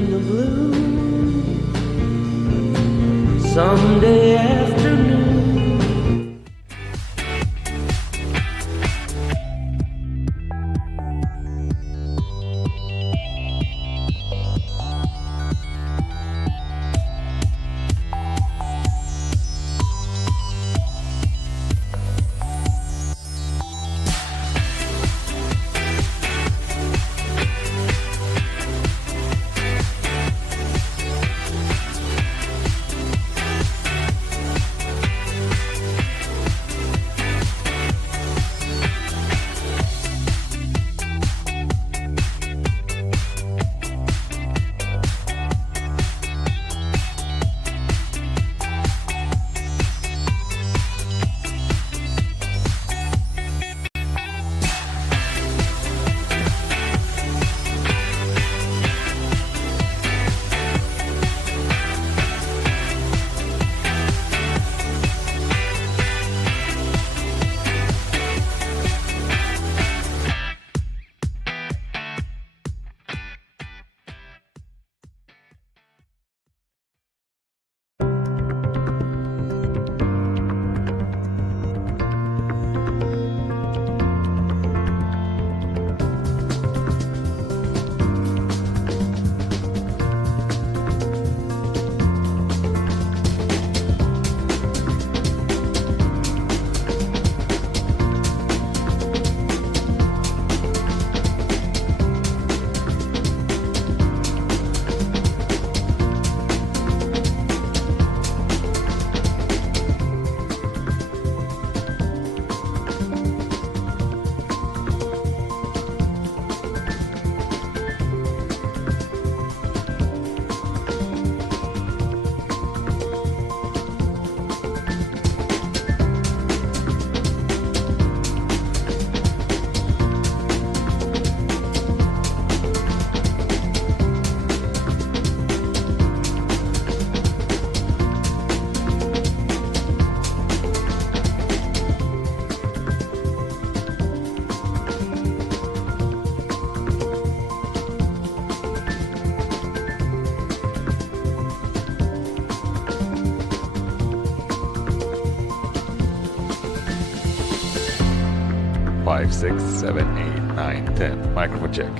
in the blue. Someday afternoon. Five, 6, 7, 8, 9, 10. Microphone check.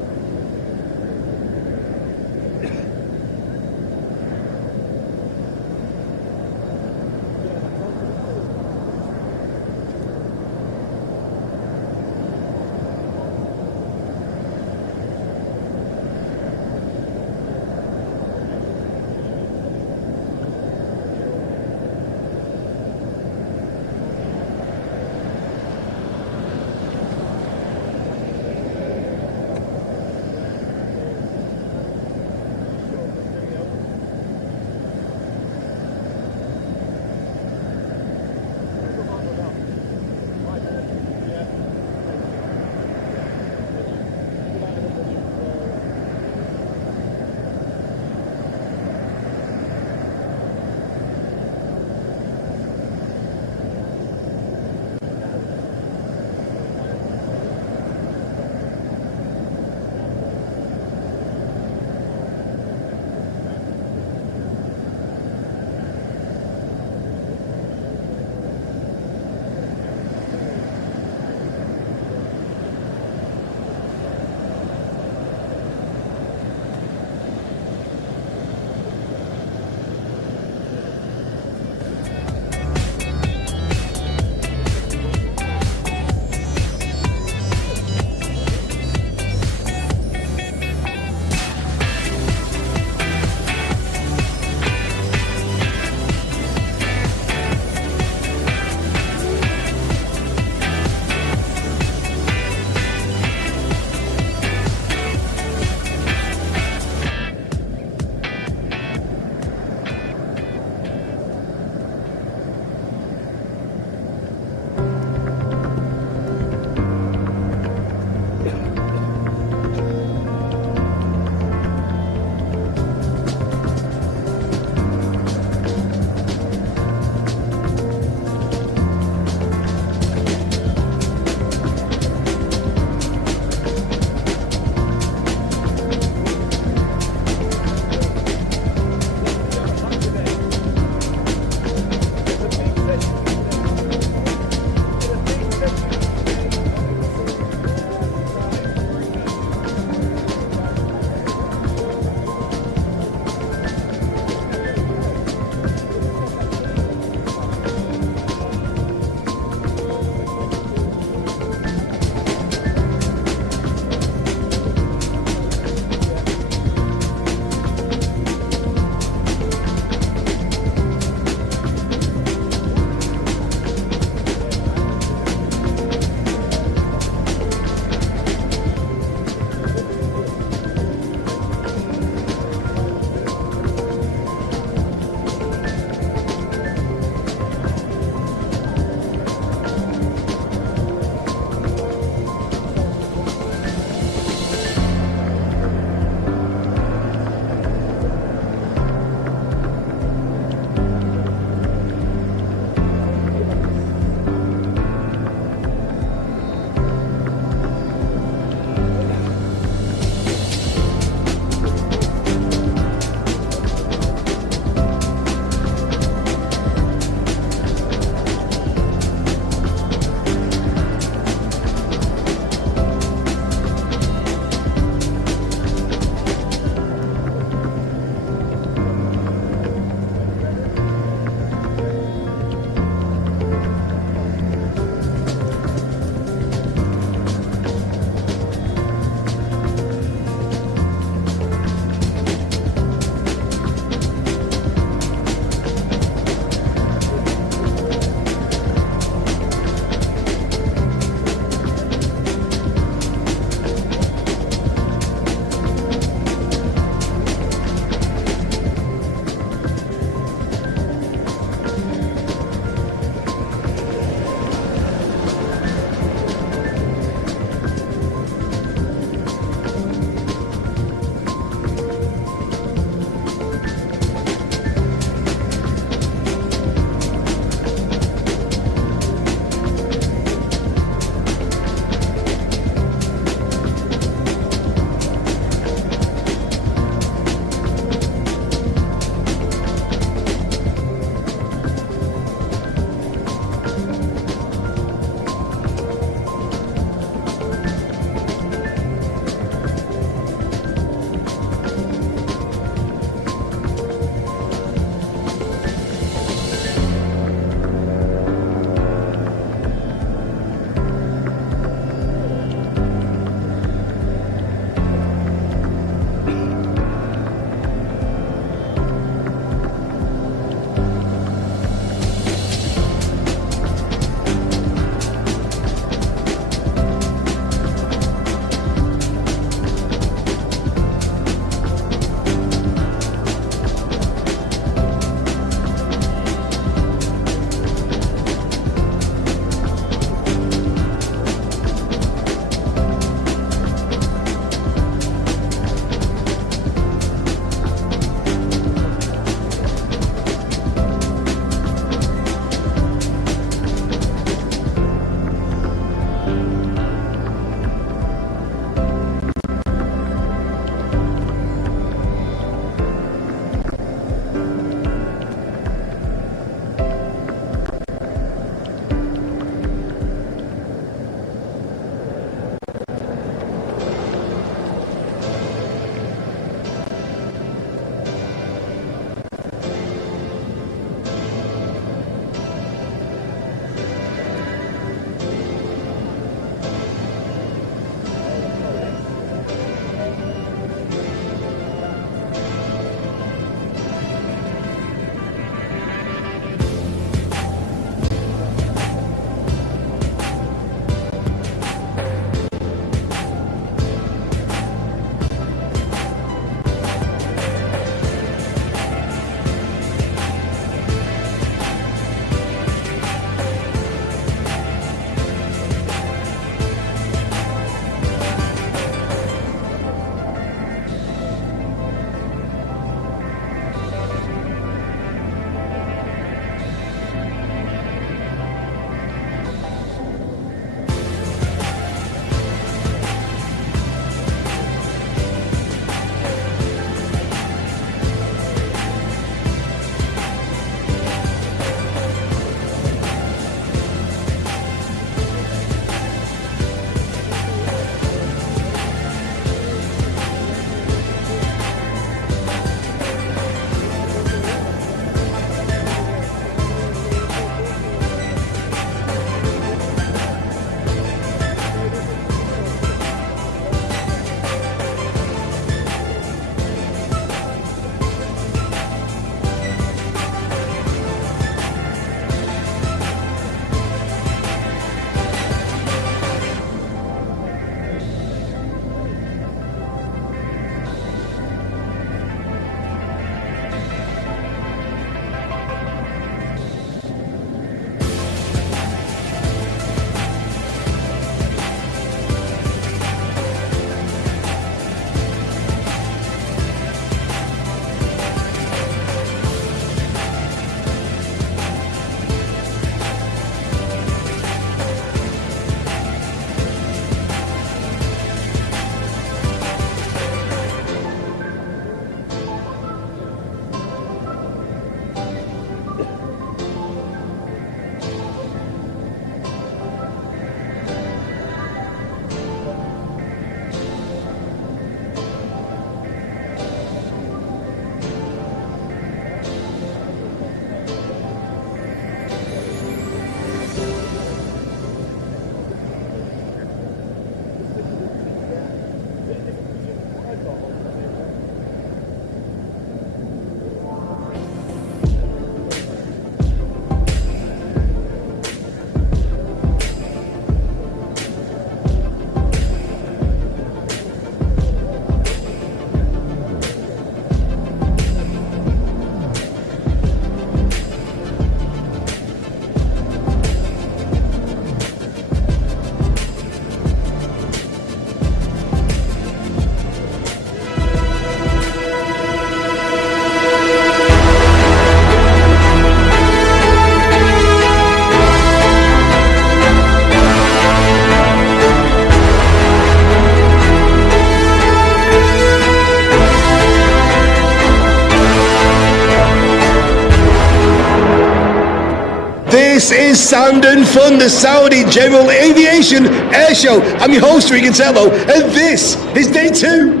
is sound and fun, the Saudi General Aviation Airshow. I'm your host, Regan Tello, and this is day 2.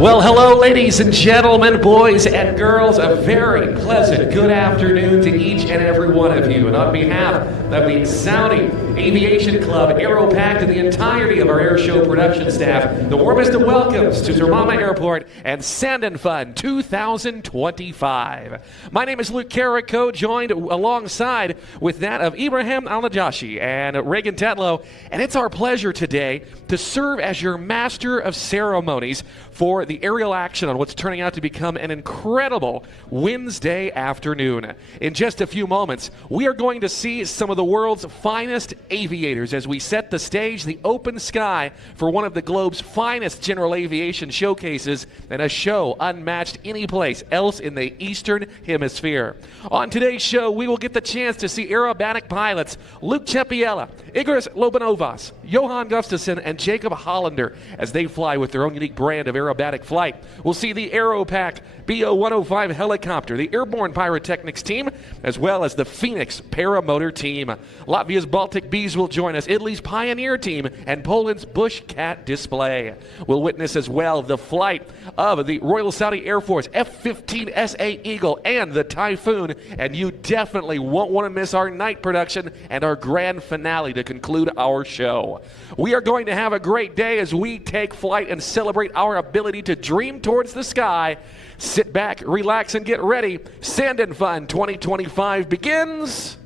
Well, hello, ladies and gentlemen, boys and girls. A very pleasant good afternoon to each and every one of you. And on behalf of the Saudi Aviation Club, Aeropact, and the entirety of our airshow production staff, the warmest of welcomes to Thumumah Airport and Sand and Fun 2025. My name is Luke Carrico, joined alongside with that of Ibrahim Al-Najashi and Reagan Tetlow. And it's our pleasure today to serve as your master of ceremonies for the aerial action on what's turning out to become an incredible Wednesday afternoon. In just a few moments, we are going to see some of the world's finest aviators as we set the stage, the open sky, for one of the globe's finest general aviation showcases, and a show unmatched anyplace else in the Eastern Hemisphere. On today's show, we will get the chance to see aerobatic pilots Luke Cepiella, Igor Lobanovas, Johan Gustafsson, and Jacob Hollander as they fly with their own unique brand of aerobatic flight. We'll see the Helipact BO105 helicopter, the Airborne Pyrotechnics team, as well as the Phoenix Paramotor team. Latvia's Baltic Bees will join us, Italy's Pioneer team, and Poland's Bushcat display. We'll witness as well the flight of the Royal Saudi Air Force F-15SA Eagle and the Typhoon, and you definitely won't want to miss our night production and our grand finale to conclude our show. We are going to have a great day as we take flight and celebrate our ability to dream towards the sky. Sit back, relax, and get ready. Sand and Fun 2025 begins.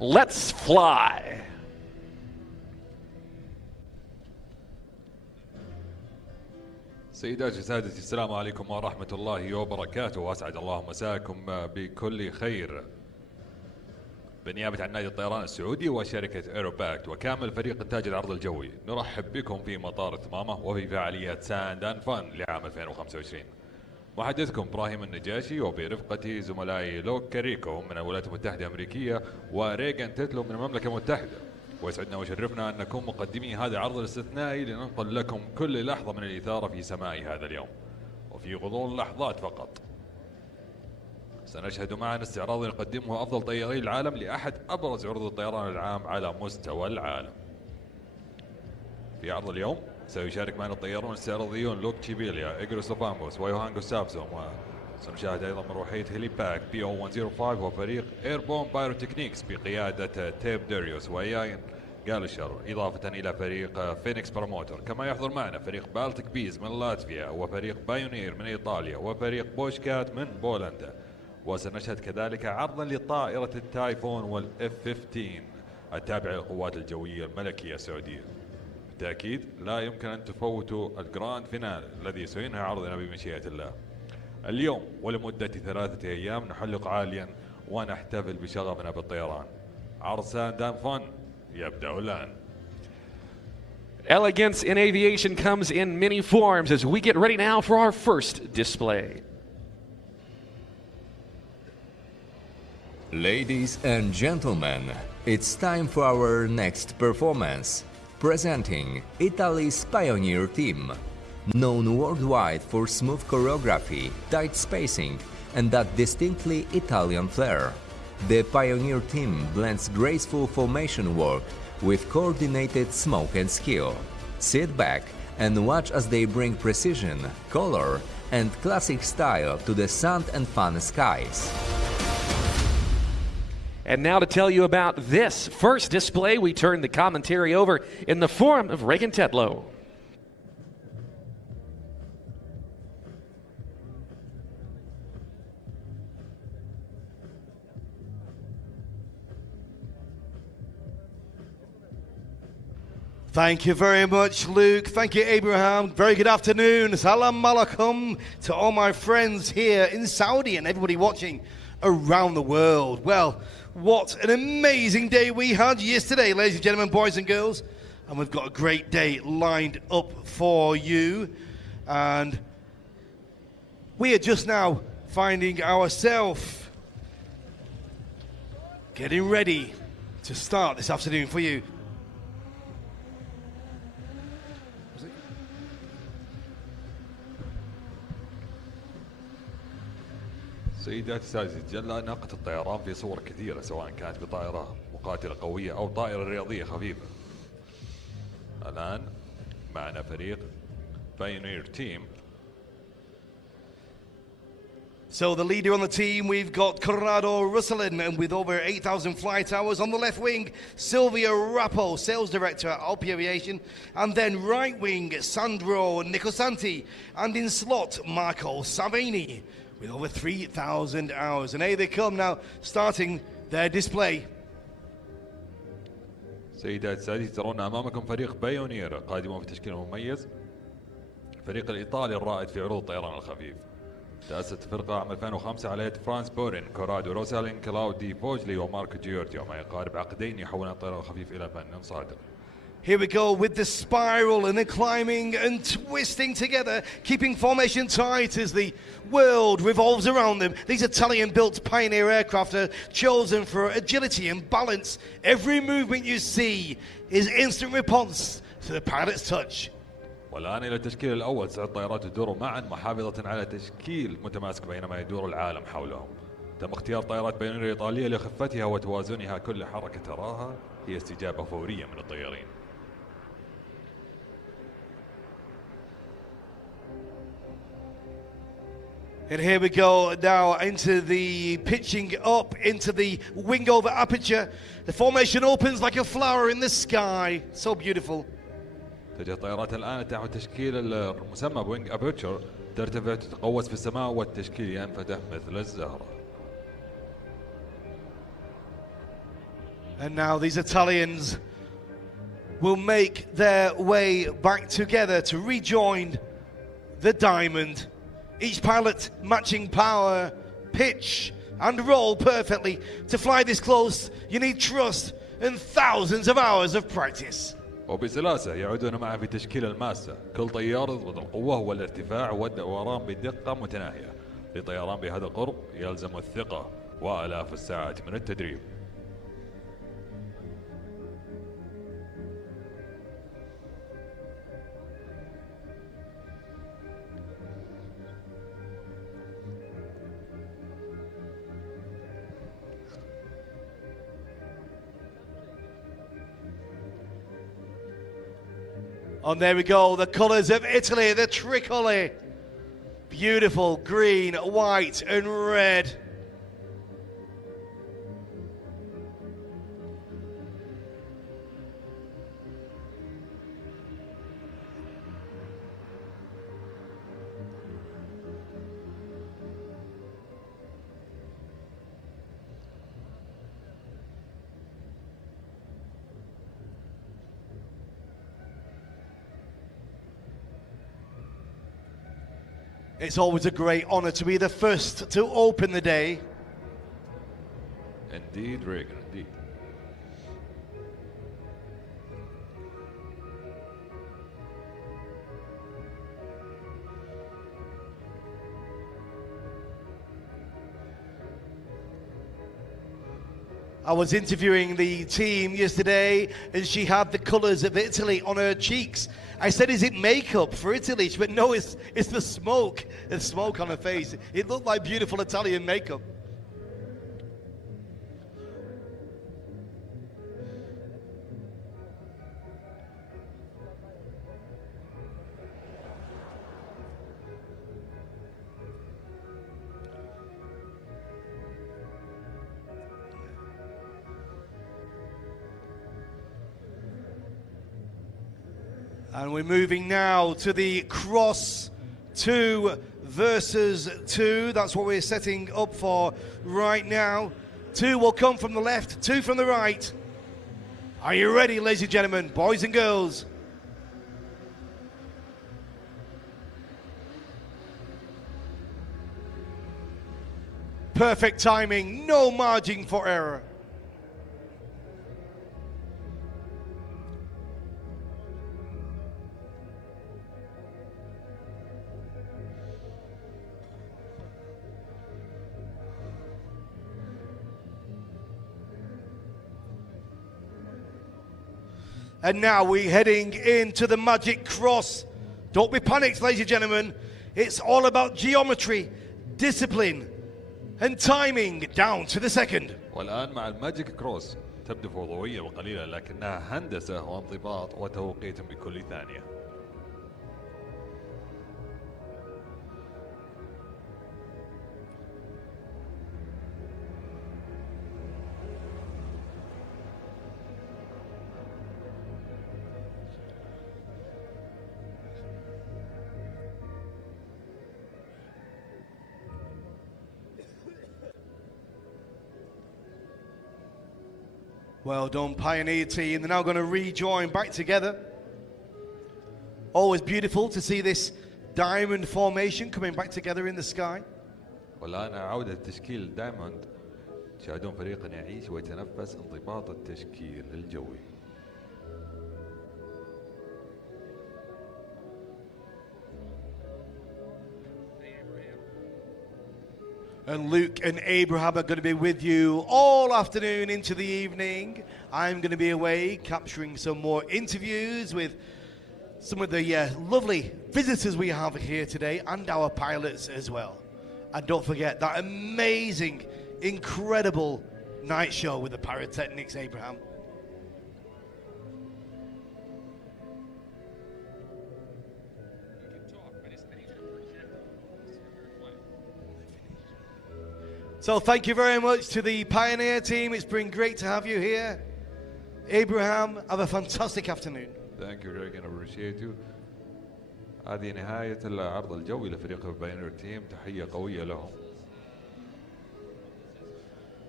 Let's fly. سيداتي وسادتي، السلام عليكم ورحمة الله وبركاته، وأسعد الله مساكم بكل خير. بنيابة عن نادي الطيران السعودي وشركة ايروباكت وكامل فريق إنتاج العرض الجوي، نرحب بكم في مطار ثمامة وفي فعاليات ساند اند فن لعام 2025. محدثكم إبراهيم النجاشي وبرفقتي زملائي لوك كاريكو من الولايات المتحدة الأمريكية وريغان تيتلو من المملكة المتحدة. ويسعدنا ويشرفنا أن نكون مقدمي هذا العرض الاستثنائي لننقل لكم كل لحظة من الإثارة في سماء هذا اليوم، وفي غضون اللحظات فقط سنشهد معا استعراض يقدمه أفضل طياري العالم لأحد أبرز عروض الطيران العام على مستوى العالم. في عرض اليوم سيشارك معنا الطيارون الاستعراضيون لوك تشيبيليا، إيغور لوبانوفاس، ويوهان جوستافسون، وسنشاهد أيضا مروحية هيليباك BO105 وفريق Airborne Pyrotechnics بقيادة تيب ديريوس وياين جالشر، إضافة إلى فريق فينيكس براموتر. كما يحضر معنا فريق بالتيك بيز من لاتفيا، وفريق بايونير من إيطاليا، وفريق بوشكات من بولندا. وسنشهد كذلك عرضا لطائرة التايفون والإف 15 التابعة للقوات الجوية الملكية السعودية. بالتأكيد لا يمكن أن تفوتوا الجراند فينال الذي سينهي عرضنا بمشيئة الله. اليوم ولمدة 3 أيام نحلق عاليا ونحتفل بشغفنا بالطيران. عرض ساند اند فن يبدأ الآن. Elegance in aviation comes in many forms as we get ready now for our first display. Ladies and gentlemen, it's time for our next performance. Presenting Italy's Pioneer team. Known worldwide for smooth choreography, tight spacing, and that distinctly Italian flair. The Pioneer team blends graceful formation work with coordinated smoke and skill. Sit back and watch as they bring precision, color, and classic style to the sand and fun skies. And now to tell you about this first display, we turn the commentary over in the form of Reagan Tetlow. Thank you very much, Luke. Thank you, Abraham. Very good afternoon. Salam alaikum to all my friends here in Saudi and everybody watching around the world. Well, what an amazing day we had yesterday, ladies and gentlemen, boys and girls. And we've got a great day lined up for you. And We are just now finding ourselves getting ready to start this afternoon for you. سيداتي السادة، تجلى ناقة الطيران في صور كثيرة، سواء كانت بطائرة مقاتلة قوية أو طائرة رياضية خفيفة. الآن معنا فريق Pioneer Team. So the leader on the team, we've got Corrado Russelin, and with over 8,000 flight hours. On the left wing, Silvia Rappo, sales director at Alpi Aviation. And then right wing, Sandro Nicosanti. And in slot, Marco Savini, with over 3,000 hours. And here they come now, starting their display. سيداتي السادة، ترون أمامكم فريق بايونير قادمون في تشكيل مميز. الفريق الإيطالي الرائد في عروض الطيران الخفيف. تأسست الفرقة عام 2005 على يد فرانس بورين، كورادو روسالين، كلاودي بوجلي وماركو جيورجيو، ما يقارب عقدين يحولون الطيران الخفيف إلى فن صادق. Here we go with the spiral and the climbing and twisting together, keeping formation tight as the world revolves around them. These Italian-built Pioneer aircraft are chosen for agility and balance. Every movement you see is instant response to the pilot's touch. والآن إلى التشكيل الأول. 9 طائرات يدوروا معا محافظة على تشكيل متماسك بينما يدور العالم حولهم. تم اختيار طائرات بايونير إيطالية لخفتها وتوازنها. كل حركة تراها هي استجابة فورية من الطيارين. And here we go now into the pitching up into the wing over aperture. The formation opens like a flower in the sky. So beautiful. تجه الطائرات الآن نحو التشكيل المسمى بوينج أبيرتشر، ترتفع تتقوس في السماء والتشكيل ينفتح مثل الزهرة. And now these Italians will make their way back together to rejoin the diamond. Each pilot matching power, pitch and roll perfectly. To fly this close, you need trust and thousands of hours of practice. وبسلاسة يعودون معا في تشكيل الماسة. كل طيار يضبط القوة والارتفاع والدوران بدقة متناهية. لطيران بهذا القرب يلزم الثقة وآلاف الساعات من التدريب. And there we go, the colours of Italy, the tricolour. Beautiful green, white and red. It's always a great honour to be the first to open the day. Indeed, Reagan, indeed. I was interviewing the team yesterday and she had the colours of Italy on her cheeks. I said, is it makeup for Italy? She went, no, it's the smoke on her face. It looked like beautiful Italian makeup. And we're moving now to the cross 2 versus 2. That's what we're setting up for right now. 2 will come from the left, 2 from the right. Are you ready, ladies and gentlemen, boys and girls? Perfect timing, no margin for error. And now we're heading into the Magic Cross. Don't be panicked, ladies and gentlemen. It's all about geometry, discipline, and timing down to the second. والآن مع الماجيك كروس تبدو فوضوية وقليلة لكنها هندسة وانضباط وتوقيت بكل ثانية. Well done, Pioneer team. They're now going to rejoin back together. Always beautiful to see this diamond formation coming back together in the sky. والآن عودة تشكيل دايموند. تشاهدون فريقا يعيش ويتنفس انضباط التشكيل الجوي. And Luke and Abraham are going to be with you all afternoon into the evening. I'm going to be away capturing some more interviews with some of the lovely visitors we have here today and our pilots as well. And don't forget that amazing, incredible night show with the Pyrotechnics, Abraham. So thank you very much to the Pioneer team. It's been great to have you here. Abraham, have a fantastic afternoon. Thank you, Regan. I appreciate you. هذه نهاية العرض الجوي لفريق البايونير تيم. تحية قوية لهم.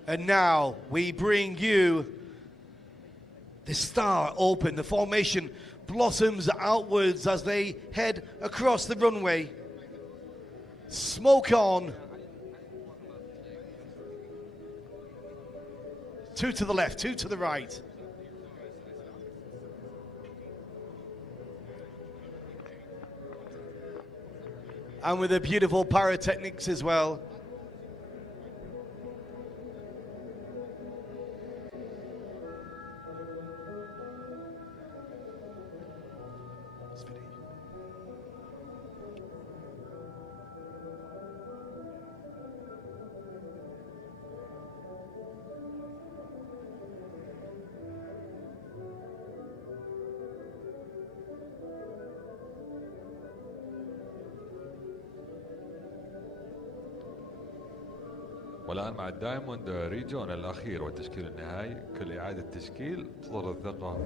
And now we bring you the Star Open. The formation blossoms outwards as they head across the runway. Smoke on. Two to the left, two to the right. And with the beautiful pyrotechnics as well. والآن مع الدايموند ريجون الأخير والتشكيل النهائي. كل إعادة تشكيل تظهر الثقة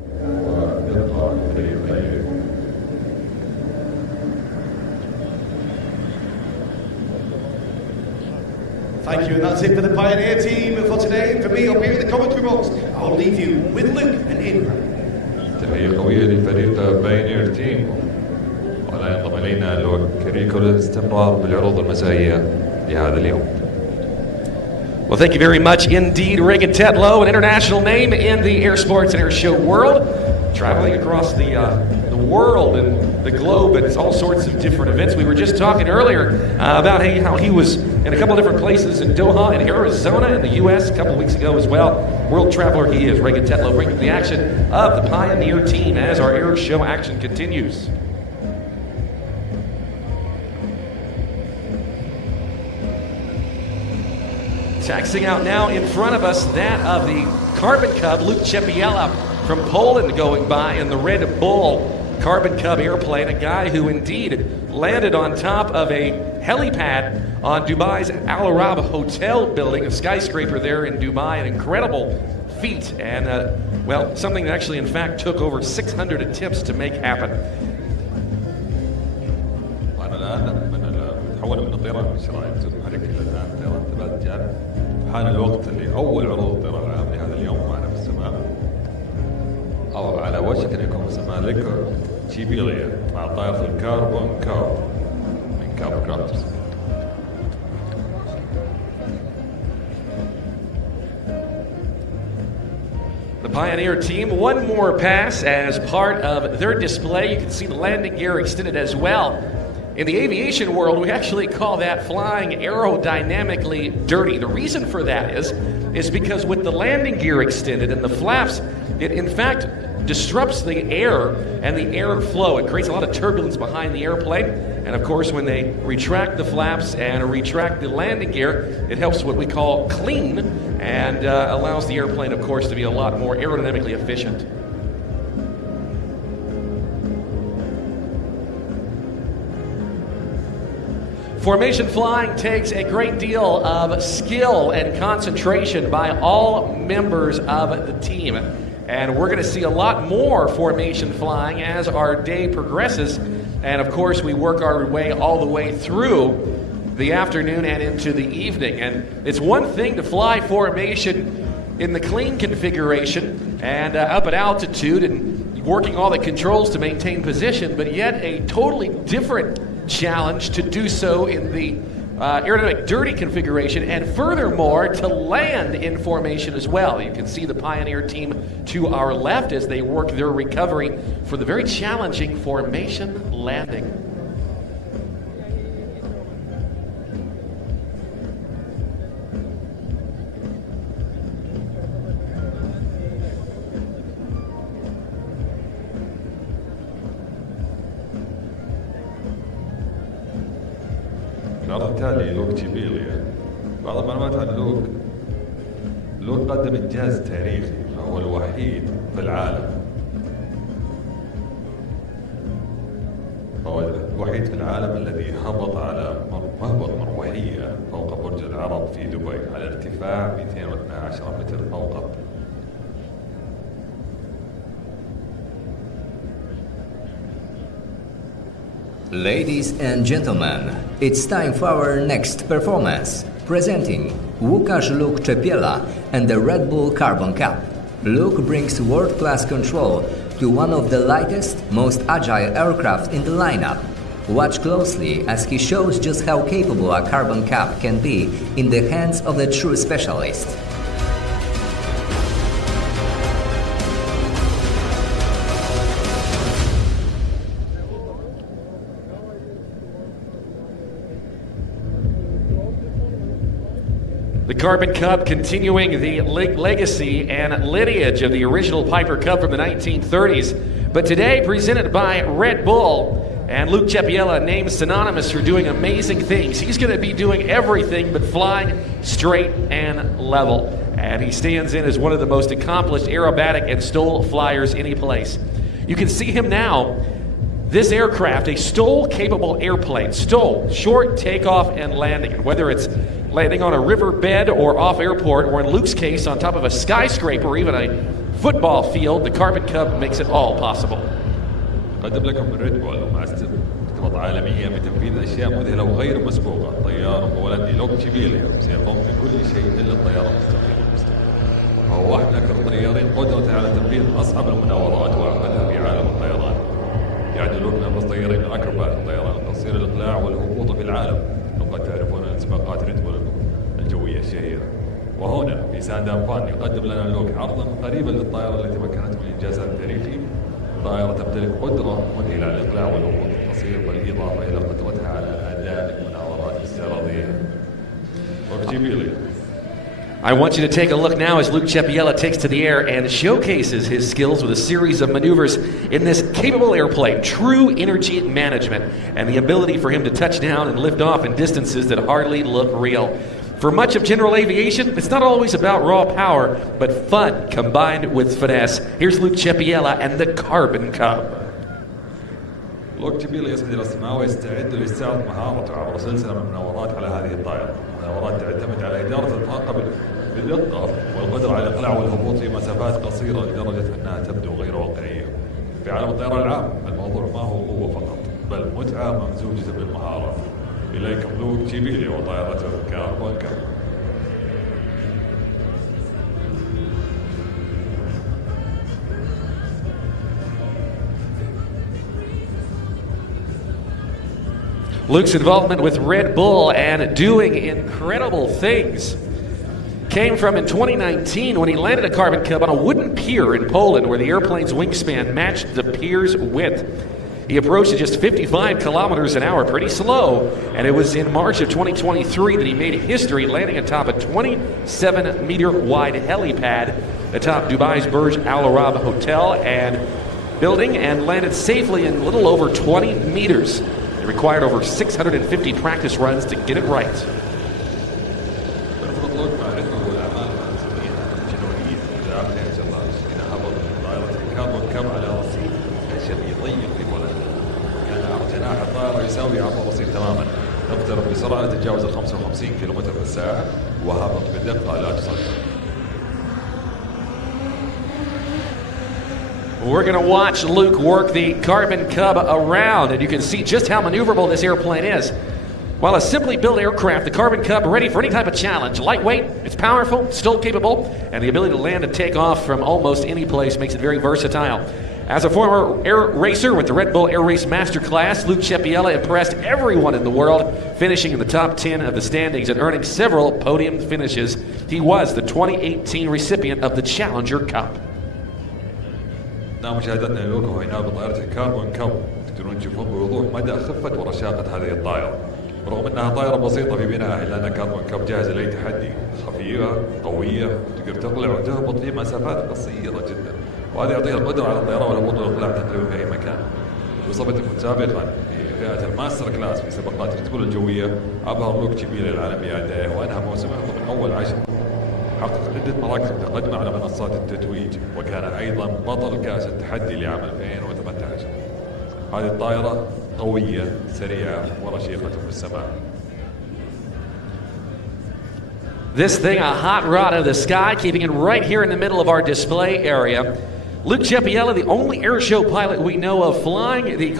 Thank you, and that's it for the Pioneer team for today. For me, up here in the commentary box, I'll leave you with Luke and Abraham. تحية قوية لفريق بايونير تيم. ولا ينضم إلينا لوك كريكو للاستمرار بالعروض المسائية لهذا اليوم. Well, thank you very much indeed, Regan Tetlow, an international name in the air sports and air show world, traveling across the world and the globe at all sorts of different events. We were just talking earlier about how he was in a couple of different places in Doha and Arizona in the U.S. a couple of weeks ago as well. World traveler he is, Regan Tetlow, bringing the action of the Pioneer team as our air show action continues. Taxing out now in front of us, that of the Carbon Cub, Luke Cepiela from Poland going by in the Red Bull Carbon Cub airplane, a guy who indeed landed on top of a helipad on Dubai's Al Arab Hotel building, a skyscraper there in Dubai, an incredible feat, and well, something that actually in fact took over 600 attempts to make happen. حان الوقت لأول عروض الطيران العام لهذا اليوم معنا في السماء أو على وشك أن يكون في السماء لك تشيبيليا مع طائرة الكاربون كاب من كاب كرافترز. The Pioneer team, one more pass as part of their display. You can see the landing gear extended as well. In the aviation world, we actually call that flying aerodynamically dirty. The reason for that is because with the landing gear extended and the flaps, it in fact disrupts the air and the air flow. It creates a lot of turbulence behind the airplane. And of course, when they retract the flaps and retract the landing gear, it helps what we call clean and allows the airplane, of course, to be a lot more aerodynamically efficient. Formation flying takes a great deal of skill and concentration by all members of the team. And we're going to see a lot more formation flying as our day progresses. And of course, we work our way all the way through the afternoon and into the evening. And it's one thing to fly formation in the clean configuration and up at altitude and working all the controls to maintain position, but yet a totally different challenge to do so in the aerodynamic dirty configuration, and furthermore to land in formation as well. You can see the Pioneer team to our left as they work their recovery for the very challenging formation landing. العرض التالي لوك تشيبيليا. بعض المعلومات عن لوك. لوك قدم إنجاز تاريخي، فهو الوحيد في العالم. هو الوحيد في العالم الذي هبط على مهبط مروحية فوق برج العرب في دبي على ارتفاع 212 متر فوق. Ladies and gentlemen, it's time for our next performance, presenting Łukasz Luke Czepiela and the Red Bull Carbon Cup. Luke brings world-class control to one of the lightest, most agile aircraft in the lineup. Watch closely as he shows just how capable a Carbon Cup can be in the hands of a true specialist. The Carbon Cub continuing the legacy and lineage of the original Piper Cub from the 1930s, but today presented by Red Bull, and Luke Czepiela named synonymous for doing amazing things. He's going to be doing everything but flying straight and level, and he stands in as one of the most accomplished aerobatic and STOL flyers any place. You can see him now. This aircraft, a STOL-capable airplane, STOL, short takeoff and landing. And whether it's landing on a riverbed or off airport, or in Luke's case, on top of a skyscraper or even a football field, the Carbon Cub makes it all possible. قدم لكم ريد بول مع ارتباط عالمية بتنفيذ أشياء مذهلة وغير مسبوقة. طيار هولندي لوك تشيبيليا سيقوم بكل شيء إلا الطيران المستقيم. وهو واحد من أكثر الطيارين قدرة على تنفيذ أصعب المناورات وأعقدها في عالم الطيران. يعد لوك من أبرز طيارين الأكروبات الطيران القصير الإقلاع والهبوط في العالم. وقد تعرفون سباقات ريد بول الجوية الشهيرة. وهنا في ساندام فان يقدم لنا لوك عرضا قريبا للطائرة التي تمكنت من إنجازها التاريخي. طائرة تمتلك قدرة مذهلة على الإقلاع والهبوط القصير بالإضافة إلى قدرتها على أداء المناورات الاستعراضية. I want you to take a look now as Luke Czepiela takes to the air and showcases his skills with a series of maneuvers in this capable airplane, true energy management, and the ability for him to touch down and lift off in distances that hardly look real. For much of general aviation, it's not always about raw power, but fun combined with finesse. Here's Luke Czepiela and the Carbon Cub. لوك تشيبيليا يسعد الأسماء ويستعد لاستعراض مهارته عبر سلسلة من المناورات على هذه الطائرة. مناورات تعتمد على إدارة الطاقة بالدقة والقدرة على الإقلاع والهبوط في مسافات قصيرة لدرجة أنها تبدو غير واقعية. في عالم الطيران العام الموضوع ما هو قوة فقط بل متعة ممزوجة بالمهارة. إليكم لوك تشيبيليا وطائرته كاربون كاب. Luke's involvement with Red Bull and doing incredible things came from in 2019 when he landed a Carbon Cub on a wooden pier in Poland where the airplane's wingspan matched the pier's width. He approached at just 55 kilometers an hour, pretty slow, and it was in March of 2023 that he made history, landing atop a 27-meter wide helipad atop Dubai's Burj Al Arab Hotel and building, and landed safely in a little over 20 meters. It required over 650 practice runs to get it right. يساوي عرض الرصيف تماما، اقترب بسرعة تتجاوز 55 كيلومتر في الساعة وهبط بدقة لا تصدق. We're going to watch Luke work the Carbon Cub around, and you can see just how maneuverable this airplane is. While a simply built aircraft, the Carbon Cub ready for any type of challenge. Lightweight, it's powerful, still capable, and the ability to land and take off from almost any place makes it very versatile. As a former air racer with the Red Bull Air Race Master Class, Luke Cepiella impressed everyone in the world, finishing in the top 10 of the standings and earning several podium finishes. He was the 2018 recipient of the Challenger Cup. نعم مشاهدتنا للوك وهو ينام بطائرة الكاربون كاب، تقدرون تشوفون بوضوح مدى خفة ورشاقة هذه الطائرة. رغم انها طائرة بسيطة في بنائها الا ان كاربون كاب جاهزة لاي تحدي، خفيفة، قوية، تقدر تطلع وتهبط في مسافات قصيرة جدا. وهذا يعطيها القدرة على الطيران والهبوط والاقلاع تقريبا في اي مكان. وصفتكم سابقا في فئة الماستر كلاس في سباقات ريد بول الجوية، أبهر لوك تشيبيلا العالم بأدائه وأنهى موسمه ضمن أول 10. حقق عدة مراكز متقدمة على منصات التتويج، وكان أيضا بطل كأس التحدي لعام 2018. هذه الطائرة قوية، سريعة، ورشيقة في السماء. This thing, a hot rod of the sky, keeping it right here in the middle of our display area. Luke Cepiella, the only airshow pilot we know of flying the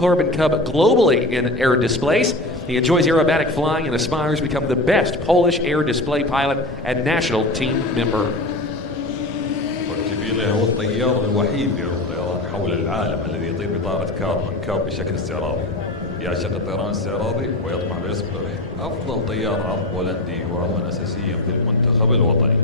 Carbon Cub globally in air displays. He enjoys aerobatic flying and aspires to become the best Polish air display pilot and national team member. Cepiella هو الطيار الوحيد في الطيران حول العالم الذي يطير بطائرة كاربون كاب بشكل استعراضي. يعشق الطيران الاستعراضي ويطمح ليصبح أفضل طيار عرض بولندي وعضوا أساسيا في المنتخب الوطني.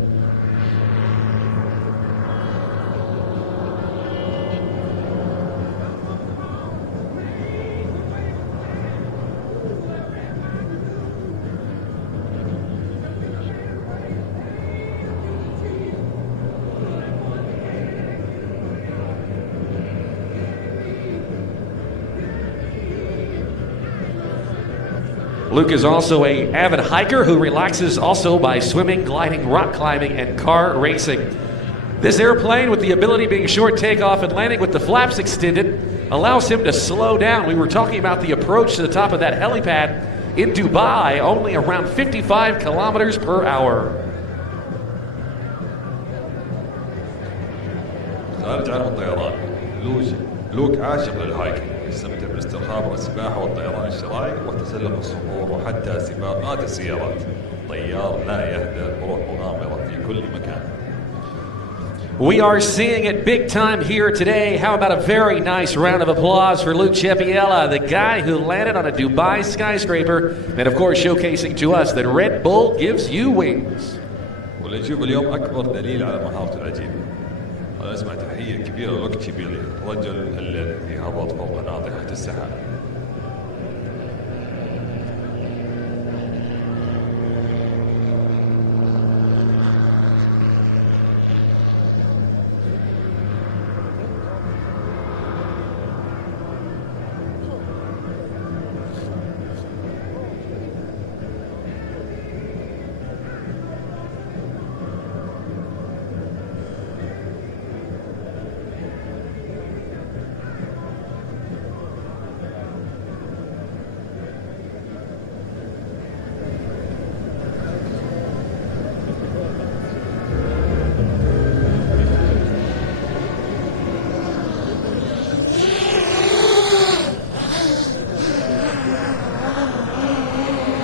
Luke is also an avid hiker who relaxes also by swimming, gliding, rock climbing, and car racing. This airplane, with the ability of being short takeoff and landing with the flaps extended, allows him to slow down. We were talking about the approach to the top of that helipad in Dubai, only around 55 kilometers per hour. خارج عالم الطيران، لوك عاشق للهايكنج، يستمتع بالاسترخاء والسباحة والطيران الشراعي وتسلق الصخور وحتى سباقات السيارات. طيار لا يهدأ بروح مغامرة في كل مكان. We are seeing it big time here today. How about a very nice round of applause for Luke Cepiella, the guy who landed on a Dubai skyscraper, and of course showcasing to us that Red Bull gives you wings. واللي نشوف اليوم أكبر دليل على مهارته العجيبة. أنا أسمع تحية كبيرة لوك تشيبيلا، رجل الذي هبط فوق ناطحة السحاب.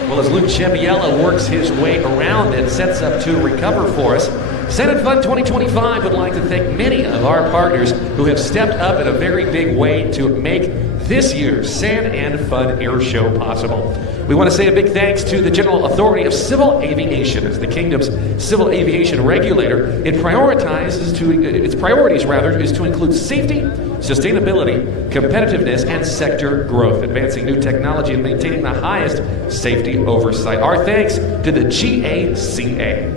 Well, as Luke Cepiella works his way around and sets up to recover for us, Sand and Fun 2025 would like to thank many of our partners who have stepped up in a very big way to make this year's Sand and Fun Air Show possible. We want to say a big thanks to the General Authority of Civil Aviation as the Kingdom's civil aviation regulator. Its priorities is to include safety, sustainability, competitiveness, and sector growth, advancing new technology and maintaining the highest safety oversight. Our thanks to the GACA.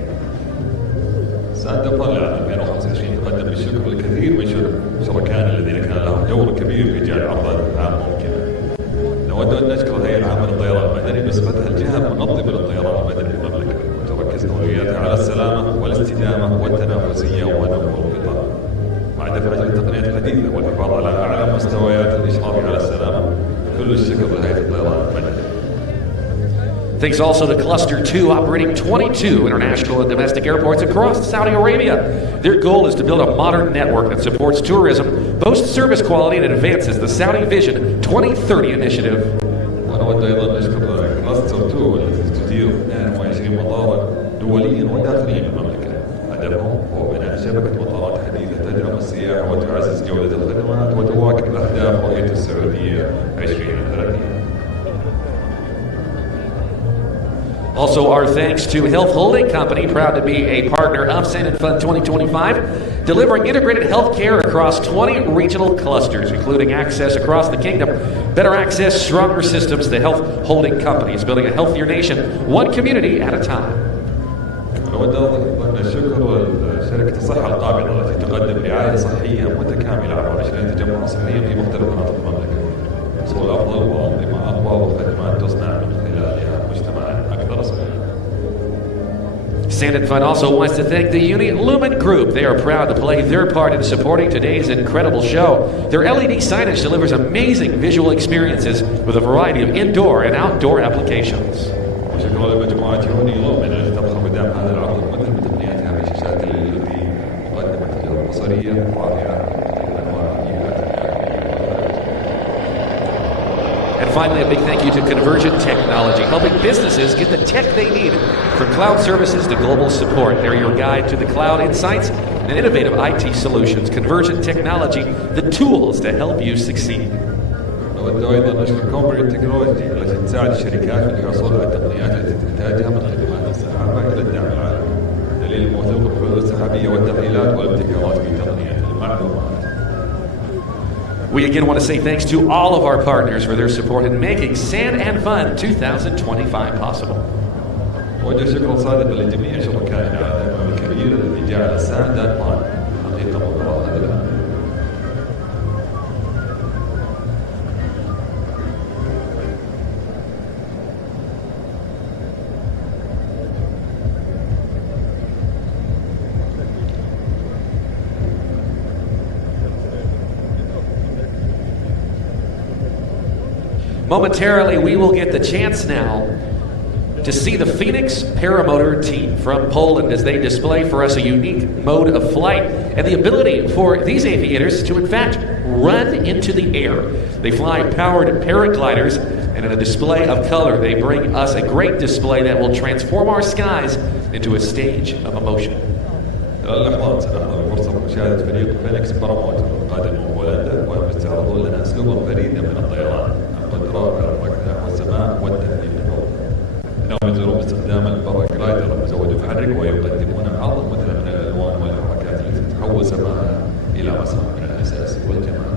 ساند فن لعام 2025 تقدم بالشكر الكثير من شركائنا الذين كان لهم دور كبير في جعل عرض العام ممكنا. نود أن نشكر الهيئة العامة للطيران المدني بصفتها الجهة المنظمة للطيران المدني في المملكة، وتركز أولوياتها على السلامة والاستدامة والتنافسية ونمو القطاع، مع دفع التقنيات الحديثة والحفاظ على أعلى مستويات الإشراف على السلامة. كل الشكر لهيئة الطيران المدني. Thanks also to Cluster 2, operating 22 international and domestic airports across Saudi Arabia. Their goal is to build a modern network that supports tourism, boasts service quality, and advances the Saudi Vision 2030 initiative. ونود أيضا نشكر كلاستر 2 التي تدير 22 مطارا دوليا وداخليا بالمملكة. هدفهم هو بناء شبكة مطارات حديثة تدعم السياحة وتعزز جودة الخدمات وتواكب أهداف رؤية السعودية 2030. Also, our thanks to Health Holding Company, proud to be a partner of Sand and Fun 2025, delivering integrated health care across 20 regional clusters, including access across the kingdom, better access, stronger systems. The Health Holding Company is building a healthier nation, one community at a time. نود أيضا الشكر لشركة الصحة القابضة التي تقدم رعاية صحية متكاملة عبر 20 تجمعا صحيا في مختلف مناطق المملكة. حصول أفضل وأنظمة أقوى وخدمات تصنع من خلالها مجتمعا أكثر صحيا. Sand and Fun also wants to thank the Uni Lumen Group. They are proud to play their part in supporting today's incredible show. Their LED signage delivers amazing visual experiences with a variety of indoor and outdoor applications. وشكرا لمجموعة يوني لومن التي تضخم بدعم هذا العرض الممثل بتقنياتها في شاشات ال LED مقدمة تجارب بصرية رائعة. And finally, a big thank you to Convergent Technology, helping businesses get the tech they need from cloud services to global support. They're your guide to the cloud insights and innovative IT solutions. Convergent Technology, the tools to help you succeed. نود أيضا نشكر كونفرجنت تكنولوجي التي تساعد الشركات في الحصول على التقنيات التي تحتاجها من خدمات السحابة إلى الدعم العالمي. دليل الموثوق بالحلول السحابية والتقنيات والابتكارات في تقنية المعلومات. We again want to say thanks to all of our partners for their support in making Sand and Fun 2025 possible. وجه شكر صادق لجميع شركائنا على الدعم الكبير الذي جعل ساند اند فان حقيقة مبهرة هذا العام. Momentarily, we will get the chance now to see the Phoenix Paramotor team from Poland as they display for us a unique mode of flight and the ability for these aviators to, in fact, run into the air. They fly powered paragliders, and in a display of color, they bring us a great display that will transform our skies into a stage of emotion. اللحظات سنحظى بفرصة مشاهدة فريق فينيكس باراموتر القادم من بولندا وهم يستعرضون لنا أسلوبا فريدا من الطيران عن قدرات على الركض نحو السماء والتهديد بالفوق. إنهم يزورون باستخدام الباراجلايدر المزود بحرك ويقدمون عرض مثل من الألوان والحركات التي تحول سماءها إلى مسرح من الأساس والجمال.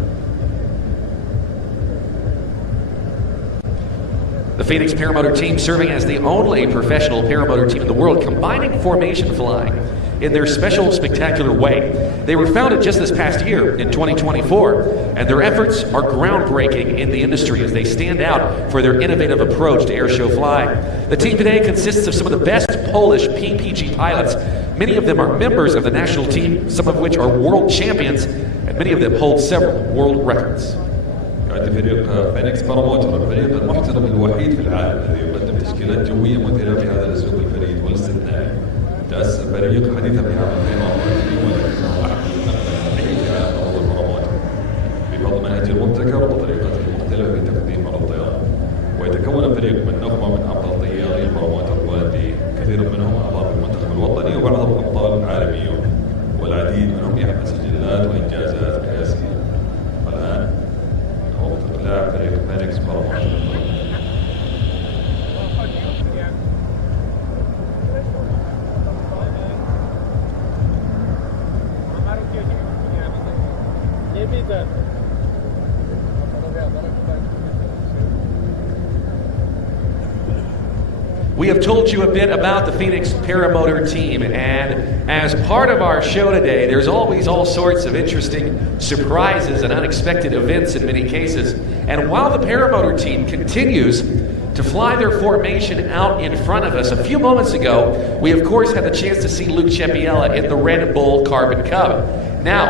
The Phoenix Paramotor team serving as the only professional paramotor team in the world, combining formation flying in their special, spectacular way. They were founded just this past year in 2024, and their efforts are groundbreaking in the industry as they stand out for their innovative approach to airshow flying. The team today consists of some of the best Polish PPG pilots. Many of them are members of the national team, some of which are world champions, and many of them hold several world records. يعد فريق فينيكس باراموتر الفريق المحترف الوحيد في العالم الذي يقدم تشكيلات جوية مثيرة في هذا الأسلوب الفريد والاستثنائي. تأسس الفريق حديثا في عام 2024 ولكنه أحد الفريق في عالم عروض الباراموتر بفضل منهج المبتكر وطريقته المختلفة في تقديم عرض الطيران. ويتكون الفريق من نخبة من أفضل طياري الباراموتر البولنديين، كثير منهم أعضاء في المنتخب الوطني وبعضهم أبطال عالميين. عالميون والعديد منهم يحمل سجلات وإنجازات قياسية. والآن وقت إقلاع فريق فينيكس باراموتر. We have told you a bit about the Phoenix Paramotor team, and as part of our show today, there's always all sorts of interesting surprises and unexpected events in many cases. And while the Paramotor team continues to fly their formation out in front of us, a few moments ago, we of course had the chance to see Luke Cepiella in the Red Bull Carbon Cub. Now,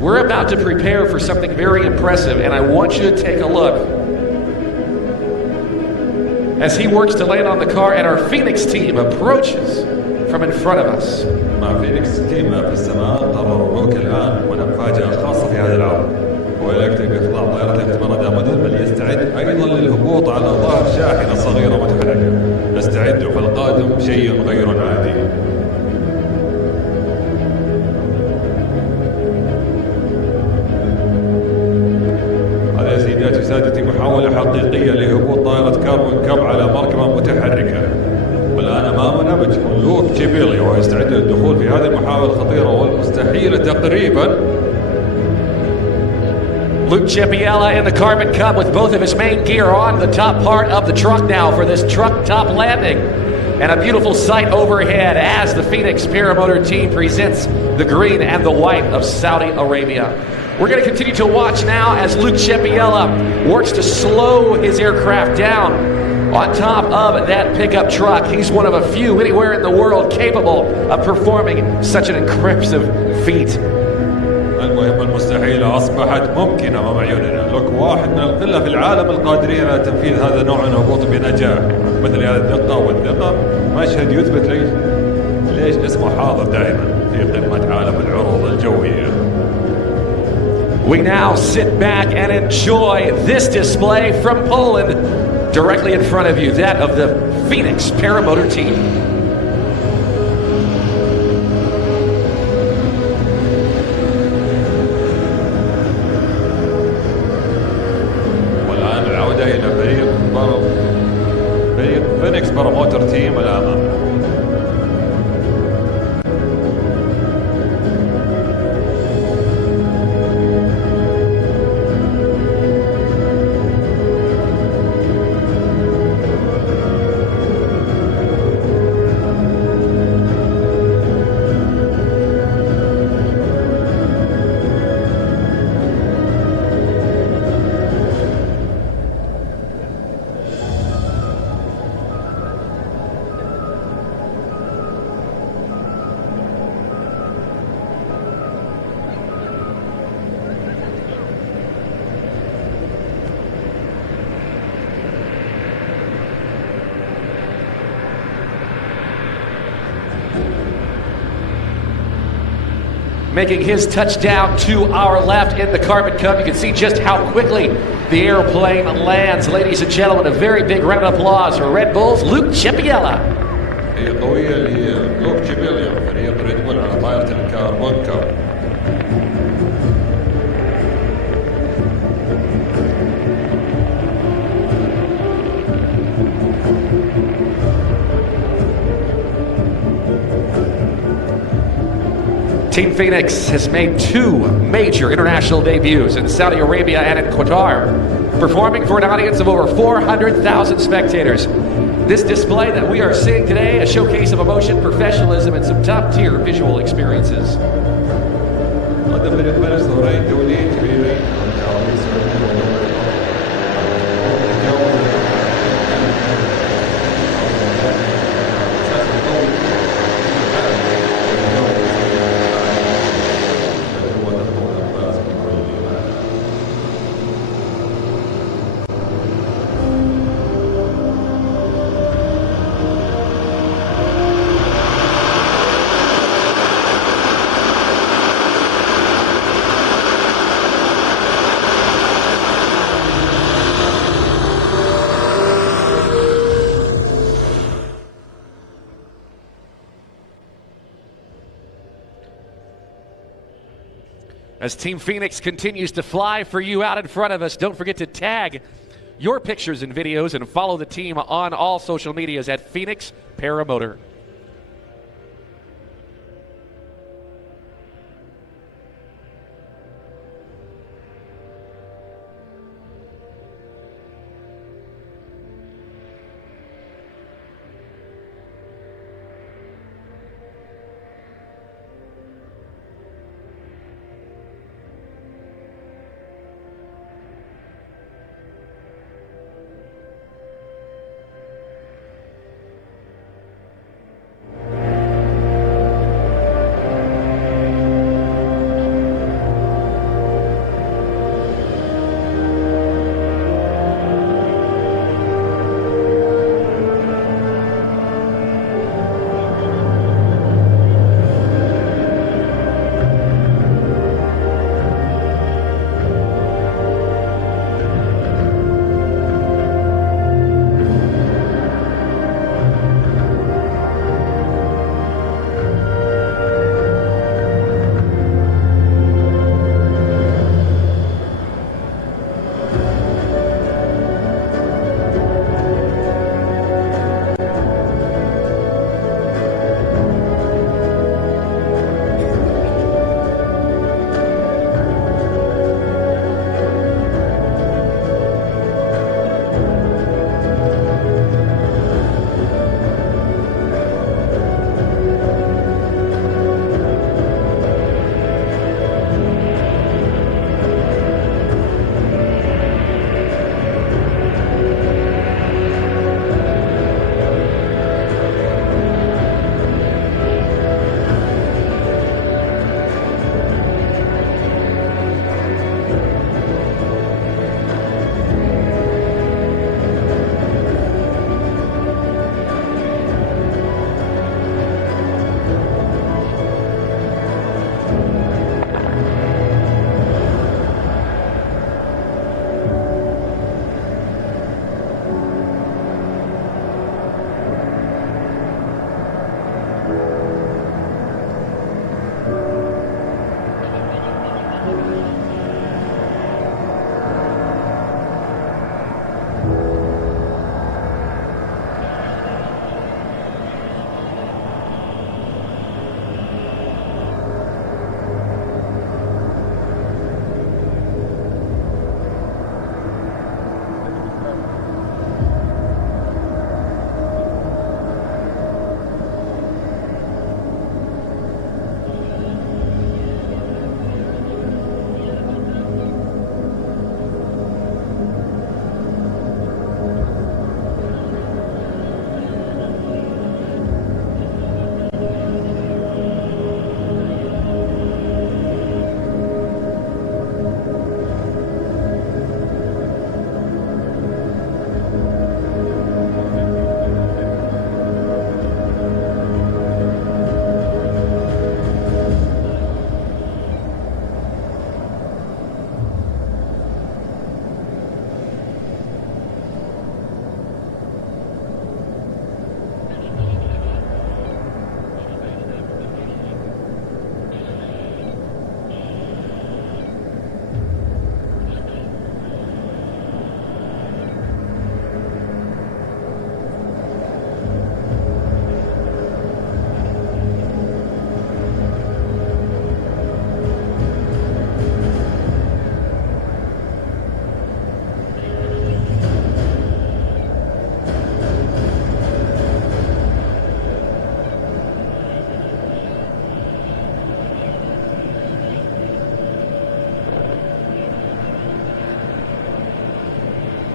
we're about to prepare for something very impressive, and I want you to take a look as he works to land on the car and our Phoenix team approaches from in front of us. مع فينيكس تيم في السماء قرروا الوك الآن هناك مفاجأة خاصة في هذا العام، وهو يكتب إخضاع طائرة الاختبار دامدر بل يستعد أيضا للهبوط على ظهر شاحنة صغيرة متحركة. استعدوا فالقادم شيء غير عادي. هذا يا سيداتي وسادتي محاولة حقيقية لهبوط طائرة كاربون كاب على مركبة متحركة. والآن أمامنا بتكون لوك تشيبيلي وهو يستعد للدخول في هذه المحاولة الخطيرة والمستحيلة تقريبا. Luke Cepiella in the Carbon Cup with both of his main gear on the top part of the truck now for this truck top landing. And a beautiful sight overhead as the Phoenix Paramotor team presents the green and the white of Saudi Arabia. We're going to continue to watch now as Luke Cepiella works to slow his aircraft down on top of that pickup truck. He's one of a few anywhere in the world capable of performing such an impressive feat. المهمة المستحيلة أصبحت ممكنة أمام عيوننا. لوك واحد من القلة في العالم القادرين على تنفيذ هذا النوع من الهبوط بنجاح مثل هذه الدقة والثقة. مشهد يثبت ليش اسمه حاضر دائما في قمة عالم العروض الجوية. We now sit back and enjoy this display from Poland directly in front of you, that of the Phoenix Paramotor team. فينيكس باراموتر تيم الأمام. Making his touchdown to our left in the Carbon Cup. You can see just how quickly the airplane lands. Ladies and gentlemen, a very big round of applause for Red Bull's Luke Cepiella. هي قوية لوك تشيبيلي فريق ريد بول على طائرة الكاربون كاب. Team Phoenix has made two major international debuts in Saudi Arabia and in Qatar, performing for an audience of over 400,000 spectators. This display that we are seeing today, a showcase of emotion, professionalism, and some top-tier visual experiences. As Team Phoenix continues to fly for you out in front of us, don't forget to tag your pictures and videos and follow the team on all social medias at Phoenix Paramotor.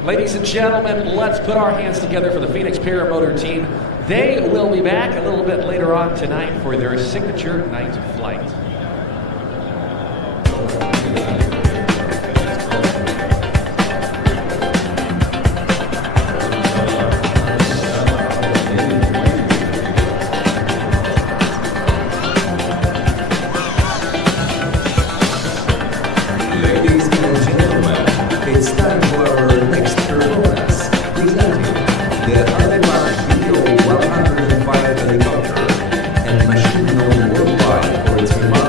Ladies and gentlemen, let's put our hands together for the Phoenix Paramotor team. They will be back a little bit later on tonight for their signature night flight. Ladies and gentlemen, it's time for our next performance, presenting the Helipact BO105 helicopter, and machine known worldwide for its remarkable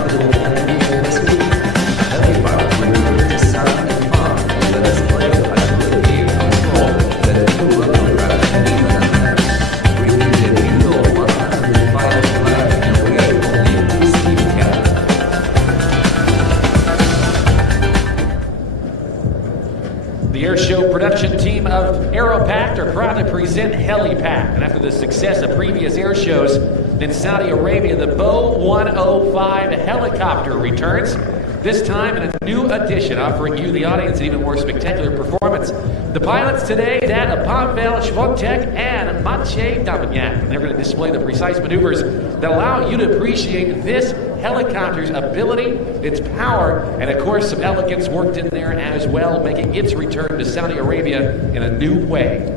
present Helipact. And after the success of previous air shows in Saudi Arabia, the BO105 helicopter returns. This time in a new edition, offering you, the audience, an even more spectacular performance. The pilots today, that of Pavel Schwontek and Maciej Dominiak. They're going to display the precise maneuvers that allow you to appreciate this helicopter's ability, its power, and of course some elegance worked in there as well, making its return to Saudi Arabia in a new way.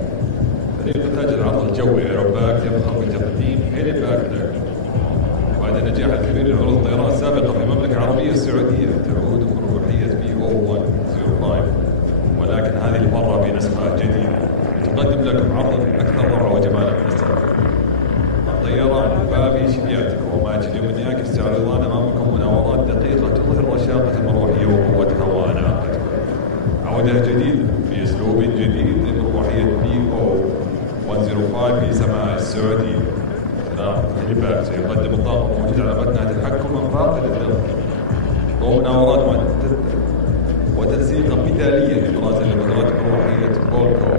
نتاج العرض الجوي aerobatic يفخر بتقديم هيليباكت. بعد النجاح الكبير لعروض الطيران السابقة في المملكة العربية السعودية تعود مروحية BO105، ولكن هذه المرة بنسخة جديدة تقدم لكم عرضا أكثر روعة وجمالا من السابق. الطيران بابي شبياتك وماجد دومينياك يستعرضان أمامكم مناورات دقيقة تظهر رشاقة المروحية وقوتها وأناقتها. عودة جديدة بأسلوب جديد لمروحية BO105 في سماء السعودية. هيليباكت سيقدم الطاقم موجود على متنها تحكما فاقد الدقة ومناورات معتدة وتنسيق مثالية لبراز لقدرات مروحية بولكو.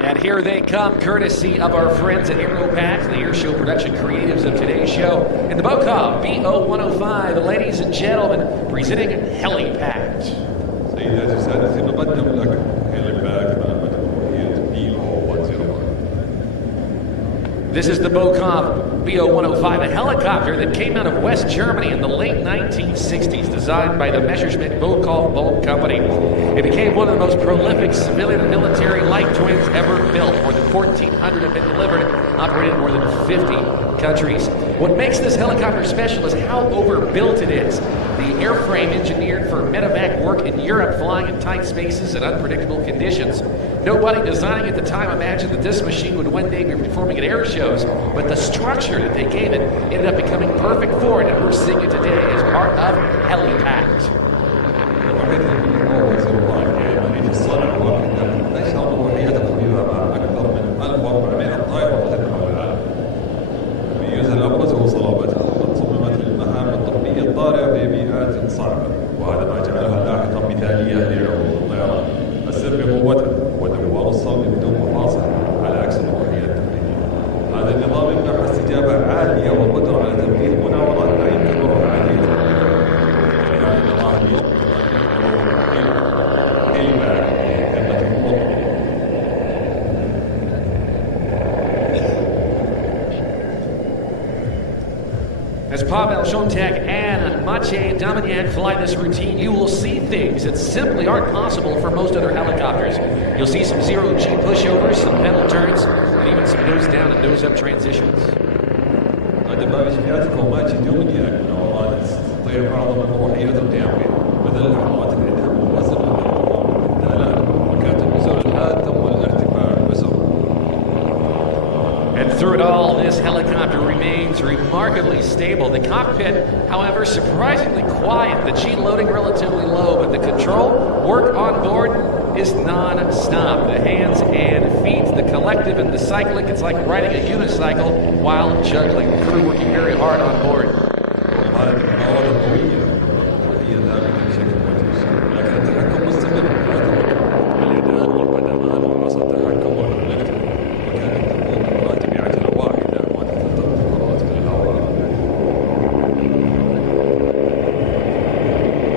And here they come, courtesy of our friends at Aerobatic, the airshow production creatives of today's show. In the Bokov BO105, ladies and gentlemen, presenting Helipact. سيداتي وسادتي نقدم لكم هيليباكت مروحية BO105. This is the Bokov BO105, a helicopter that came out of West Germany in the late 1960s, designed by the Messerschmitt Bokov Bolt Company. It became one of the most prolific civilian and military light twins ever built. More than 1,400 have been delivered, operated in more than 50 countries. What makes this helicopter special is how overbuilt it is. The airframe engineered for medevac work in Europe, flying in tight spaces and unpredictable conditions. Nobody designing at the time imagined that this machine would one day be performing at air shows, but the structure that they gave it ended up becoming perfect for it, and we're seeing it today as part of Helipact. صعبة، وهذا ما جعلها لاحقا مثالية لعروض الطيران. السر بقوتها ودوار الصوت بدون مفاصل على عكس المروحية التقليدية. هذا النظام يمنح استجابة عالية والقدرة على تنفيذ مناورات لا يمكن مروحة عادية. لهذا نراه اليوم هيليباكت قمة الخطوط. As Pavel Schwontek and Maciej Dominiak fly this routine, you will see things that simply aren't possible for most other helicopters. You'll see some zero-G pushovers, some pedal turns, and even some nose-down and nose-up transitions. قدم بشكياتك وماجد دومينياك مناورات تطير أعظم المروحيات القيامية، مثل الحمامات اللي عندها منفصل من الآلات، مكانة النزول الحاد والارتفاع المسار. And through it all, this helicopter remains remarkably stable. The cockpit, however, surprisingly quiet. The G loading relatively low, but the control work on board is non-stop. The hands and feet, the collective and the cyclic, it's like riding a unicycle while juggling. The crew working very hard on board.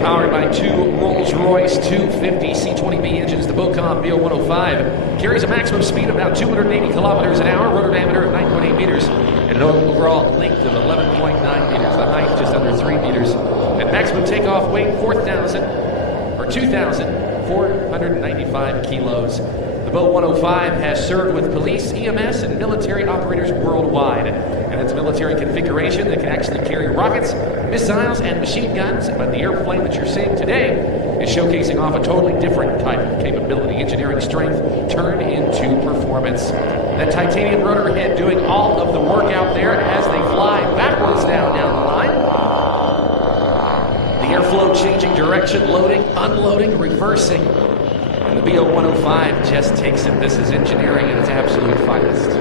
Powered by two Rolls-Royce 250 C-20B engines, the Bokov BO105 carries a maximum speed of about 280 kilometers an hour, rotor diameter of 9.8 meters, and an overall length of 11.9 meters. The height just under 3 meters, and maximum takeoff weight 2,495 kilos. The BO105 has served with police, EMS, and military operators worldwide. And its military configuration that can actually carry rockets, missiles, and machine guns. But the airplane that you're seeing today is showcasing off a totally different type of capability, engineering strength turned into performance. That titanium rotor head doing all of the work out there as they fly backwards now down the line. The airflow changing direction, loading, unloading, reversing. And the BO105 just takes it. This is engineering at its absolute finest.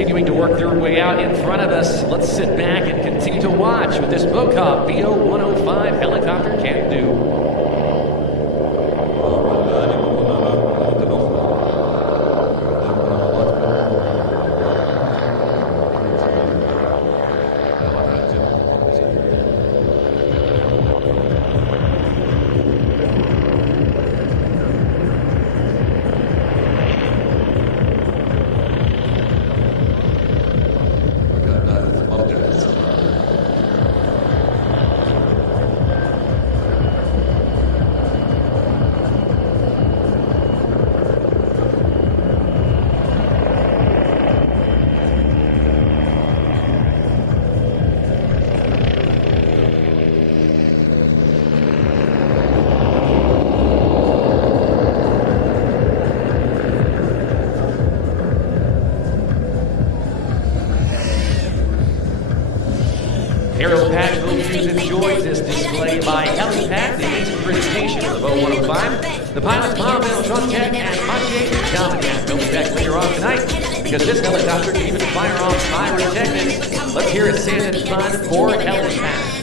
continuing to work their way out in front of us. Let's sit back and continue to watch what this Bocop BO105 helicopter can do. Aerobatic Villagers enjoyed this display by Helipact, the amazing presentation of the BO105. The pilots Bob Truntek and Maciej Dominik. They'll be back later on tonight because this helicopter can even fire off pyrotechnics. Let's hear it stand in fun for Helipact.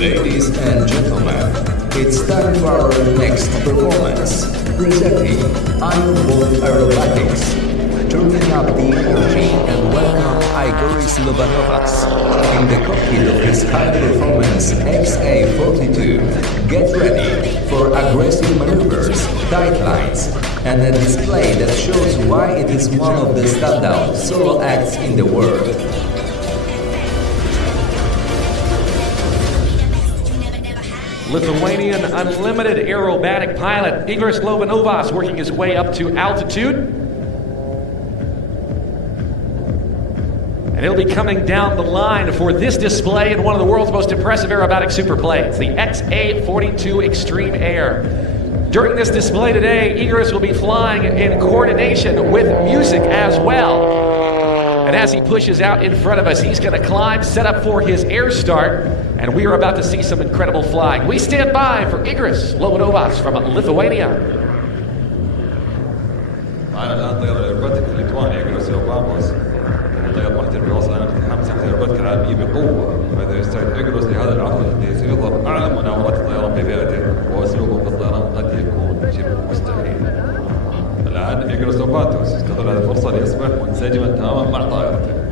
Ladies and gentlemen, it's time for our next performance. Presenting Airborne Pyrotechnics. Turning up the energy and welcome Igor Slovanovas in the cockpit of his high-performance XA-42. Get ready for aggressive maneuvers, tight lines, and a display that shows why it is one of the standout solo acts in the world. Lithuanian unlimited aerobatic pilot Igor Slovanovas working his way up to altitude. And he'll be coming down the line for this display in one of the world's most impressive aerobatic superplanes, the XA-42 Extreme Air. During this display today, Igor will be flying in coordination with music as well. And as he pushes out in front of us, he's going to climb, set up for his air start, and we are about to see some incredible flying. We stand by for Igor Slovanovas from Lithuania. معنا الآن طيارة الأيروباتيك الليتواني إيغور سلوفانوفاس. الطيار محترف يواصل على اقتحام مساحة الأيروباتيك العالمية بقوة، وهذا يستعد إيغور لهذا العرض الذي سيظهر أعلى مناورات الطيران بفئته، وأسلوبه في الطيران قد يكون شبه مستحيل. الآن إيغور سلوفانوفاس يستغل هذه الفرصة ليصبح منسجما تماما مع طائرته.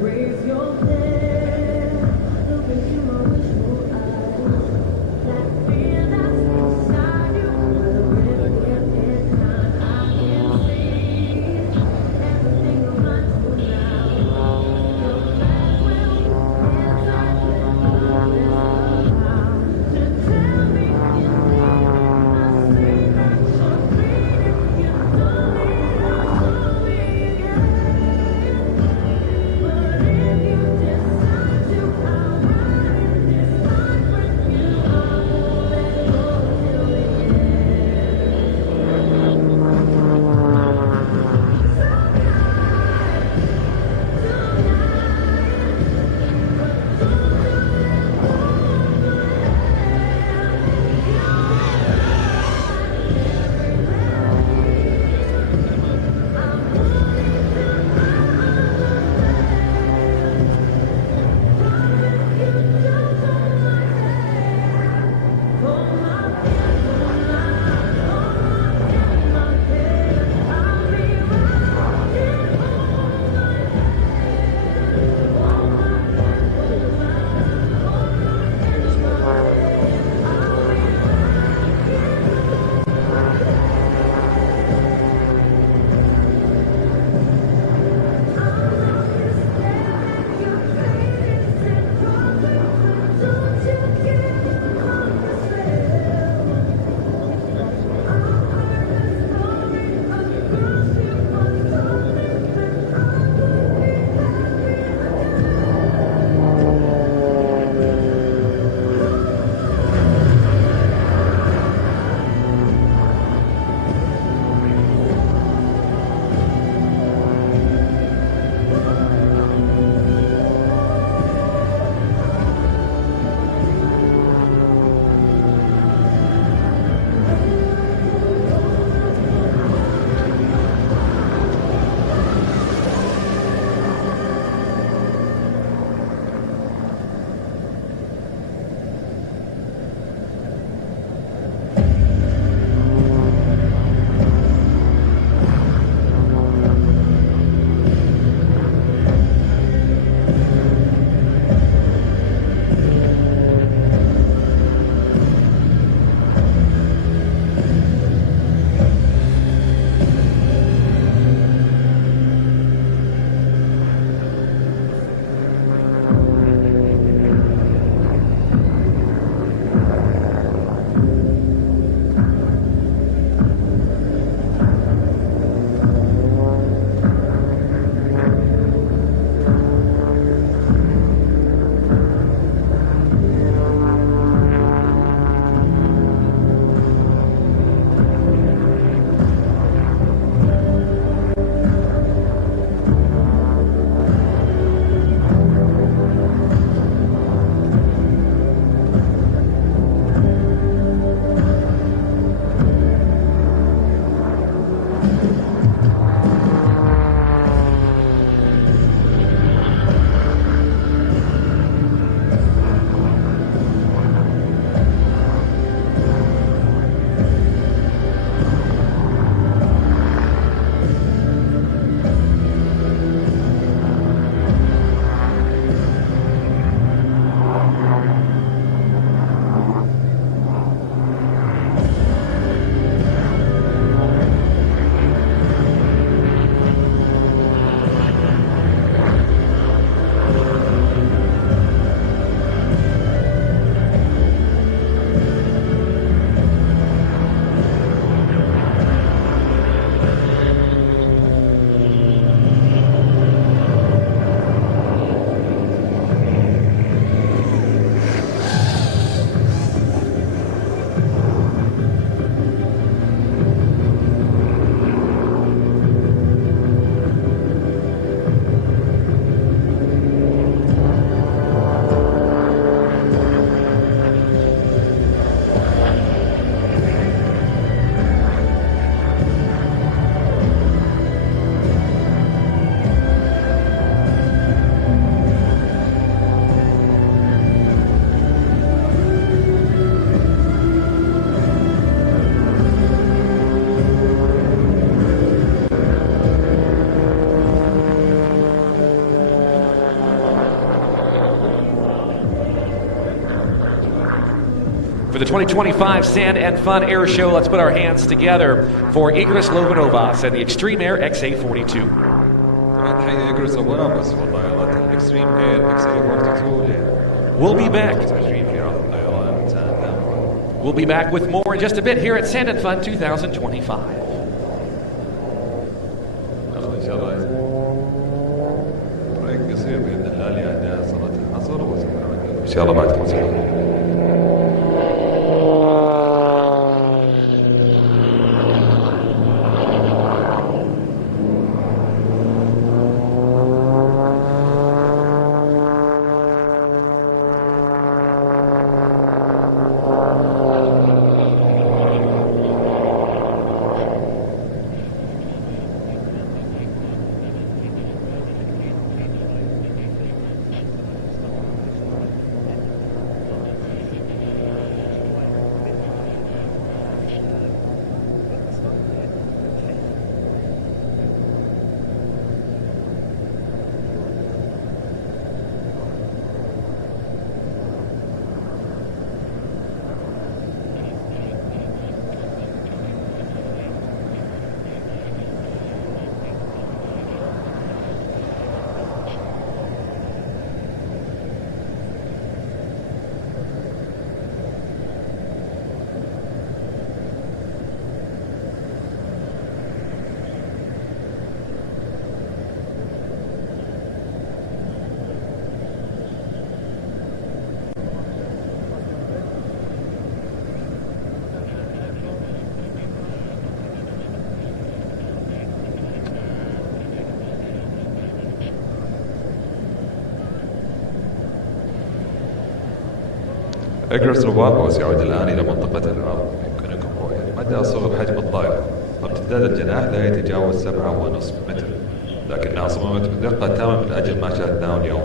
Raise your head, look into my wishful eyes. That fear that's inside you will never get time. I can see everything around you now. Your back will inside to tell me you need. I see that you're bleeding. You know me again. But if you decide For the 2025 Sand and Fun Air Show, let's put our hands together for Igris Lobanovas and the Extreme Air XA42. طبعا تحية إجرس لوبانوفاس والطائرات الإكستريم إير XA42 We'll be back. 25 في عرض الطيران ساند أند فن. We'll be back with more in just a bit here at Sand and Fun 2025. ناخذ إن شاء الله بريك قصير بإذن الله لأداء صلاة العصر وسنعود إن شاء الله بعد الموسيقى. إجرس لوبانوفاس يعود الآن إلى منطقة العرض. يمكنكم رؤية مدى صغر حجم الطائرة. امتداد الجناح لا يتجاوز 7.5 متر، لكنها صممت بدقة تامة من أجل ما شاهدناه اليوم.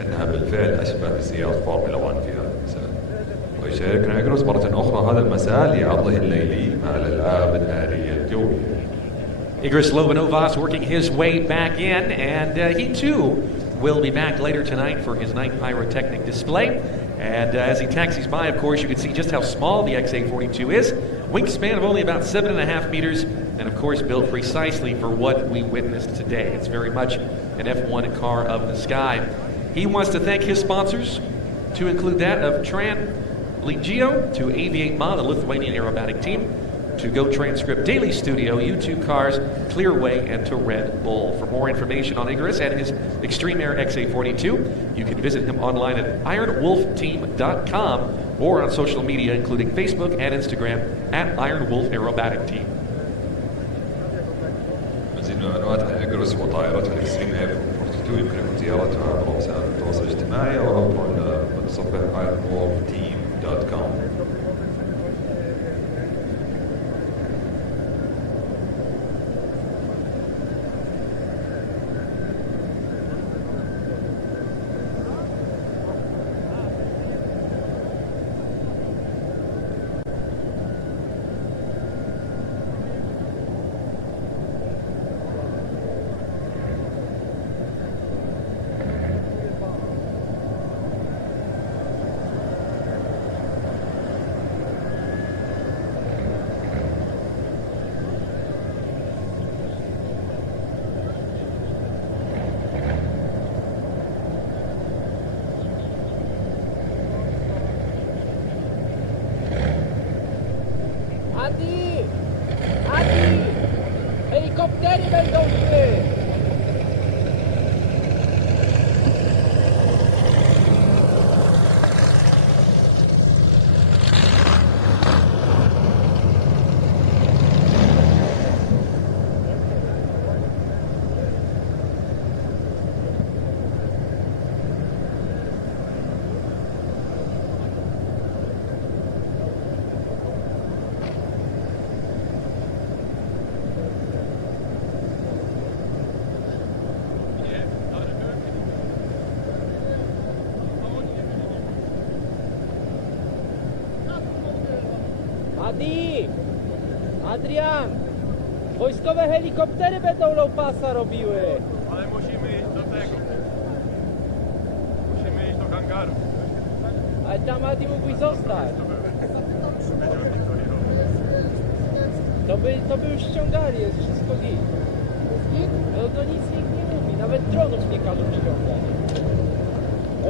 إنها بالفعل أشبه بسيارة فورمولا 1 في هذا المساء. ويشاركنا إجرس مرة أخرى هذا المساء لعرضه الليلي مع الألعاب النارية الجوية. Igris Lobanovas working his way back in, and he too will be back later tonight for his night pyrotechnic display. And as he taxis by, of course, you can see just how small the XA42 is. Wingspan of only about 7.5 meters, and of course built precisely for what we witnessed today. It's very much an F1 car of the sky. He wants to thank his sponsors, to include that of Transligio, to Aviate Ma, the Lithuanian aerobatic team, to Go Transcript Daily Studio, U2 Cars, Clearway, and to Red Bull. For more information on Igris and his Extreme Air XA42, you can visit him online at ironwolfteam.com or on social media, including Facebook and Instagram at Iron Wolf Aerobatic Team. مزيد من المعلومات عن إجرس وطائرة الإكستريم إير 42 يمكنكم زيارتها عبر وسائل التواصل الاجتماعي أو عبر المتصفح ironwolfteam.com. Adi! Helikoptery będą szły! Adi! Adrian! Wojskowe helikoptery będą low passa robiły! Ale musimy iść do tego. Musimy iść do hangaru. Ale tam Adi mógłbyś zostać. To by już ściągali, jest wszystko git. No nic nikt nie mówi, nawet dronów nie każą ściągać.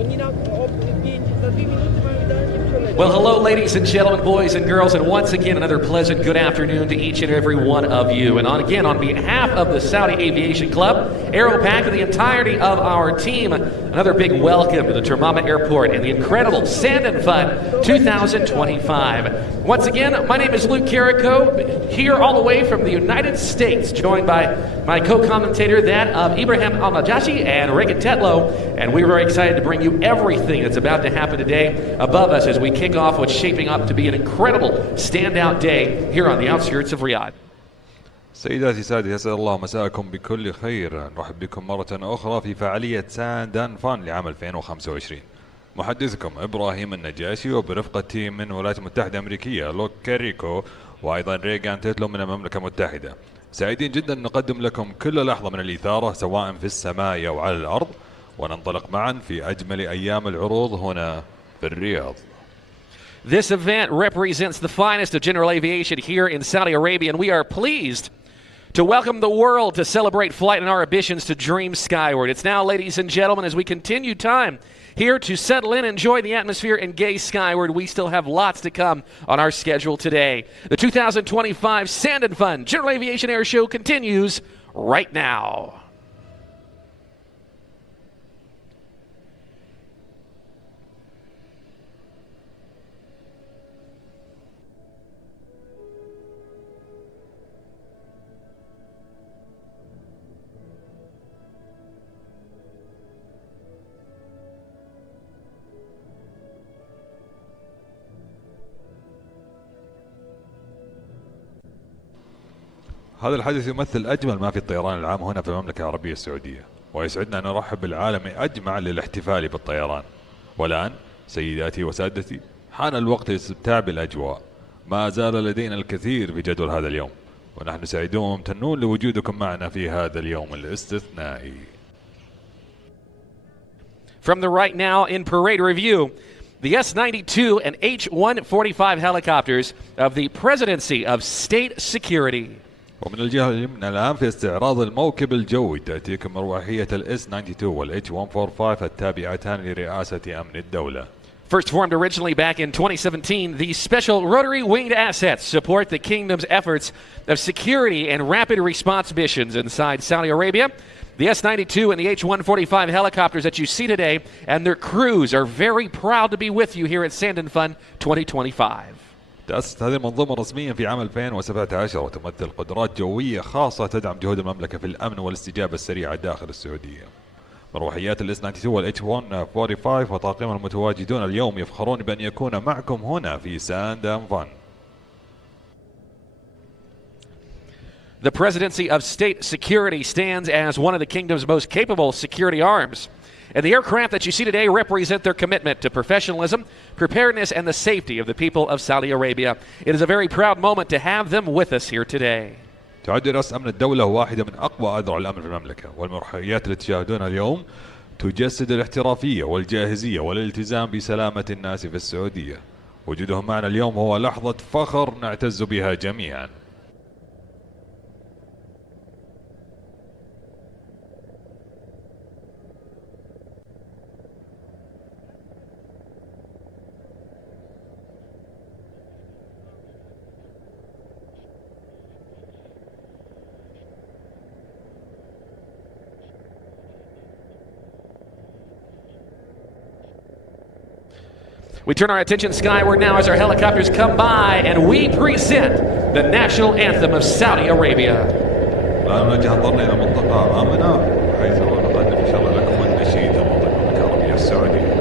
Oni za 2 minuty mają idealnie przelecieć. Well, hello, ladies and gentlemen, boys and girls, and once again, another pleasant good afternoon to each and every one of you. And on behalf of the Saudi Aviation Club, Aeropac, and the entirety of our team, another big welcome to the Thumumah Airport and the incredible Sand and Fun 2025. Once again, my name is Luke Carrico, here all the way from the United States, joined by my co-commentator, that of Ibrahim Al-Najashi and Reagan Tetlow, and we're very excited to bring you everything that's about to happen today above us as we kick off what's shaping up to be an incredible standout day here on the outskirts of Riyadh. سيداتي سادتي أسأل الله مساءكم بكل خير. نرحب بكم مرة أخرى في فعالية ساند أند فان لعام 2025. محدثكم إبراهيم النجاشي وبرفقتي من الولايات المتحدة الأمريكية لوك كاريكو وأيضا ريغان تيتلو من المملكة المتحدة. سعيدين جدا نقدم لكم كل لحظة من الإثارة سواء في السماء أو على الأرض، وننطلق معا في أجمل أيام العروض هنا في الرياض. This event represents the finest of general aviation here in Saudi Arabia, and we are pleased to welcome the world to celebrate flight and our ambitions to dream skyward. It's now, ladies and gentlemen, as we continue time here to settle in, enjoy the atmosphere, and gaze skyward. We still have lots to come on our schedule today. The 2025 Sand and Fun General Aviation Airshow continues right now. هذا الحدث يمثل أجمل ما في الطيران العام هنا في المملكة العربية السعودية، ويسعدنا أن نرحب بالعالم أجمع للاحتفال بالطيران. والآن سيداتي وسادتي حان الوقت للاستمتاع بالأجواء. ما زال لدينا الكثير في جدول هذا اليوم، ونحن سعيدون وممتنون لوجودكم معنا في هذا اليوم الاستثنائي. From the right now in parade review, the S-92 and H-145 helicopters of the Presidency of State Security. ومن الجهة اليمنى الآن في استعراض الموكب الجوي تأتيكم مروحية الS-92 والH-145 التابعتان لرئاسة أمن الدولة. First formed originally back in 2017, these special rotary winged assets support the kingdom's efforts of security and rapid response missions inside Saudi Arabia. The S-92 and the H-145 helicopters that you see today and their crews are very proud to be with you here at Sand and Fun 2025. تأسست هذه المنظومة رسميا في عام 2017 وتمثل قدرات جوية خاصة تدعم جهود المملكة في الأمن والاستجابة السريعة داخل السعودية. مروحيات الS-92 والH-145 وطاقمها المتواجدون اليوم يفخرون بأن يكون معكم هنا في ساند أند فان. The Presidency of State Security stands as one of the kingdom's most capable security arms. And the aircraft that you see today represent their commitment to professionalism, preparedness, and the safety of the people of Saudi Arabia. It is a very proud moment to have them with us here today. تعد رأس أمن الدولة واحدة من أقوى أذرع الأمن في المملكة، والمروحيات التي تشاهدونها اليوم تجسد الاحترافية والجاهزية والالتزام بسلامة الناس في السعودية. وجودهم معنا اليوم هو لحظة فخر نعتز بها جميعا. We turn our attention skyward now as our helicopters come by and we present the national anthem of Saudi Arabia. الآن نوجه أنظارنا إلى منطقة آمنة حيث نقدم إن شاء الله لكم النشيد المملكة العربية السعودية.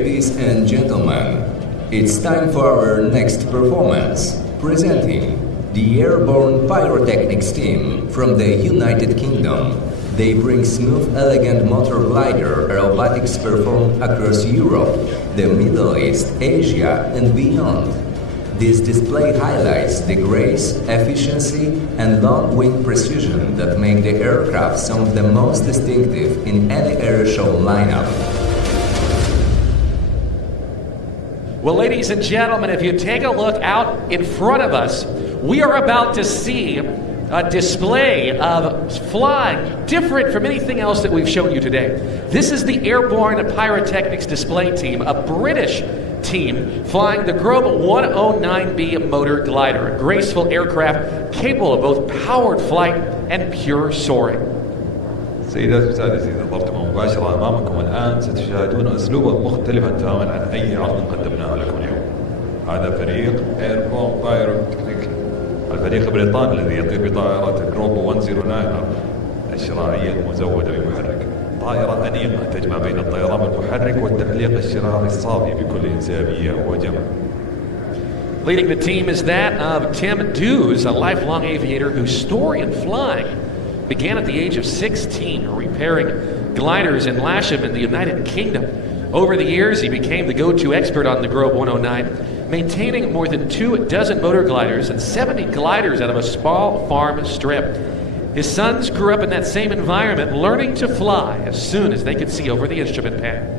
Ladies and gentlemen, it's time for our next performance. Presenting the Airborne Pyrotechnics team from the United Kingdom. They bring smooth, elegant motor glider aerobatics performed across Europe, the Middle East, Asia, and beyond. This display highlights the grace, efficiency, and long wing precision that make the aircraft some of the most distinctive in any airshow lineup. Well, ladies and gentlemen, if you take a look out in front of us, we are about to see a display of flying different from anything else that we've shown you today. This is the Airborne Pyrotechnics display team, a British team flying the Grob 109B motor glider, a graceful aircraft capable of both powered flight and pure soaring. سيداتي وسادتي، إذا ضفتم مباشرة أمامكم الآن ستشاهدون أسلوبا مختلفا تماما عن أي عرض قدمناه لكم اليوم. هذا فريق Airborne Pyrotechnics، الفريق البريطاني الذي يطير بطائرة الجروب 109 الشراعية المزودة بمحرك. طائرة أنيقة تجمع بين الطيران بالمحرك والتحليق الشراعي الصافي بكل إنسيابية وجمال. Leading the team is that of Tim Dews, a lifelong aviator whose story in flying began at the age of 16, repairing gliders in Lasham in the United Kingdom. Over the years, he became the go-to expert on the Grob 109, maintaining more than 24 motor gliders and 70 gliders out of a small farm strip. His sons grew up in that same environment, learning to fly as soon as they could see over the instrument panel.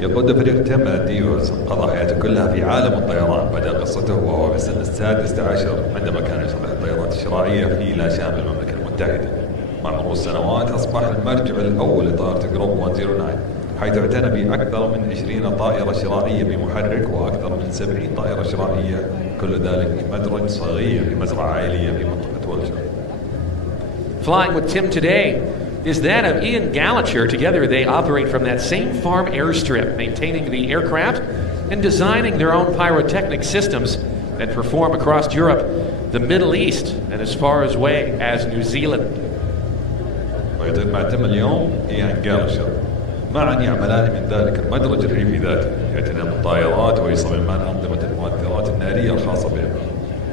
يقود فريق تيم ديوز قضى حياته كلها في عالم الطيران. بدأ قصته وهو في السن السادس عشر عندما كان يصلح الطائرات الشراعية في لاشام بالمملكة المتحدة. مع مرور السنوات أصبح المرجع الأول لطائرة جروب 109، حيث اعتنى بأكثر من 20 طائرة شراعية بمحرك وأكثر من 70 طائرة شراعية، كل ذلك في مدرج صغير في مزرعة عائلية في منطقة ولشة. Flying with Tim today is that of Ian Gallacher. Together they operate from that same farm airstrip, maintaining the aircraft and designing their own pyrotechnic systems that perform across Europe, the Middle East, and as far away as New Zealand. ويطير مع تيم اليوم إيان جالشر، معا يعملان من ذلك المدرج الريفي ذاته، يعتنيان بالطائرات ويصممان أنظمة المؤثرات النارية الخاصة بهم،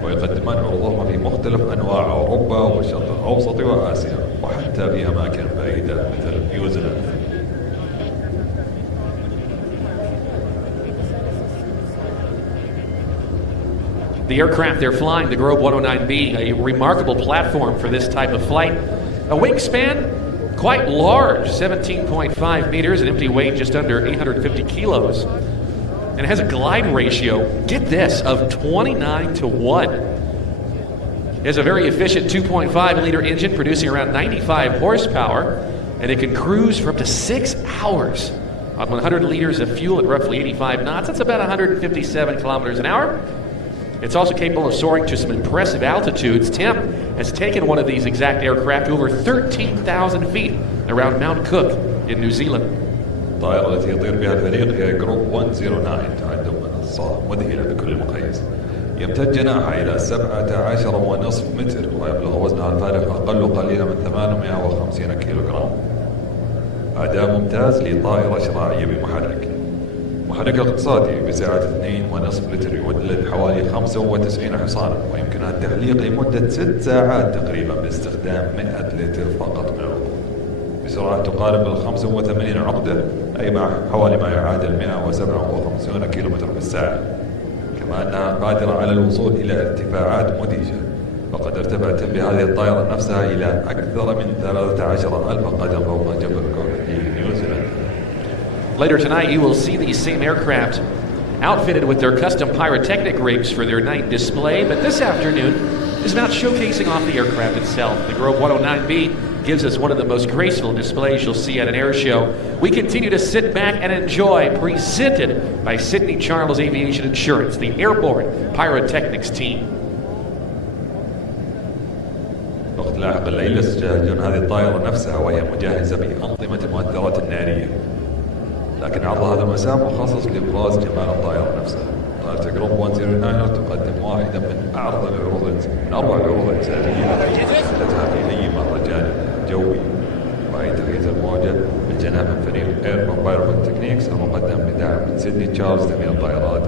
ويقدمان عروضهما في مختلف أنواع أوروبا والشرق الأوسط وآسيا، وحتى في أماكن بعيدة مثل نيوزيلندا. The aircraft they're flying, the Grob 109B, a remarkable platform for this type of flight. A wingspan quite large, 17.5 meters, an empty weight just under 850 kilos. And it has a glide ratio, get this, of 29:1. It has a very efficient 2.5 liter engine producing around 95 horsepower, and it can cruise for up to 6 hours on 100 liters of fuel at roughly 85 knots. That's about 157 kilometers an hour. It's also capable of soaring to some impressive altitudes. Tim has taken one of these exact aircraft to over 13,000 feet around Mount Cook in New Zealand. الطائرة التي يطير بها الفريق هي جروب 109، تعد منصة مذهلة بكل المقاييس. يمتد جناحها إلى 17.5 متر، ويبلغ وزنها الفارغ أقل قليلا من 850 كيلوغرام. أداء ممتاز لطائرة شراعية بمحرك. محرك اقتصادي بسعة 2.5 لتر يولد حوالي 95 حصانا، ويمكنها التحليق لمدة 6 ساعات تقريبا باستخدام 100 لتر فقط من الوقود، بسرعة تقارب ال 85 عقدة، أي مع حوالي ما يعادل 157 كيلومتر بالساعة. كما أنها قادرة على الوصول إلى ارتفاعات مدهشة، وقد ارتفعت بهذه الطائرة نفسها إلى أكثر من 13,000 قدم فوق جبل كوك في نيوزيلندا. Later tonight, you will see these same aircraft outfitted with their custom pyrotechnic rigs for their night display, but this afternoon is about showcasing off the aircraft itself. The Grob 109B gives us one of the most graceful displays you'll see at an air show. We continue to sit back and enjoy, presented by Sydney Charles Aviation Insurance, the Airborne Pyrotechnics team. وقت لاحق الليلة ستشاهدون هذه الطائرة نفسها وهي مجهزة بأنظمة المؤثرات النارية، لكن عرض هذا المساء مخصص لإبراز جمال الطائرة نفسها. طائرة جروب 109 تقدم واحدة من أعرض العروض من أروع العروض الإنسانية التي حدثتها في أي مهرجان جوي، وهي الطيراني تحيز الموجة بالجناح من فريق Airborne Pyrotechnics المقدم بدعم من سيدني تشارلز تأمين الطائرات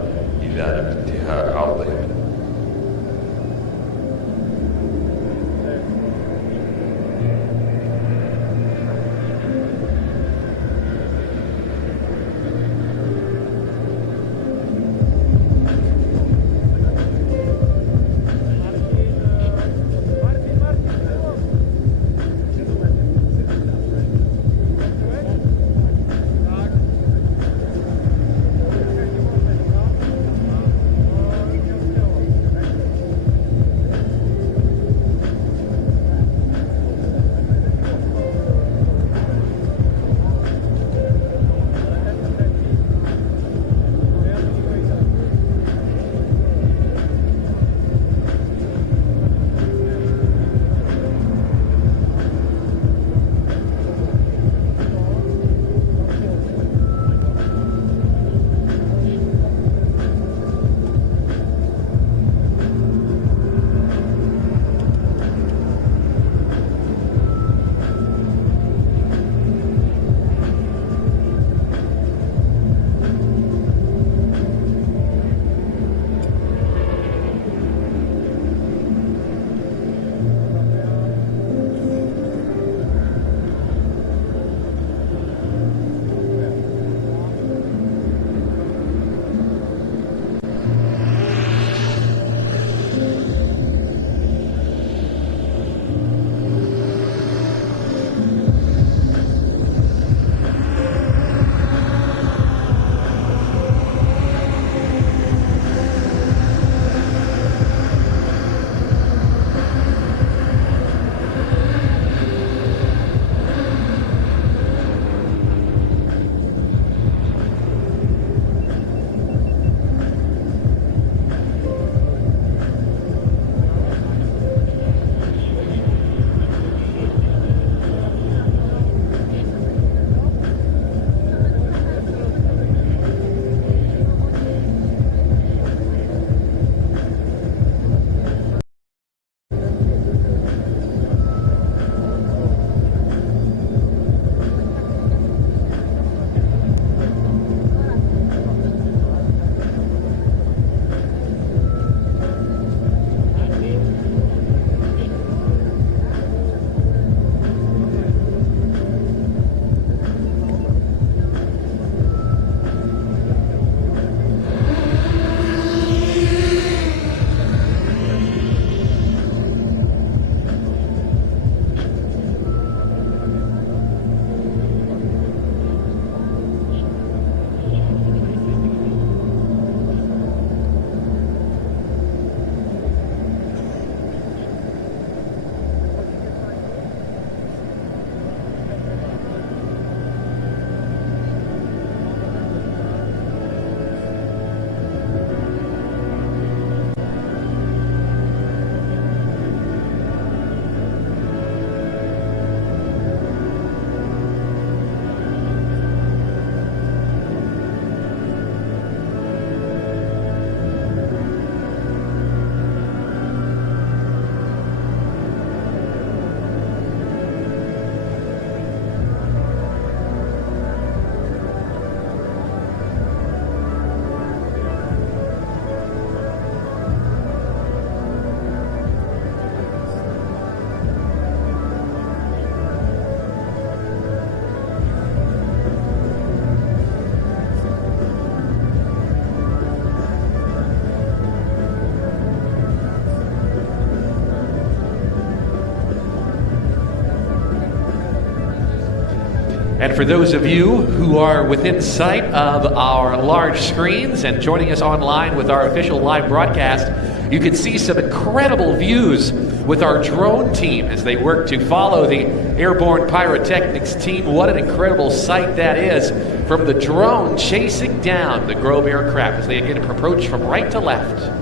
إذانا بانتهاء عرضهم. And for those of you who are within sight of our large screens and joining us online with our official live broadcast, you can see some incredible views with our drone team as they work to follow the Airborne Pyrotechnics team. What an incredible sight that is from the drone chasing down the Grove aircraft as they again approach from right to left.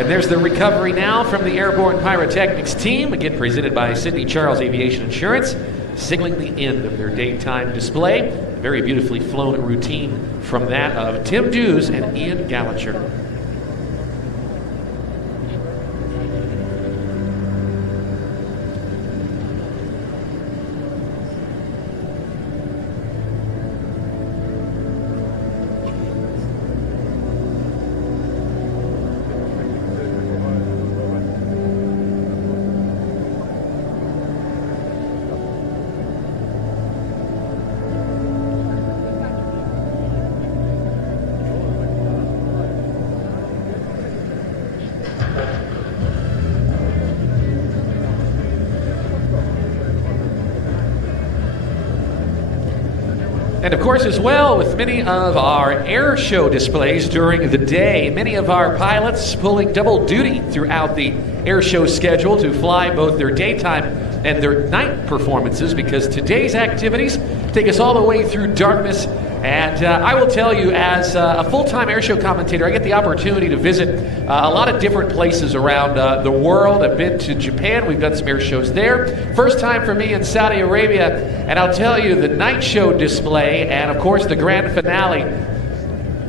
And there's the recovery now from the Airborne Pyrotechnics team, again presented by Sydney Charles Aviation Insurance, signaling the end of their daytime display. Very beautifully flown routine from that of Tim Dews and Ian Gallacher. And of course, as well, with many of our air show displays during the day, many of our pilots pulling double duty throughout the air show schedule to fly both their daytime and their night performances, because today's activities take us all the way through darkness. And I will tell you, as a full-time airshow commentator, I get the opportunity to visit a lot of different places around the world. I've been to Japan. We've done some air shows there. First time for me in Saudi Arabia. And I'll tell you, the night show display and, of course, the grand finale,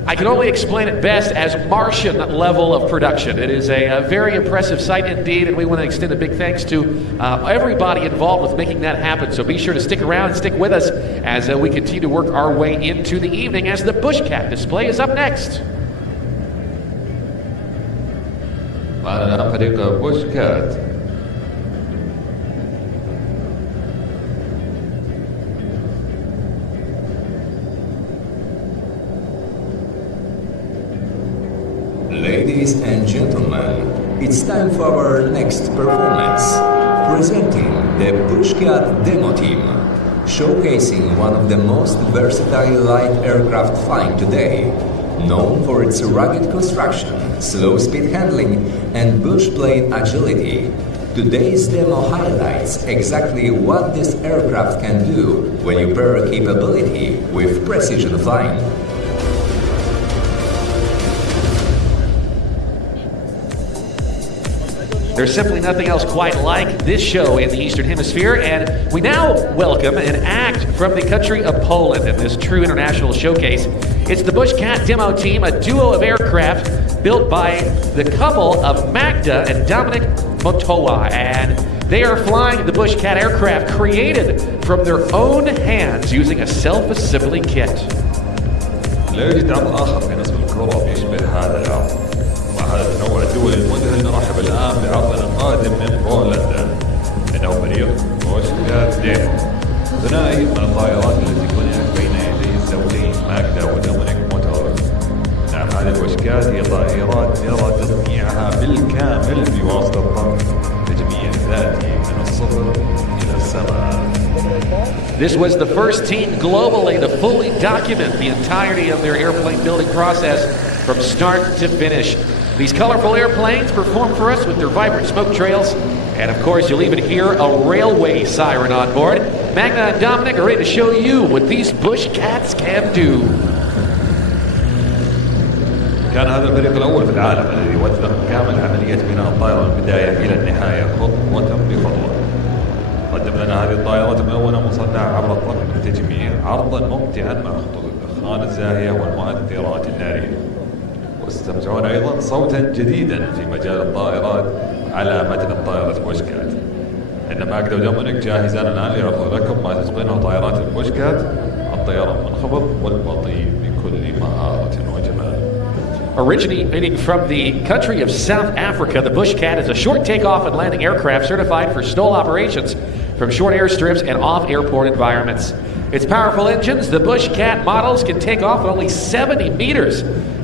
I can only explain it best as Martian level of production. It is a very impressive sight indeed, and we want to extend a big thanks to everybody involved with making that happen. So be sure to stick around and stick with us as we continue to work our way into the evening as the Bushcat display is up next. معنا فريق بوشكات. Ladies and gentlemen, it's time for our next performance. Presenting the Bushcat Demo Team, showcasing one of the most versatile light aircraft flying today, known for its rugged construction, slow speed handling, and bush plane agility. Today's demo highlights exactly what this aircraft can do when you pair capability with precision flying. There's simply nothing else quite like this show in the Eastern Hemisphere, and we now welcome an act from the country of Poland in this true international showcase. It's the Bushcat Demo Team, a duo of aircraft built by the couple of Magda and Dominik Motowa, and they are flying the Bushcat aircraft created from their own hands using a self-assembly kit. لا يوجد عرض آخر في نصف الكرة يشبه هذا العرض. مع هذا التنوع الدولي المذهل نرحب الآن بعرضنا القادم من بولندا، إنه فريق بوشكات ديمو، ثنائي من الطائرات التي بنيت بين يدي الزوجين ماجدا ودومينيك موتور. نعم، هذه البوشكات هي طائرات يرى تصنيعها بالكامل بواسطة ضغط تجميع ذاتي من الصفر إلى السماء. This was the first team globally to fully document the entirety of their airplane building process from start to finish. These colorful airplanes perform for us with their vibrant smoke trails, and of course you'll even hear a railway siren on board. Magda and Dominik are ready to show you what these Bushcats can do. كان هذا الفريق الأول في العالم الذي وثق كامل عملية بناء الطائرة من البداية إلى النهاية خطوة بخطوة. قدم لنا هذه الطائرات الملونة مصنعة عبر الضغط بالتجميع، عرضا ممتعا مع خطوط الدخان الزاهية والمؤثرات النارية. وستسمعون أيضا صوتا جديدا في مجال الطائرات على متن الطائرة بوشكات. إن ماجدا ودومينيك جاهزان الآن ليعرضوا لكم ما تتقنه طائرات البوشكات، الطيران المنخفض والبطيء بكل مهارة وجمال. Originating from the country of South Africa, the Bushcat is a short takeoff and landing aircraft certified for STOL operations from short airstrips and off-airport environments. Its powerful engines, the Bushcat models, can take off at only 70 meters.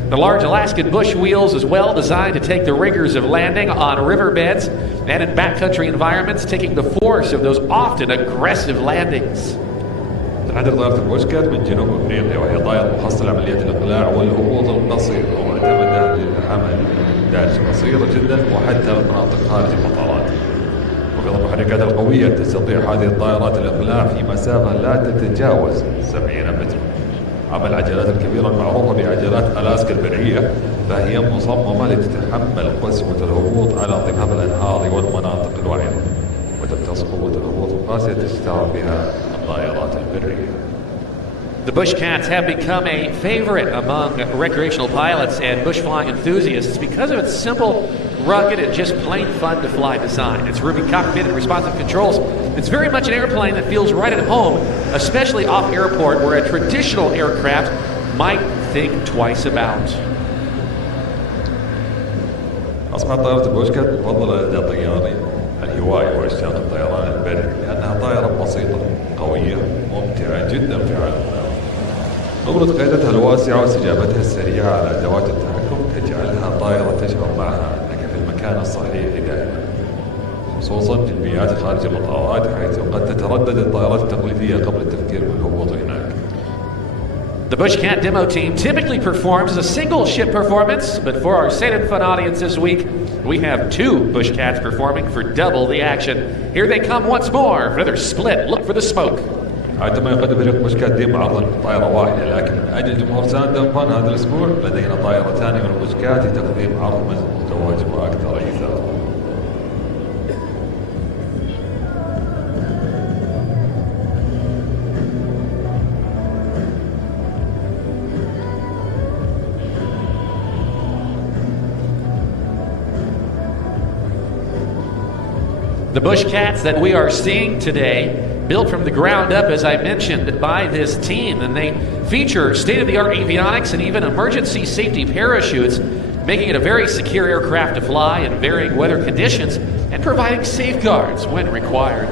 The large Alaskan bush wheels is well designed to take the rigors of landing on riverbeds and in backcountry environments, taking the force of those often aggressive landings. تحضر طائرة البوشكات من جنوب افريقيا، وهي طائرة مخصصة لعمليات الاقلاع والهبوط القصير، ومعتمدة للعمل دارجة قصيرة جدا وحتى المناطق خارج المطارات. وبضم المحركات القوية تستطيع هذه الطائرات الاقلاع في مسافة لا تتجاوز 70 متر. أما العجلات الكبيرة المعروفة بعجلات ألاسكا البرية فهي مصممة لتتحمل قسوة الهبوط على ضفاف الأنهار والمناطق الوعرة، وتمتص قوة الهبوط القاسية تشتهر بها الطائرات البرية. The Bushcats have become a favorite among recreational pilots and bush flying enthusiasts because of its simple, rugged, and just plain fun to fly design. Its roomy cockpit and responsive controls. It's very much an airplane that feels right at home, especially off airport where a traditional aircraft might think twice about. أصبحت طائرة البوشكات مفضلة لدى طياري الهواية وعشاق الطيران البري لأنها طائرة بسيطة قوية ممتعة جدا في عالم الطيران. خبرة قيادتها الواسعة واستجابتها السريعة على أدوات التحكم تجعلها طائرة تشعر معها أنك في المكان الصحيح دائما، خصوصا في البيئات خارج المطارات حيث قد تتردد الطائرات التقليدية قبل التفكير بالهبوط هناك. The Bushcat demo team typically performs a single ship performance, but for our Saint and Fun audience this week, we have two Bushcats performing for double the action. Here they come once more for another split. Look for the smoke. عندما يقدم فريق بوشكات ديم عرضا طائرة واحدة، لكن من أجل جمهور ساند أند فن هذا الأسبوع لدينا طائرة ثانية من البوشكات لتقديم عرض مزدوج وأكثر إثارة. The Bushcats that we are seeing today, built from the ground up, as I mentioned, by this team, and they feature state-of-the-art avionics and even emergency safety parachutes, making it a very secure aircraft to fly in varying weather conditions and providing safeguards when required.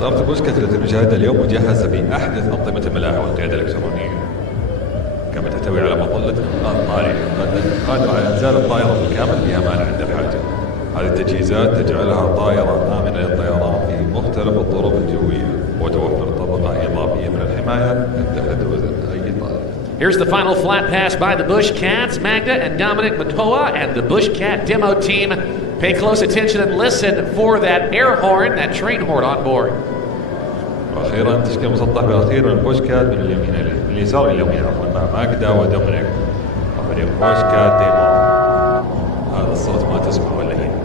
طائرة البوشكات التي نشاهدها اليوم مجهزة بأحدث أنظمة الملاحة والقيادة الإلكترونية، كما تحتوي على مظلة إنقاذ طارئة قادرة على إنزال الطائرة بالكامل بأمان عند الحاجة. هذه التجهيزات تجعلها طائرة آمنة للطيران في مختلف الظروف الجوية وتوفر طبقة إضافية من الحماية عند حدوث أي طائرة. Here's the final flat pass by the Bushcats, Magda and Dominic Matoa, and the Bushcat demo team. Pay close attention and listen for that air horn, that train horn on board. وأخيرا تشكيل مسطح بالأخير من البوشكات من اليمين من اليسار إلى اليمين عفوا مع ماجدا ودومينيك وفريق بوشكات ديمو. هذا الصوت ما تسمعه إلا هنا.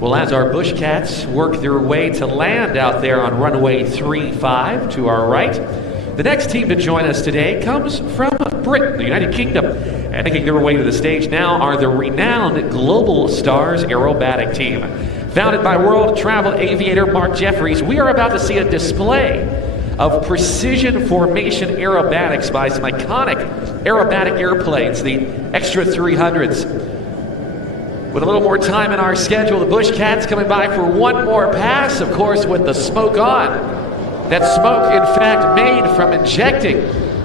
Well, as our Bushcats work their way to land out there on runway 35 to our right, the next team to join us today comes from Britain, the United Kingdom. And making their way to the stage now are the renowned Global Stars Aerobatic Team. Founded by world travel aviator Mark Jeffries, we are about to see a display of precision formation aerobatics by some iconic aerobatic airplanes, the Extra 300s. With a little more time in our schedule, the Bushcats coming by for one more pass, of course, with the smoke on. That smoke, in fact, made from injecting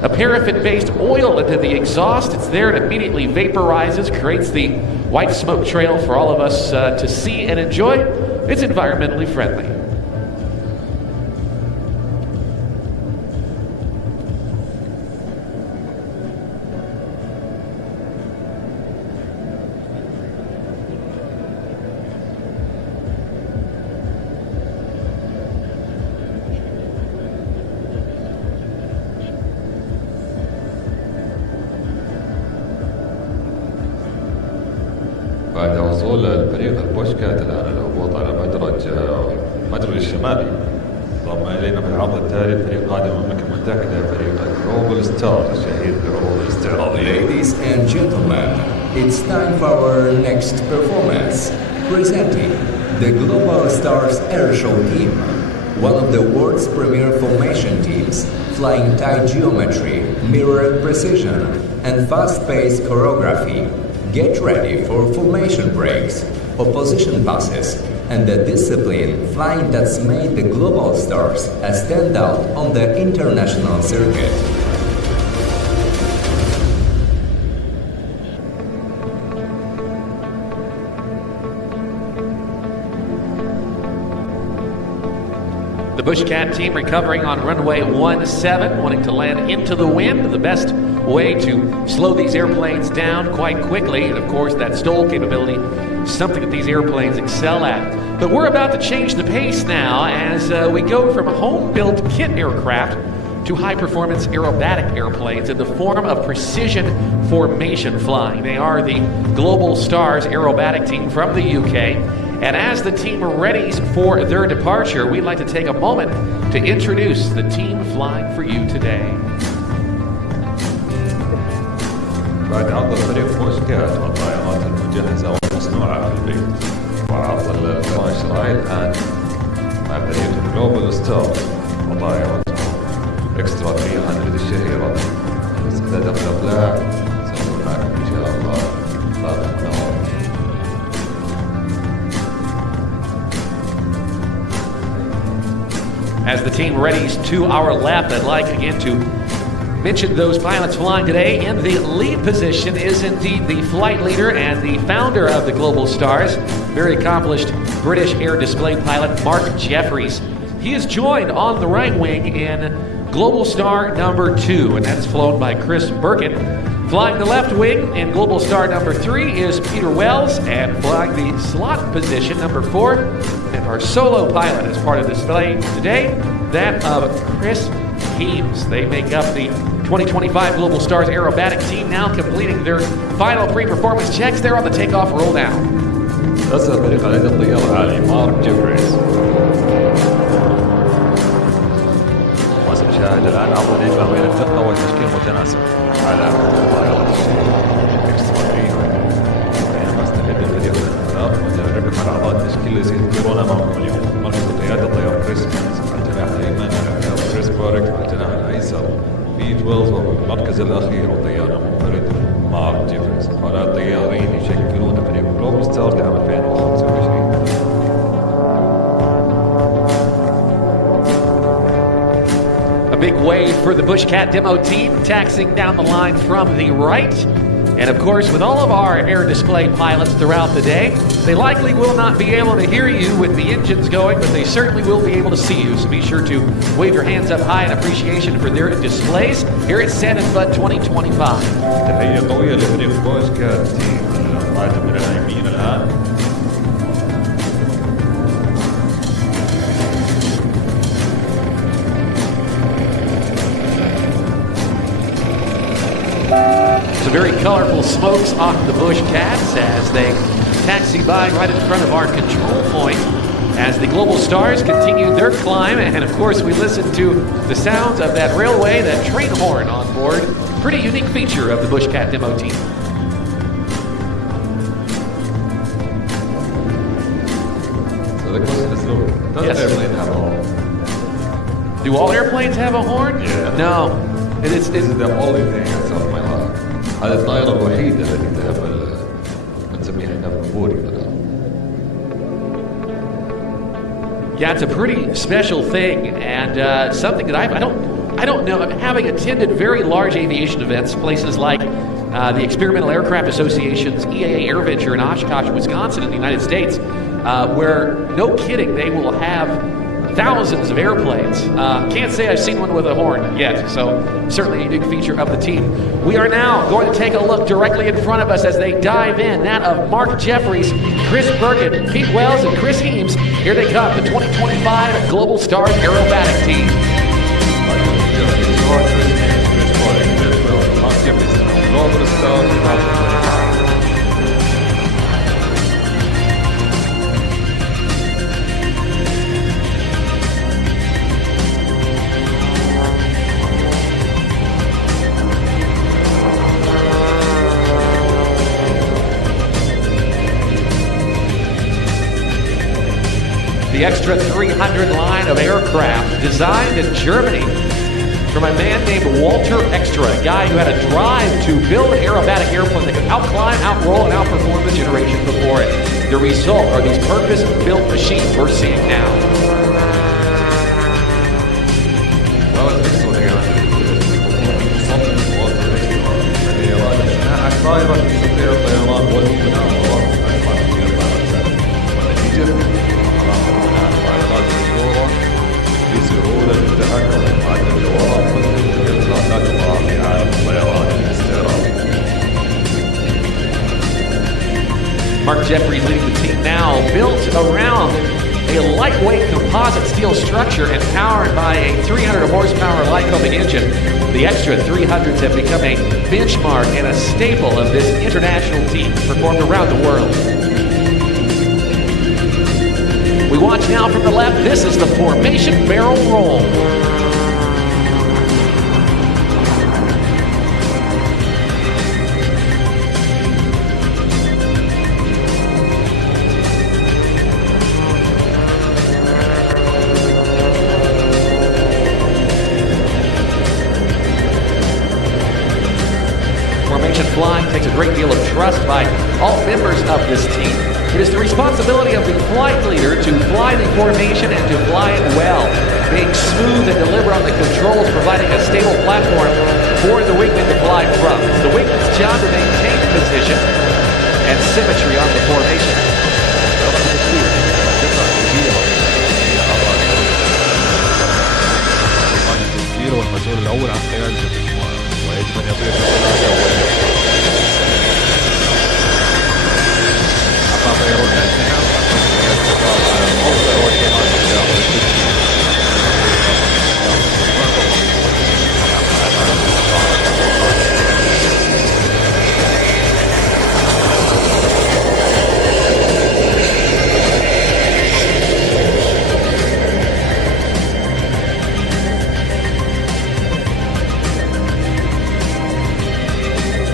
a paraffin-based oil into the exhaust. It's there, it immediately vaporizes, creates the white smoke trail for all of us to see and enjoy. It's environmentally friendly. بعد وصول الفريق البوشكات الآن الهبوط على مدرج الشمالي، ضم إلينا في العرض التالي فريق قادم من المملكة المتحدة فريق الجلوبال ستار الشهير بالعروض الاستعراضية. Ladies and gentlemen, it's time for our next performance. Presenting the Global Stars Airshow team. one of the world's premier formation teams, flying tight geometry, mirrored precision, and fast-paced choreography. Get ready for formation breaks, opposition passes, and the discipline flying that's made the global stars a standout on the international circuit. The Bushcat team recovering on runway 17, wanting to land into the wind. The best way to slow these airplanes down quite quickly, and of course that stall capability, something that these airplanes excel at. But we're about to change the pace now as we go from home-built kit aircraft to high-performance aerobatic airplanes in the form of precision formation flying. They are the Global Stars aerobatic team from the UK. And as the team readies for their departure, we'd like to take a moment to introduce the team flying for you today. بعد عرض الفريق بوشكات والطائرات المجهزة والمصنوعة في البيت، وعرض الفلاش راي الآن مع فريق جلوبال ستارز وطائرة اكسترا 300 الشهيرة. استعداد الأبلاع سنكون معكم إن شاء الله. فاطمة نور. As the team readies to our left, I'd like again to mention those pilots flying today. In the lead position is indeed the flight leader and the founder of the Global Stars, very accomplished British air display pilot Mark Jeffries. He is joined on the right wing in Global Star number 2, and that's flown by Chris Birkin. Flying the left wing in Global Star number 3 is Peter Wells, and flying the slot position number 4, and our solo pilot as part of the display today, that of Chris Heames. They make up the 2025 Global Stars aerobatic team, now completing their final pre-performance checks. They're on the takeoff roll now. رسل فريق العدد الطيار العالي مارك جيفريز. موسم شاهد الآن عرض الإجماع بين الدقة والتشكيل متناسب على طائرة اكسترا 300. بينما استمد الفريق الانطلاق وتدربهم على أعضاء التشكيل الذي سيذكرون أمامكم اليوم. مركز قيادة الطيار كريس هينز، على الجناح الأيمن كريس بارك، على الجناح الأيسر بيت ويلز، والمركز الأخير والطيار المنفرد مارك جيفريز. هؤلاء الطيارين يشكلون فريق جلوبال ستارز لعام 2025. A big wave for the Bushcat demo team, taxiing down the line from the right. And of course, with all of our air display pilots throughout the day, they likely will not be able to hear you with the engines going, but they certainly will be able to see you. So be sure to wave your hands up high in appreciation for their displays here at Sand and Fun 2025. تحية قوية لفريق بوشكات تيم القادم من اليمين الآن. Some very colorful smokes off the Bushcats as they taxi by right in front of our control point as the Global Stars continue their climb. And of course, we listen to the sounds of that railway, that train horn on board. Pretty unique feature of the Bushcat demo team. So the question is, look, does Yes. an airplane have a horn? Do all airplanes have a horn? Yeah. No. This is the only thing that's on my heart. هذه الطائرة الوحيدة التي تهب نسميها هنا بوري. Yeah, it's a pretty special thing, and something that I don't know. Having attended very large aviation events, places like the Experimental Aircraft Association's EAA AirVenture in Oshkosh, Wisconsin, in the United States, where no kidding, they will have thousands of airplanes. Can't say I've seen one with a horn yet, so certainly a unique feature of the team. We are now going to take a look directly in front of us as they dive in. That of Mark Jeffries, Chris Birkin, Pete Wells, and Chris Heames. Here they come, the 2025 Global Stars aerobatic team. Global Stars 2025. The Extra 300 line of aircraft designed in Germany from a man named Walter Extra, a guy who had a drive to build an aerobatic airplane that could outclimb, outroll, and outperform the generation before it. The result are these purpose-built machines we're seeing now. طائرة تستطيع الطيران والبناء ونتيجة بناء طائرات مشهورة بسهولة التحكم وعدم الجوارات والإطلاقات الأخرى في عالم الطيران الاستعراضي. Mark Jeffries leading the team now, built around a lightweight composite steel structure and powered by a 300 horsepower Lycoming engine. The Extra 300s have become a benchmark and a staple of this international team performed around the world. We watch now from the left. This is the formation barrel roll. Flying takes a great deal of trust by all members of this team. It is the responsibility of the flight leader to fly the formation and to fly it well, being smooth and deliberate on the controls, providing a stable platform for the wingman to fly from. It's the wingman's job to maintain position and symmetry on the formation. والمسؤول الأول عن قيادة المجموعة ويجب أن يطير بقيادة أولية. أعطى طيرون الأجنحة ويستقر على الموقع والكمان الداخل.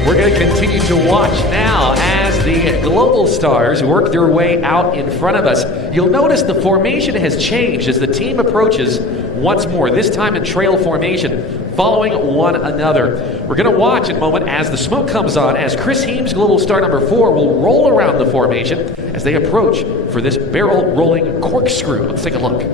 We're going to continue to watch now as the global stars work their way out in front of us. You'll notice the formation has changed as the team approaches once more, this time in trail formation, following one another. We're going to watch in a moment as the smoke comes on, as Chris Heems, global star number 4, will roll around the formation as they approach for this barrel rolling corkscrew. Let's take a look.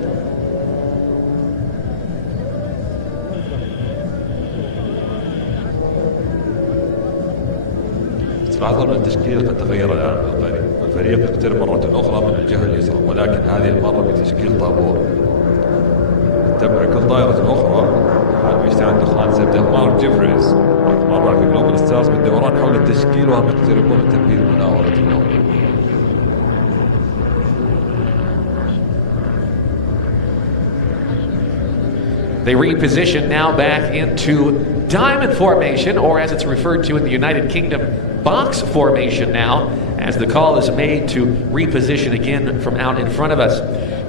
لاحظوا أن التشكيل قد تغير الآن بالفريق، والفريق يقترب مرة أخرى من الجهة اليسرى، ولكن هذه المرة بتشكيل طابور. تتبع كل طائرة أخرى حال ما يشتعل دخان سيبدأ مارك جيفريز مرة في جلوبال ستارز بالدوران حول التشكيل وهم يقتربون من تنفيذ مناورة اليوم. They reposition now back into diamond formation, or as it's referred to in the United Kingdom, box formation now, as the call is made to reposition again from out in front of us.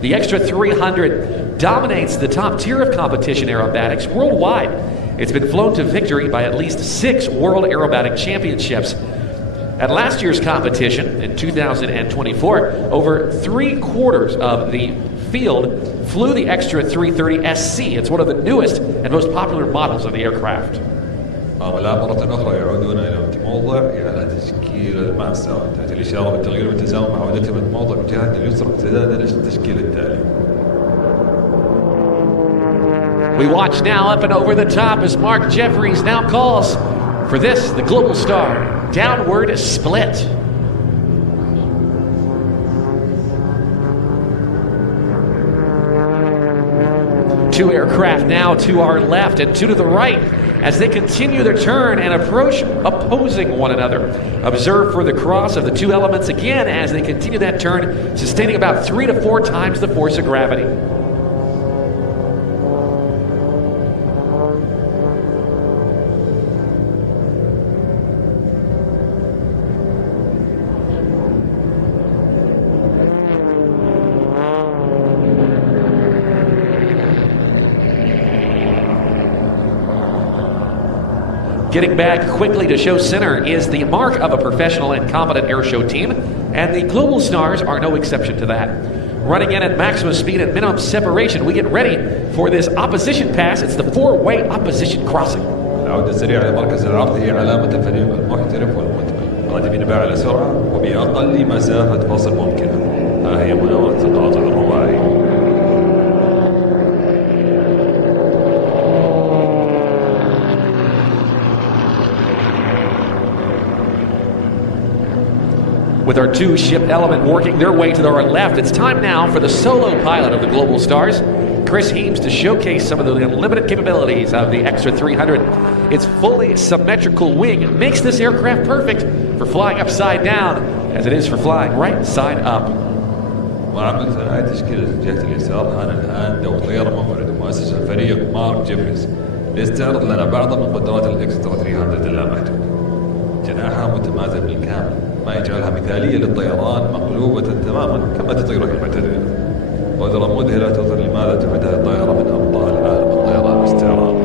The Extra 300 dominates the top tier of competition aerobatics worldwide. It's been flown to victory by at least 6 World Aerobatic Championships. At last year's competition in 2024, over 3/4 of the field flew the Extra 330SC. It's one of the newest and most popular models of the aircraft. ولا مرة أخرى يعودون إلى موضع على تشكيل المأساة. تأتي الإشارة بالتغيير والتزامن مع عودتهم من موضع الجهة اليسرى امتدادا للتشكيل التالي. We watch now up and over the top as Mark Jeffries now calls for this, the Global Star downward split. Two aircraft now to our left and 2 to the right as they continue their turn and approach opposing one another. Observe for the cross of the 2 elements again as they continue that turn, sustaining about 3 to 4 times the force of gravity. Getting back quickly to show center is the mark of a professional and competent airshow team, and the Global Stars are no exception to that. running in at maximum speed and minimum separation. We get ready for this opposition pass. It's the 4-way opposition crossing. العودة السريعة لمركز العرض هي علامة الفريق المحترف والمتقن، قادمين بأعلى سرعة وبأقل مسافة فاصل ممكنة. ها هي مناورة القاطع الرباعي. With our 2-ship element working their way to our left, it's time now for the solo pilot of the Global Stars, Chris Heems, to showcase some of the unlimited capabilities of the Extra 300. Its fully symmetrical wing makes this aircraft perfect for flying upside down, as it is for flying right side up. مع مثل تشكيلة جهة اليسار حان الآن دور طيارة منفرد ومؤسس الفريق مارك جيفريز ليستعرض لنا بعض من قدرات الإكسترا 300 اللامحدودة. جناحها متمازن بالكامل، ما يجعلها مثالية للطيران، مقلوبة تماما كما تطير المعتدلة. قدرة مذهلة تظهر لماذا تعدها الطائرة من أبطال عالم الطيران الاستعراضي.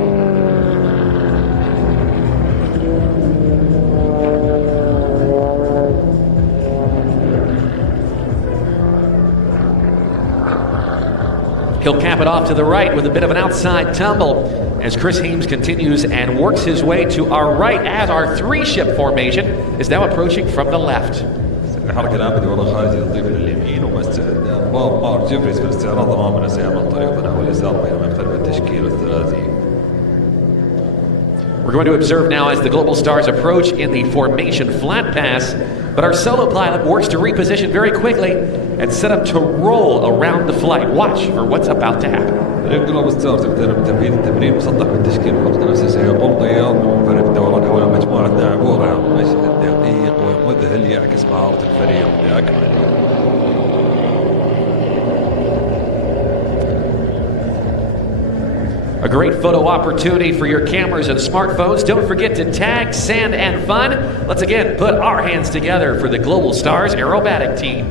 He'll cap it off to the right with a bit of an outside tumble as Chris Heems continues and works his way to our right as our 3-ship formation is now approaching from the left. الحركة الآن بدورة خارجي تضيف إلى اليمين واستعداد مارك جيفريز في الاستعراض أمامنا سيعمل طريقنا نحو اليسار بينما يختلف التشكيل الثلاثي. We're going to observe now as the Global Stars approach in the formation flat pass, but our solo pilot works to reposition very quickly and set up to roll around the flight. Watch for what's about to happen. فريق جلوبال ستارز ابتدى بتنفيذ التمرين مسطح بالتشكيل الخط نفسه سيقوم طيار منفرد بالدوران حول مجموعة ناعبورة. مشهد دقيق ومذهل يعكس مهارة الفريق بأكمله. A great photo opportunity for your cameras and smartphones. Don't forget to tag Sand and Fun. Let's again put our hands together for the Global Stars aerobatic team.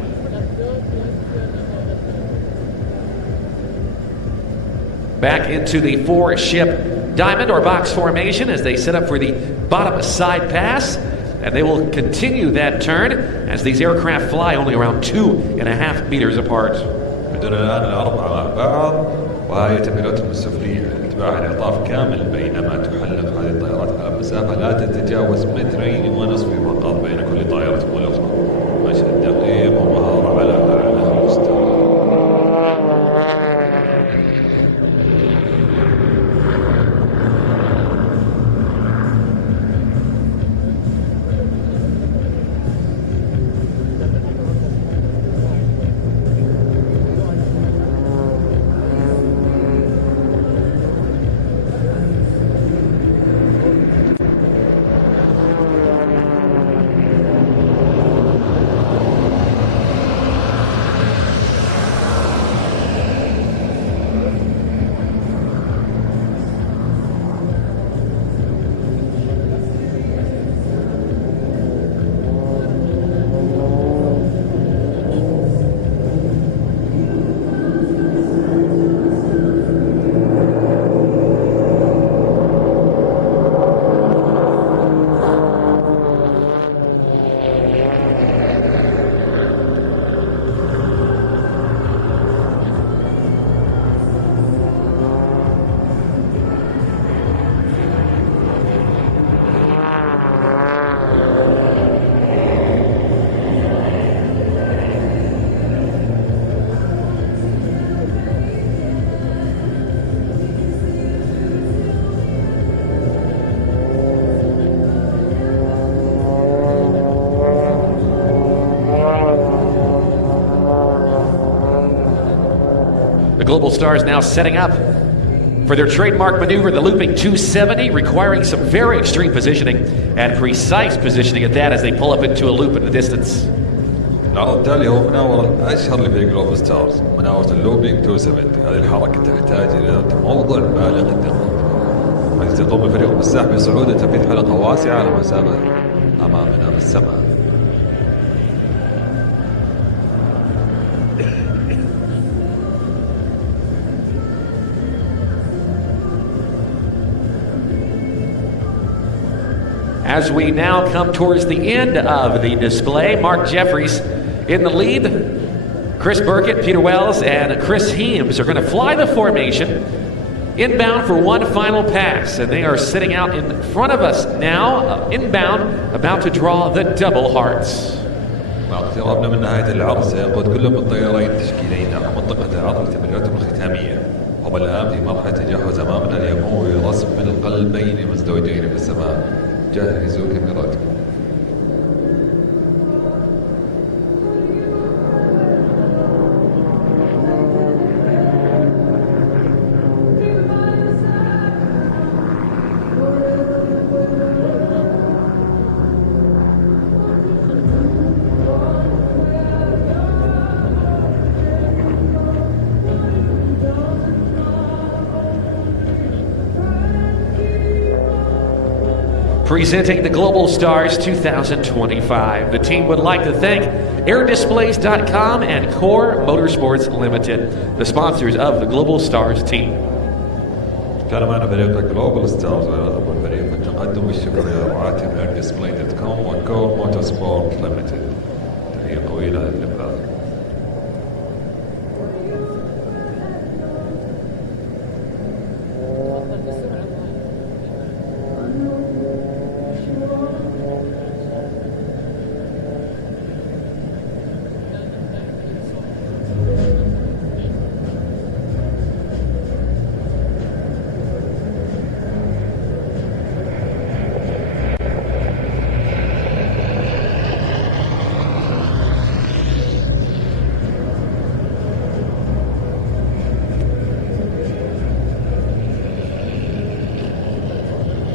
Back into the 4-ship diamond or box formation as they set up for the bottom side pass. And they will continue that turn as these aircraft fly only around 2.5 meters apart. بدون الآن الأربعة مع بعض وهي تمريراتهم السفلية اتباع الإعطاف كامل بينما تحلق هذه الطائرات على مسافة لا تتجاوز 2.5 متر فقط بين كل طائرة والأخرى. مشهد دقيق ومهارة على أعلى مستوى. The Global Stars now setting up for their trademark maneuver, the looping 270, requiring some very extreme positioning and precise positioning at that as they pull up into a loop in the distance. العرض التالي هو مناورة الأشهر لفريق جلوبال ستارز، مناورة اللوبينج 270. هذه الحركة تحتاج إلى موضع بالغ الدقة، حيث يقوم الفريق بالسحب بصعود وتنفيذ حلقة واسعة على مسافة أمامنا بالسماء. As we now come towards the end of the display, Mark Jeffries in the lead. Chris Burkett, Peter Wells, and Chris Heems are going to fly the formation inbound for one final pass, and they are sitting out in front of us now, inbound, about to draw the double hearts. مع اقترابنا من نهاية العرض سيقود كل من الطيارين التشكيلين نحو منطقة العرض لتمريراتهم الختامية. هم الآن في مرحلة تجهز أمامنا ليقوموا برسم القلبين مزدوجين في السماء. جهزوا كاميراتكم. Presenting the Global Stars 2025, the team would like to thank airdisplays.com and Core Motorsports Limited, the sponsors of the Global Stars team. كان معنا فريق جلوبال ستارز ويرغب الفريق في التقدم بالشكر إلى رعاتهم airdisplay.com وكور موتورسبورت ليمتد. تحية طويلة للفريق.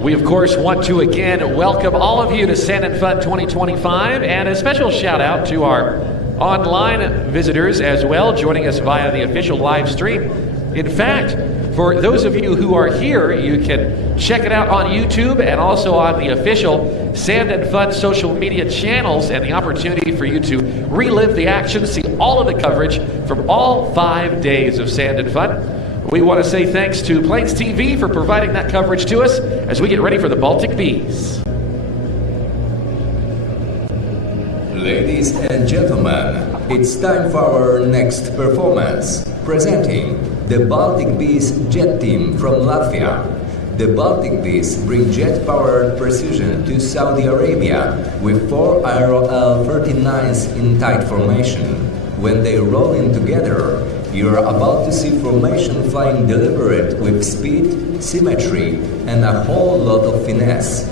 We, of course, want to again welcome all of you to Sand and Fun 2025, and a special shout out to our online visitors as well, joining us via the official live stream. In fact, for those of you who are here, you can check it out on YouTube and also on the official Sand and Fun social media channels, and the opportunity for you to relive the action, see all of the coverage from all 5 days of Sand and Fun. We want to say thanks to Plains TV for providing that coverage to us as we get ready for the Baltic Bees. Ladies and gentlemen, it's time for our next performance. Presenting the Baltic Bees Jet Team from Latvia. The Baltic Bees bring jet-powered precision to Saudi Arabia with 4 Aero L-39s in tight formation. When they roll in together, you are about to see formation flying deliberate with speed, symmetry, and a whole lot of finesse.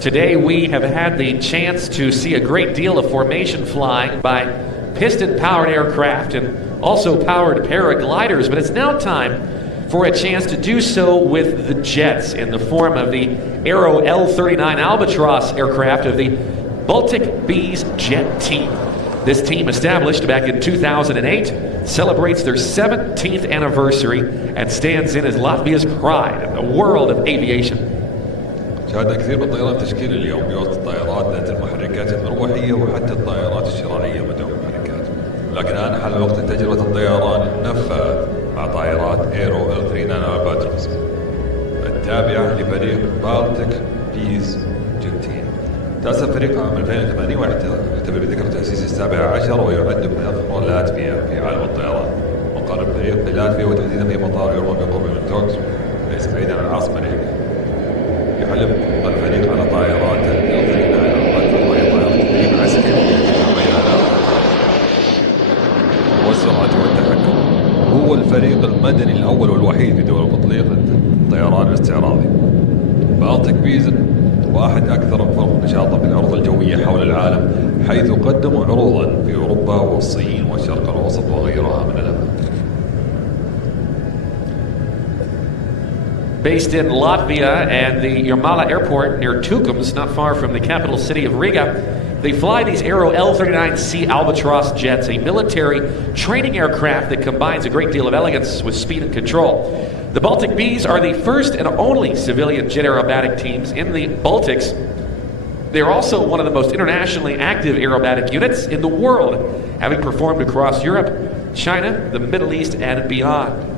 Today we have had the chance to see a great deal of formation flying by piston-powered aircraft and also powered paragliders, but it's now time for a chance to do so with the jets in the form of the Aero L-39 Albatross aircraft of the Baltic Bees Jet Team. This team, established back in 2008, celebrates their 17th anniversary and stands in as Latvia's pride in the world of aviation. شاهدنا كثير من الطيران تشكيل اليوم بوسط الطائرات ذات المحركات المروحية وحتى الطائرات الشرارية مدعومة محركات. لكن الآن حان وقت تجربة الطيران النفاذ مع طائرات ايرو L-39 Albatross التابعة لفريق بالتيك بيز جيت تيم. تأسس فريق عام 2008 ويعتبر بذكرى تأسيسه السابع عشر ويعد من أفضل لاتفيا في عالم الطيران. وقر الفريق في لاتفيا وتحديدا في مطار يوروبا بقرب من توكس ليس بعيدا عن العاصمة ريغا. يحلم الفريق على طائرات L-39 Albatross وهي طائرة تدريب عسكري والسرعة والتحكم. هو الفريق المدني الأول والوحيد في دول تطليق الطيران الاستعراضي. بالتيك بيز واحد أكثر الفرق نشاطا في الأرض الجوية حول العالم، حيث قدموا عروضا في أوروبا والصين والشرق الأوسط وغيرها من الأماكن. Based in Latvia and the Jurmala airport near Tukums, not far from the capital city of Riga, they fly these Aero L-39C Albatross jets, a military training aircraft that combines a great deal of elegance with speed and control. The Baltic Bees are the first and only civilian jet aerobatic teams in the Baltics. They're also one of the most internationally active aerobatic units in the world, having performed across Europe, China, the Middle East, and beyond.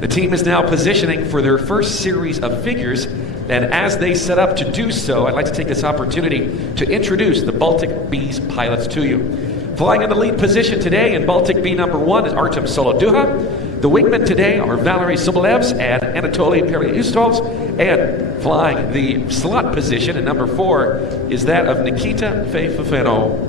The team is now positioning for their first series of figures, and as they set up to do so, I'd like to take this opportunity to introduce the Baltic Bees pilots to you. Flying in the lead position today in Baltic Bee number 1 is Artem Soloduha. The wingmen today are Valery Sobolevs and Anatoly Pereustovs, and flying the slot position in number 4 is that of Nikita Fefefeno.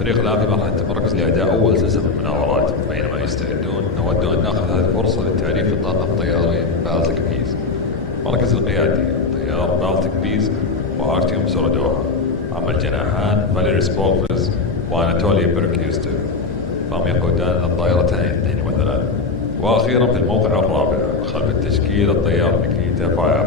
فريق العابة راح يتمركز لأداء أول سلسلة من المناورات بينما يستعدون نود أن نأخذ هذه الفرصة للتعريف الطاقم الطياري بالتيك بيز. مركز القيادي طيار بالتيك بيز وأرتيوم سولودوها. أما الجناحان فاليري سبولفز وأناتولي بيركيوستوف فهم يقودان الطائرتين 2 و3. وأخيرا في الموقع الرابع خلف التشكيل الطيار نيكيتا فاير.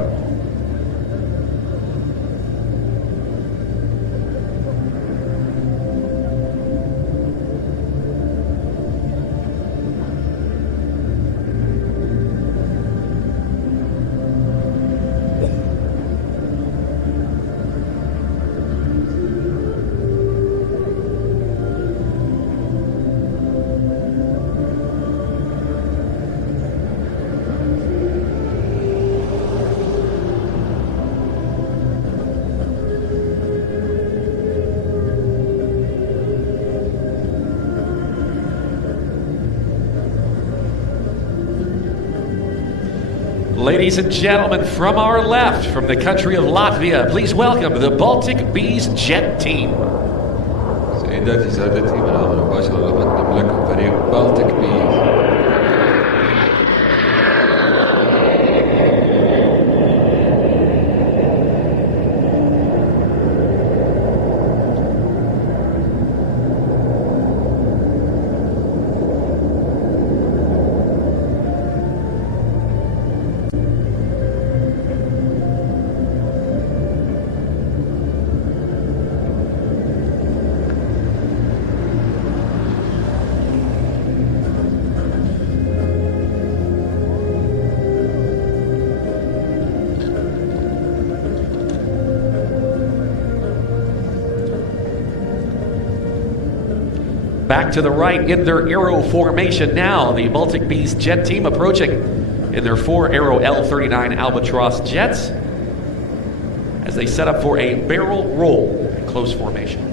Ladies and gentlemen, from our left, from the country of Latvia, please welcome the Baltic Bees Jet Team. سيداتي سادتي من هذا المباشرة نقدم لكم فريق بالتيك بيز. Back to the right in their aero formation now, the Baltic Bees Jet Team approaching in their 4 Aero L-39 Albatross jets as they set up for a barrel roll in close formation.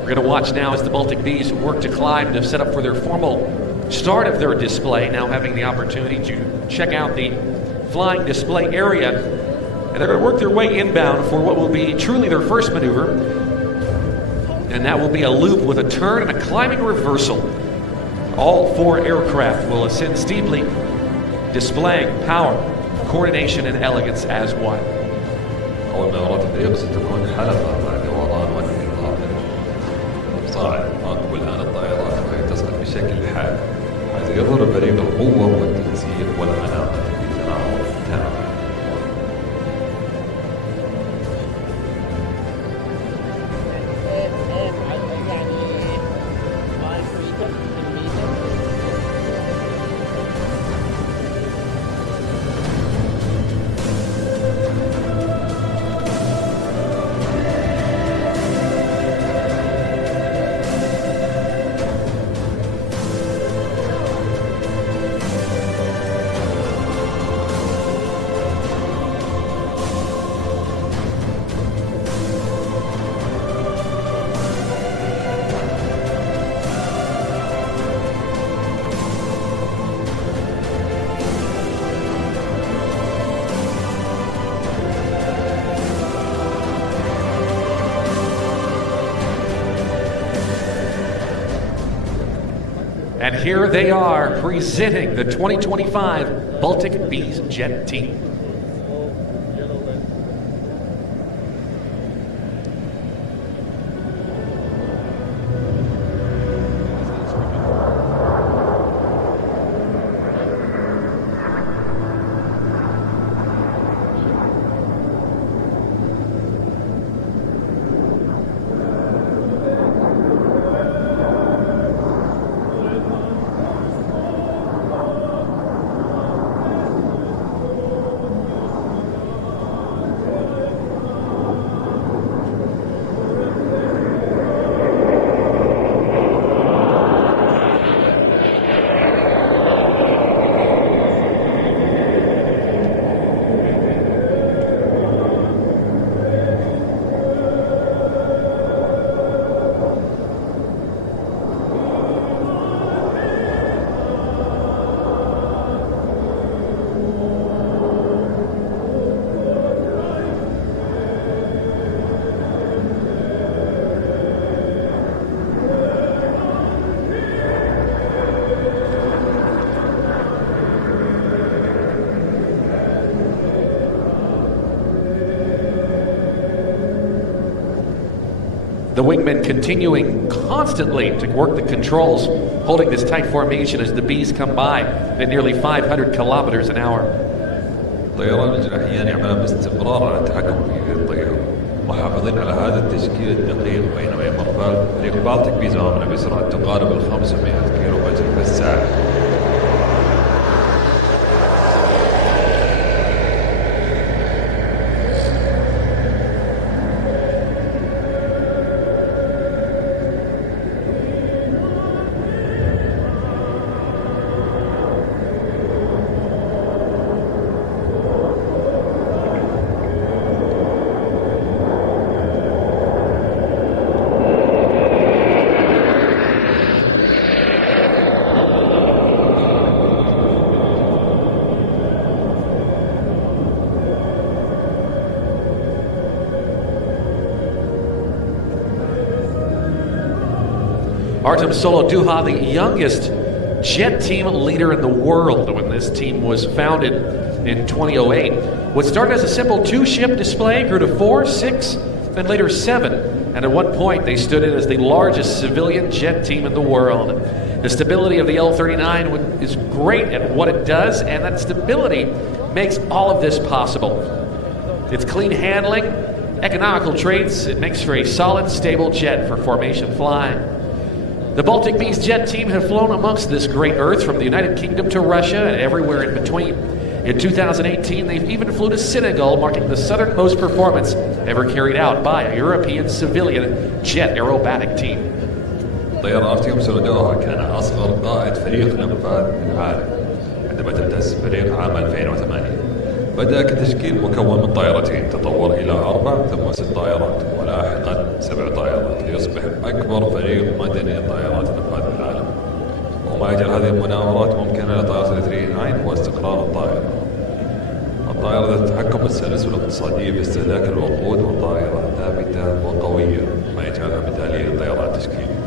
We're going to watch now as the Baltic Bees work to climb to set up for their formal start of their display, now having the opportunity to check out the flying display area. And they're going to work their way inbound for what will be truly their first maneuver. And that will be a loop with a turn and a climbing reversal. All 4 aircraft will ascend steeply, displaying power, coordination, and elegance as one. أول مناورات الفريق ستكون حلقة مع دوران وانقطاع صاعد راكب الآن الطائرات وهي تصعد بشكل حاد حيث يظهر فريق القوة والتنسيق والعناقة في تناول And here they are presenting the 2025 Baltic Bees Jet Team. The wingmen continuing constantly to work the controls, holding this tight formation as the bees come by at nearly 500 kilometers an hour. الطيران الجناحيان يعملان باستمرار على التحكم في الطيارة، محافظين على هذا التشكيل الدقيق بينما يمر فريق بالتيك بيز أمامنا بسرعة تقارب ال 500 كيلومتر في الساعة. Artem Soloduha, the youngest jet team leader in the world when this team was founded in 2008. What started as a simple 2-ship display grew to 4, 6, then later 7. And at one point, they stood in as the largest civilian jet team in the world. The stability of the L-39 is great at what it does, and that stability makes all of this possible. Its clean handling, economical traits, it makes for a solid, stable jet for formation flying. The Baltic Bees Jet Team have flown amongst this great earth from the United Kingdom to Russia and everywhere in between. In 2018, they've even flew to Senegal, marking the southernmost performance ever carried out by a European civilian jet aerobatic team. طيار أرتيوم سولودوها كان أصغر قائد فريق الأنفاذ في العالم عندما تأسس الفريق عام 2008. بدأ كتشكيل مكون من طائرتين، تطور إلى 4 ثم 6 طائرات ولاحقا 7 طائرات ليصبح أكبر فريق مدني لطائرات الأنفاذ في العالم. وما يجعل هذه المناورات ممكنة لطائرة ال-39 هو استقرار الطائرة. الطائرة ذات التحكم السلس والاقتصادية في استهلاك الوقود، والطائرة ثابتة وقوية ما يجعلها مثالية للطيران التشكيلي.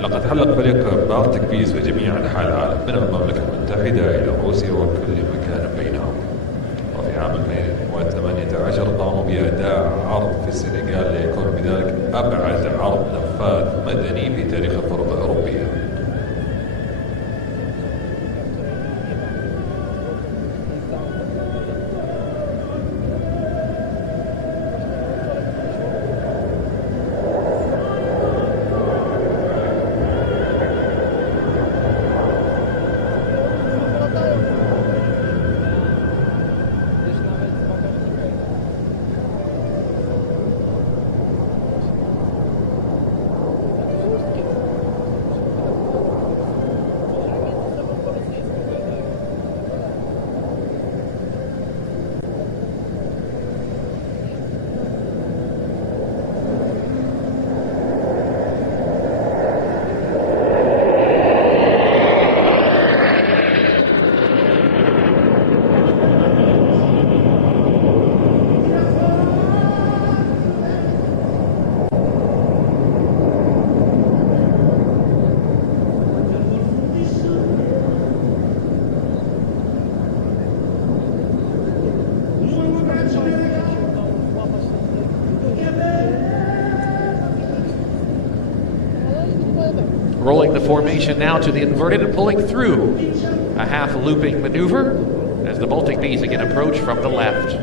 لقد حلق فريق بالتيك بيز في جميع أنحاء العالم من المملكة المتحدة إلى روسيا وكل مكان بينهم. وفي عام 2018 قاموا بأداء عرض في السنغال ليكون بذلك أبعد عرض نفاذ مدني في تاريخ الفرق الأوروبية. formation now to the inverted and pulling through a half looping maneuver as the Baltic Bees again approach from the left.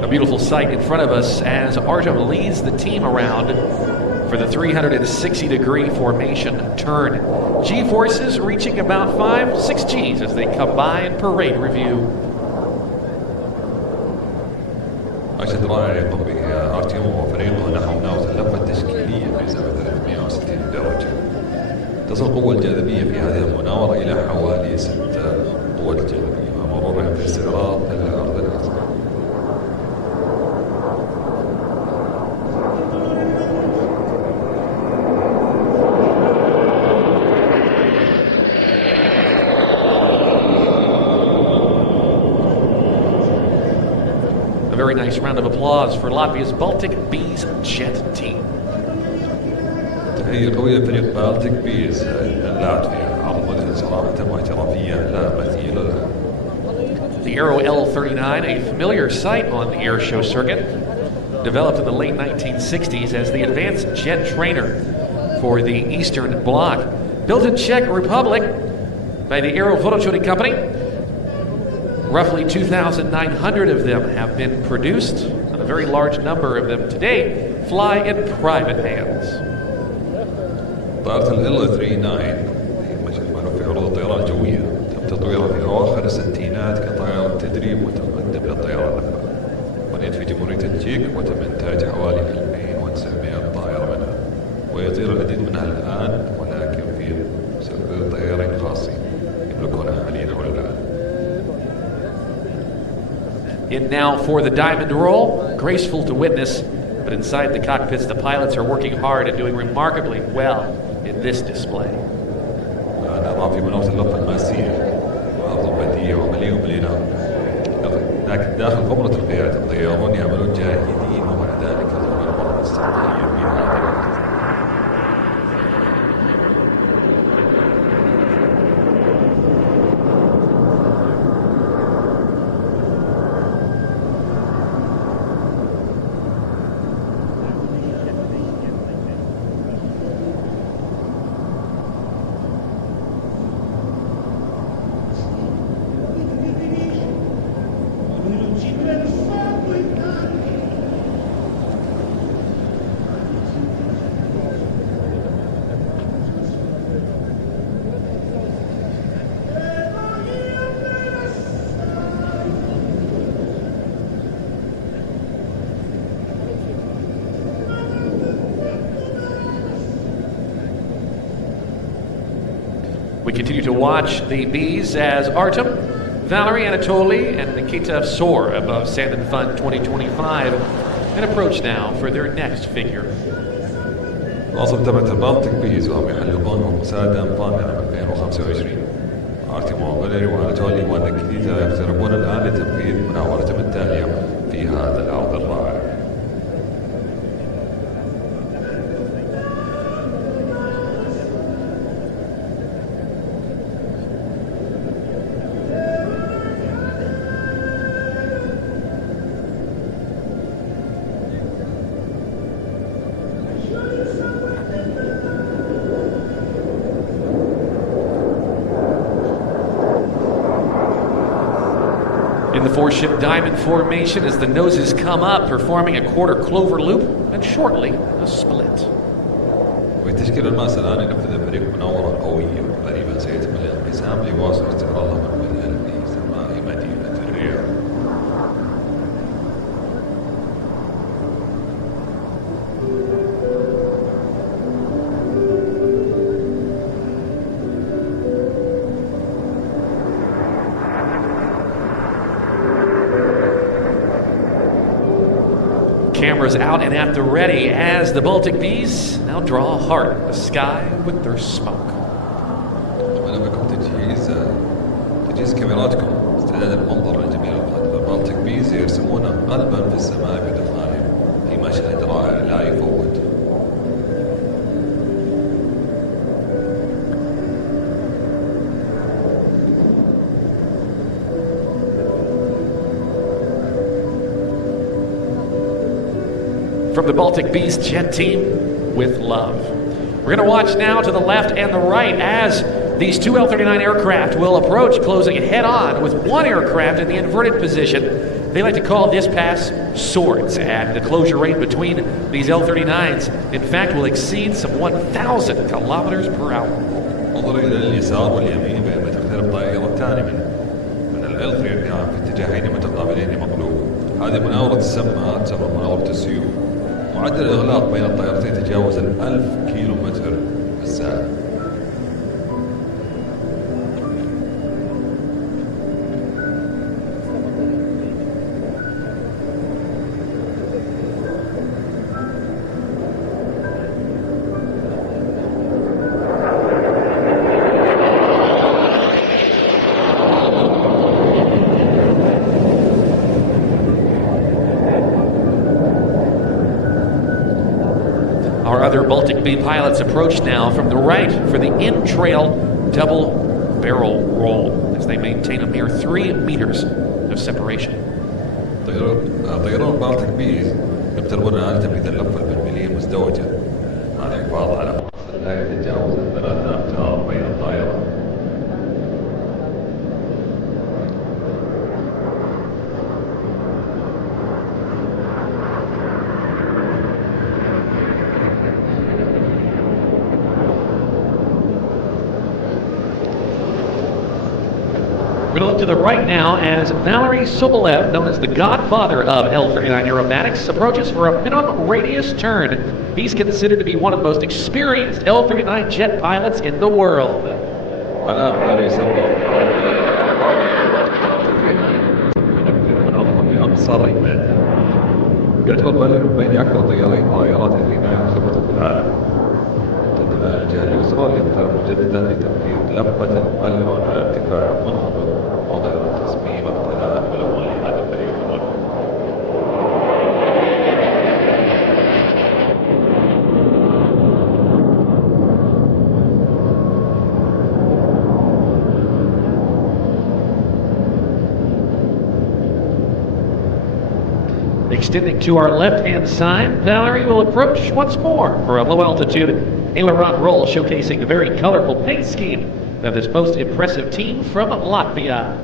A beautiful sight in front of us as Artem leads the team around for the 360-degree formation turn. G-forces reaching about 5-6 Gs as they come by in parade review. مشهد رائع يقوم به ارتيوم وفريقه نحو ناوة اللفة التشكيلية في زاوية 360 درجة. تصل قوة الجاذبية في هذه المناورة إلى حوالي 6 قوى الجاذبية ومرورهم في استعراض الأرض الأصغر. A very nice round of applause for Latvia's Baltic Bees Jet Team. تحية قوية لفريق بالتيك بيز لاتفيا عرضت صراحة واحترافية لا مثيل لها. The Aero L-39, a familiar sight on the airshow circuit, developed in the late 1960s as the advanced jet trainer for the Eastern Bloc. Built in Czech Republic by the Aero Pyrotechnics Company, roughly 2,900 of them have been produced, and a very large number of them today fly in private hands. طائرة ال L-39 في عروض الطيران الجوية تم تطويرها في أواخر الستينات كطائرة تدريب متقدم للطيران البحرية. بنيت في جمهورية التشيك وتم إنتاج حوالي 2900 طائرة منها، ويطير العديد منها الآن ولكن في طيارين خاصين يملكونها أهالينا والآن. In now for the diamond roll, graceful to witness, but inside the cockpits the pilots are working hard and doing remarkably well in this display. نرى في مناطق اللفة الماسية وأرض بدية ومليئة بالإنارة، لكن داخل قبرة القيادة الطيارون يعملون جاهدين ومع ذلك يظهرون المرض السطحية في هذا الوقت. We continue to watch the bees as Artem, Valerie Anatoly, and Nikita soar above Sand and Fun 2025 and approach now for their next figure. واصل تبعت البالتيك بيز وهم يحلقون مساعدة أنفان عام 2025. ارتيم وفاليري واناتولي ونيكيتا يقتربون الآن لتنفيذ مناورتهم التالية في هذا العرض الرائع. In the four-ship diamond formation as the noses come up, performing a quarter clover loop and shortly a split. وتشكيل الماس الآن ينفذ الفريق مناورة قوية قريبا سيتم الانقسام ليواصل استقرارهم من في سماء مدينة الرياض. Cameras out and at the ready as the Baltic Bees now draw hard the sky with their smoke. أتمنى بكم تجهيز كاميراتكم استعداد المنظر الجميل. البالتيك بيز يرسمون قلبا في السماء بدخانهم في مشهد رائع لا يفوت. from the Baltic Bees Jet Team with love. We're going to watch now to the left and the right as these two L-39 aircraft will approach, closing head-on with one aircraft in the inverted position. They like to call this pass swords, and the closure rate between these L-39s, in fact, will exceed some 1,000 kilometers per hour. انظر الى اليسار واليمين بينما تقترب طائرتان من ال-39 في اتجاهين متقابلين مقلوب. هذه مناورة السماء تسمى مناورة السيوف. معدل الاغلاق بين الطائرتين تجاوز 1000 كيلومتر في الساعة. Our other Baltic Bee pilots approach now from the right for the in-trail double barrel roll as they maintain a mere 3 meters of separation. طيران بالتيك بيز يقتربون الآن تنفيذ اللفة البرميلية مزدوجة مع الحفاظ على فاصل لا يتجاوز 3 أمتار بين الطائرة. We're going to look to the right now as Valery Sobolev, known as the godfather of L-39 aerobatics, approaches for a minimum radius turn. He's considered to be one of the most experienced L-39 jet pilots in the world. أنا فاليري سوبولوف من أضخم أقصى ريمات. يعتبر فاليري بين أكثر طائرات الرماية مخططة في العالم. تتبع الجهة اليسرى ليقترب مجددا لتنفيذ لفة مقلبة على ارتفاع منخفض وظهر تصميم الطيران الأول لهذا الفريق. Extending to our left-hand side, Valery will approach once more for a low-altitude aileron roll, showcasing the very colorful paint scheme of this most impressive team from Latvia.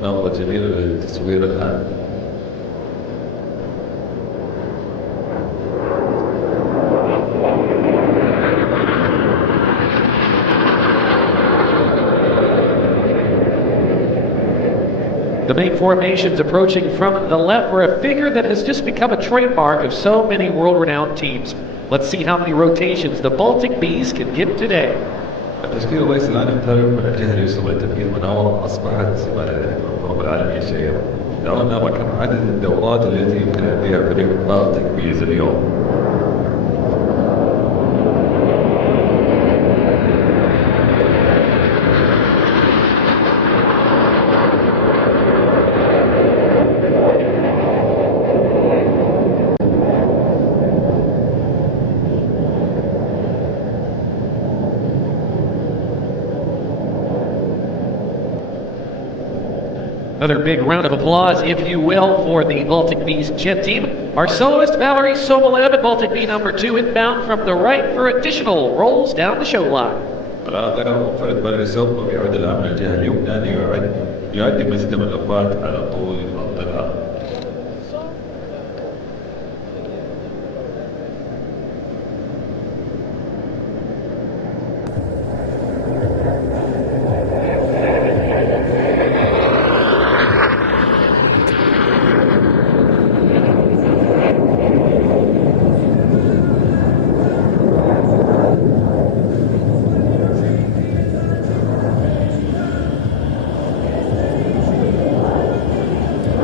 مناورة جميلة للتصوير الآن. The main formations approaching from the left for a figure that has just become a trademark of so many world-renowned teams. Let's see how many rotations the Baltic Bees can get today. التشكيل الرئيسي الآن يقترب من الجهة اليسرى لتنفيذ مناورة أصبحت سمة للحروب العالمية الشهيرة. دعونا نرى كم عدد الدورات التي يمكن أن يأديها فريق بالتيك بيز اليوم. Another big round of applause, if you will, for the Baltic Bees Jet Team. Our soloist, Valery Sobolev, at Baltic Bee number 2, inbound from the right for additional rolls down the show line. الآن فرد فاليري سوبولوف يعود الآن من الجهة اليمنى ليؤدي مزيد من اللفات على طول خط الأرض.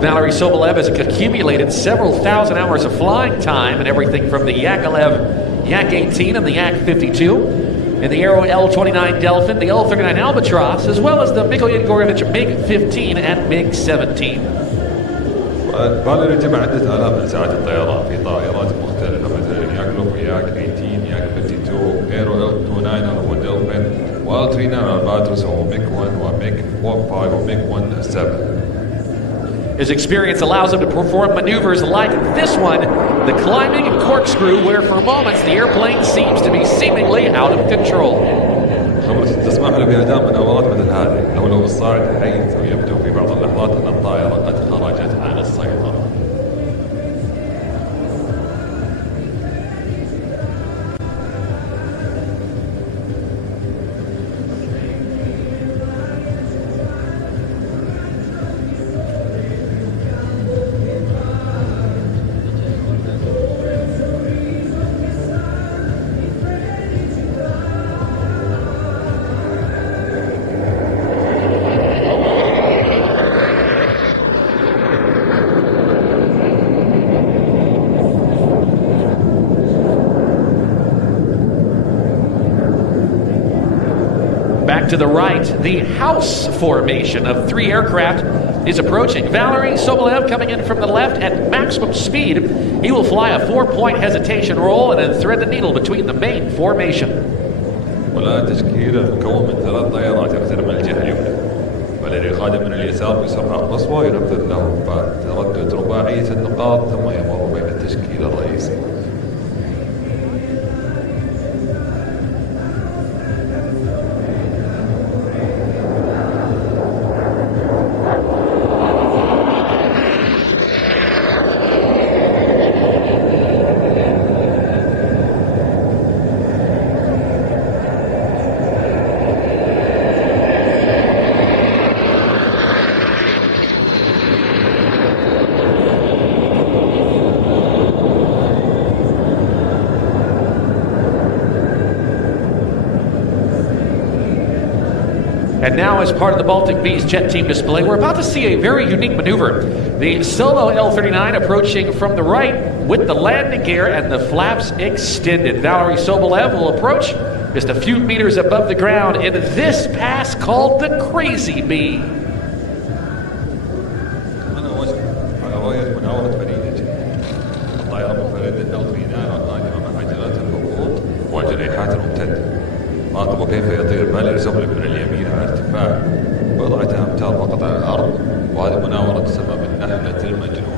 Valery Sobolev has accumulated several thousand hours of flying time in everything from the Yakolev Yak 18 and the Yak 52, and the Aero L-29 Delphin, the L-39 Albatross, as well as the Mikhail Yegorevich MiG-15 and MiG-17. فاليري جمع عدة آلاف من ساعات الطيران في طائرات مختلفة مثل الياك Yak 18, Yak 52, Aero L29 ودلفين والترينا الباتروس وميك 1 وميك 15 وميك 17. His experience allows him to perform maneuvers like this one, the climbing corkscrew, where for moments the airplane seems to be seemingly out of control. خبرتي تسمح له بأداء مناورات مثل هذه لو بالصاعد حيث يبدو في بعض اللحظات أن الطائرة قد خرجت عن السيطرة. Back to the right, the house formation of 3 aircraft is approaching. Valery Sobolev coming in from the left at maximum speed. He will fly a 4-point hesitation roll and then thread the needle between the main formation. والآن تشكيل مكون من 3 طائرات يقترب من الجهة اليمنى، والذي قادم من اليسار بسرعة قصوى ينفذ له تردد رباعية النقاط ثم يمر بين التشكيل الرئيسي. And now, as part of the Baltic Bees Jet Team display, we're about to see a very unique maneuver. The solo L-39 approaching from the right with the landing gear and the flaps extended. Valery Sobolev will approach just a few meters above the ground in this pass called the Crazy Bee. أنا وجه على رؤية مناورة فريدة. الطائرة منفردة L-39 القادمة مع عجلات الهبوط وجناحات ممتدة. راقبوا كيف يطير فاليري سوبليف من اليمين على ارتفاع بضعة أمتار فقط على الأرض، وهذه مناورة تسمى بالنهلة المجنونة.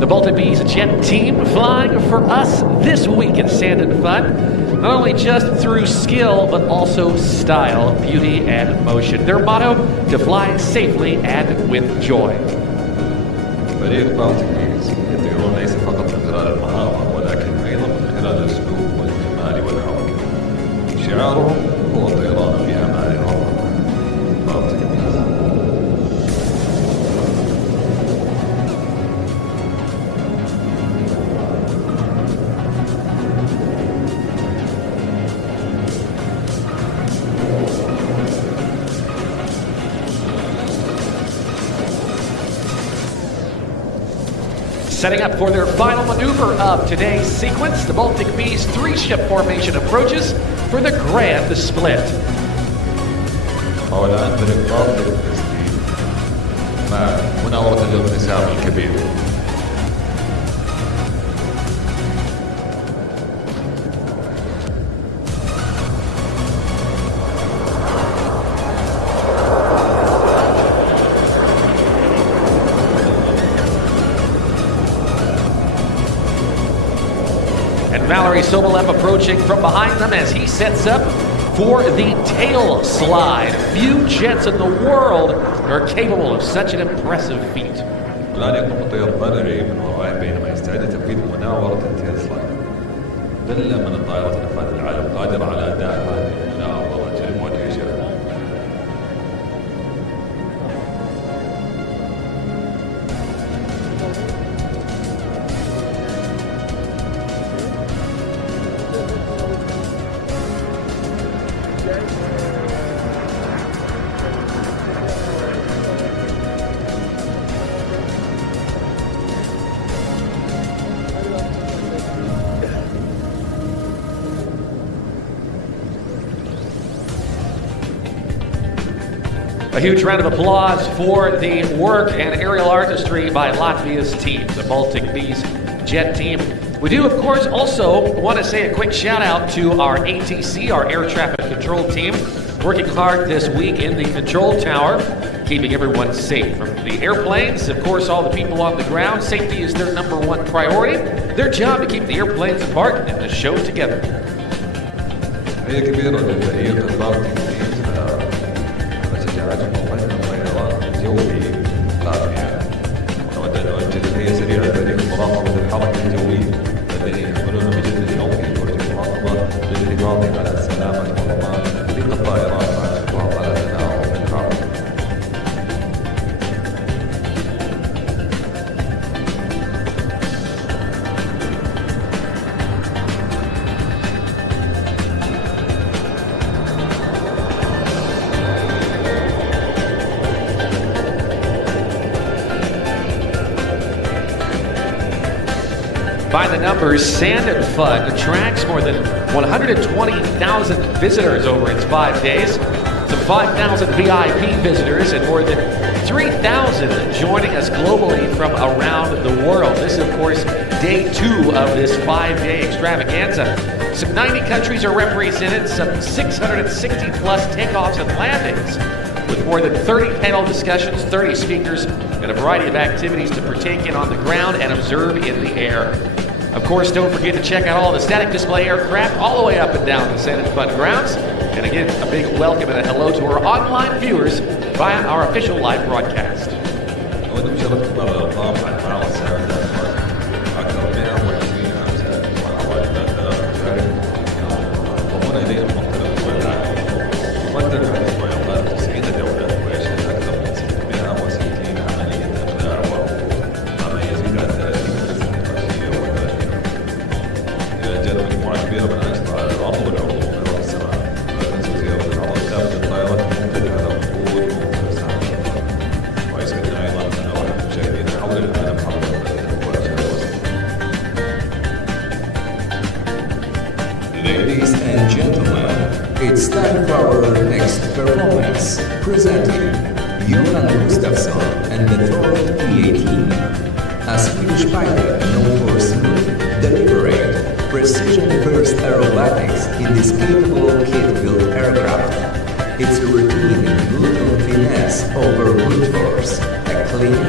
The Baltic Bees Jet Team flying for us this week in Sand and Fun, not only just through skill, but also style, beauty, and motion. Their motto, to fly safely and with joy. فريق بالتيك بيز يطيرون ليس فقط من خلال المهارة ولكن أيضا من خلال الأسلوب والجمال والحركة. شعارهم هو الطيران في أمان وراحة. بالتيك بيز. Setting up for their final maneuver of today's sequence, the Baltic Bees 3-ship formation approaches for the grand split. والآن فريق بالتيك مع مناورة الانقسام الكبير. Valery Sobolev approaching from behind them as he sets up for the tail slide. Few jets in the world are capable of such an impressive feat. الآن يقوم الطيار فاليري من ورائه بينما يستعد لتنفيذ مناورة التيل سلايد. دل من الطائرات نفاذ العالم قادرة على أداء هذه المناورة المدهشة. huge round of applause for the work and aerial artistry by Latvia's team, the Baltic Bees Jet Team. We do, of course, also want to say a quick shout out to our ATC, our air traffic control team, working hard this week in the control tower, keeping everyone safe from the airplanes. Of course, all the people on the ground, safety is their number one priority. Their job to keep the airplanes apart and the show together. تحية كبيرة للفريق البالتيك بيز على شجاعتهم وفن الطيران الجوي لاتفيا. ونود أن نوجه تحية سريعة لفريق مراقبة الحركة الجوية الذين يعملون بجد اليوم في برج المراقبة للحفاظ على سلامة وضمان فريق الطائرات مع الحفاظ على تناوب الحركة. By the numbers, Sand and Fun attracts more than 120,000 visitors over its 5 days, some 5,000 VIP visitors, and more than 3,000 joining us globally from around the world. This is, of course, day 2 of this 5-day extravaganza. Some 90 countries are represented, some 660 plus takeoffs and landings, with more than 30 panel discussions, 30 speakers, and a variety of activities to partake in on the ground and observe in the air. Of course, don't forget to check out all the static display aircraft all the way up and down the Sand and Fun grounds. And again, a big welcome and a hello to our online viewers via our official live broadcast. نود مشاركتكم على الأرقام عن RSAF أكثر من 120 همسة وحوالي 3000 مشارك ينضمون إليهم مختلف دول العالم. يمثل حدث ما يقارب 90 دولة ويشهد أكثر من 660 عملية إبداع وما يزيد عن 30 نسبة تقشير و30 جاءت مجموعة كبيرة من الأشخاص على الأرض والعروض من وراء السماء. لا تنسوا زيارة العرض الثابت للطائرات المنتجة على وقود ومساحة. ويسعدنا أيضا أن نوعد المشاهدين حول العالم حول الأشياء الوسط. Ladies and gentlemen, it's time for our next performance, presenting Johan Gustafsson and the Thor T18. A Swedish pilot known for smooth, deliberate, precision-first aerobatics in this capable kit-built aircraft. It's a routine brutal finesse over brute force, a clean,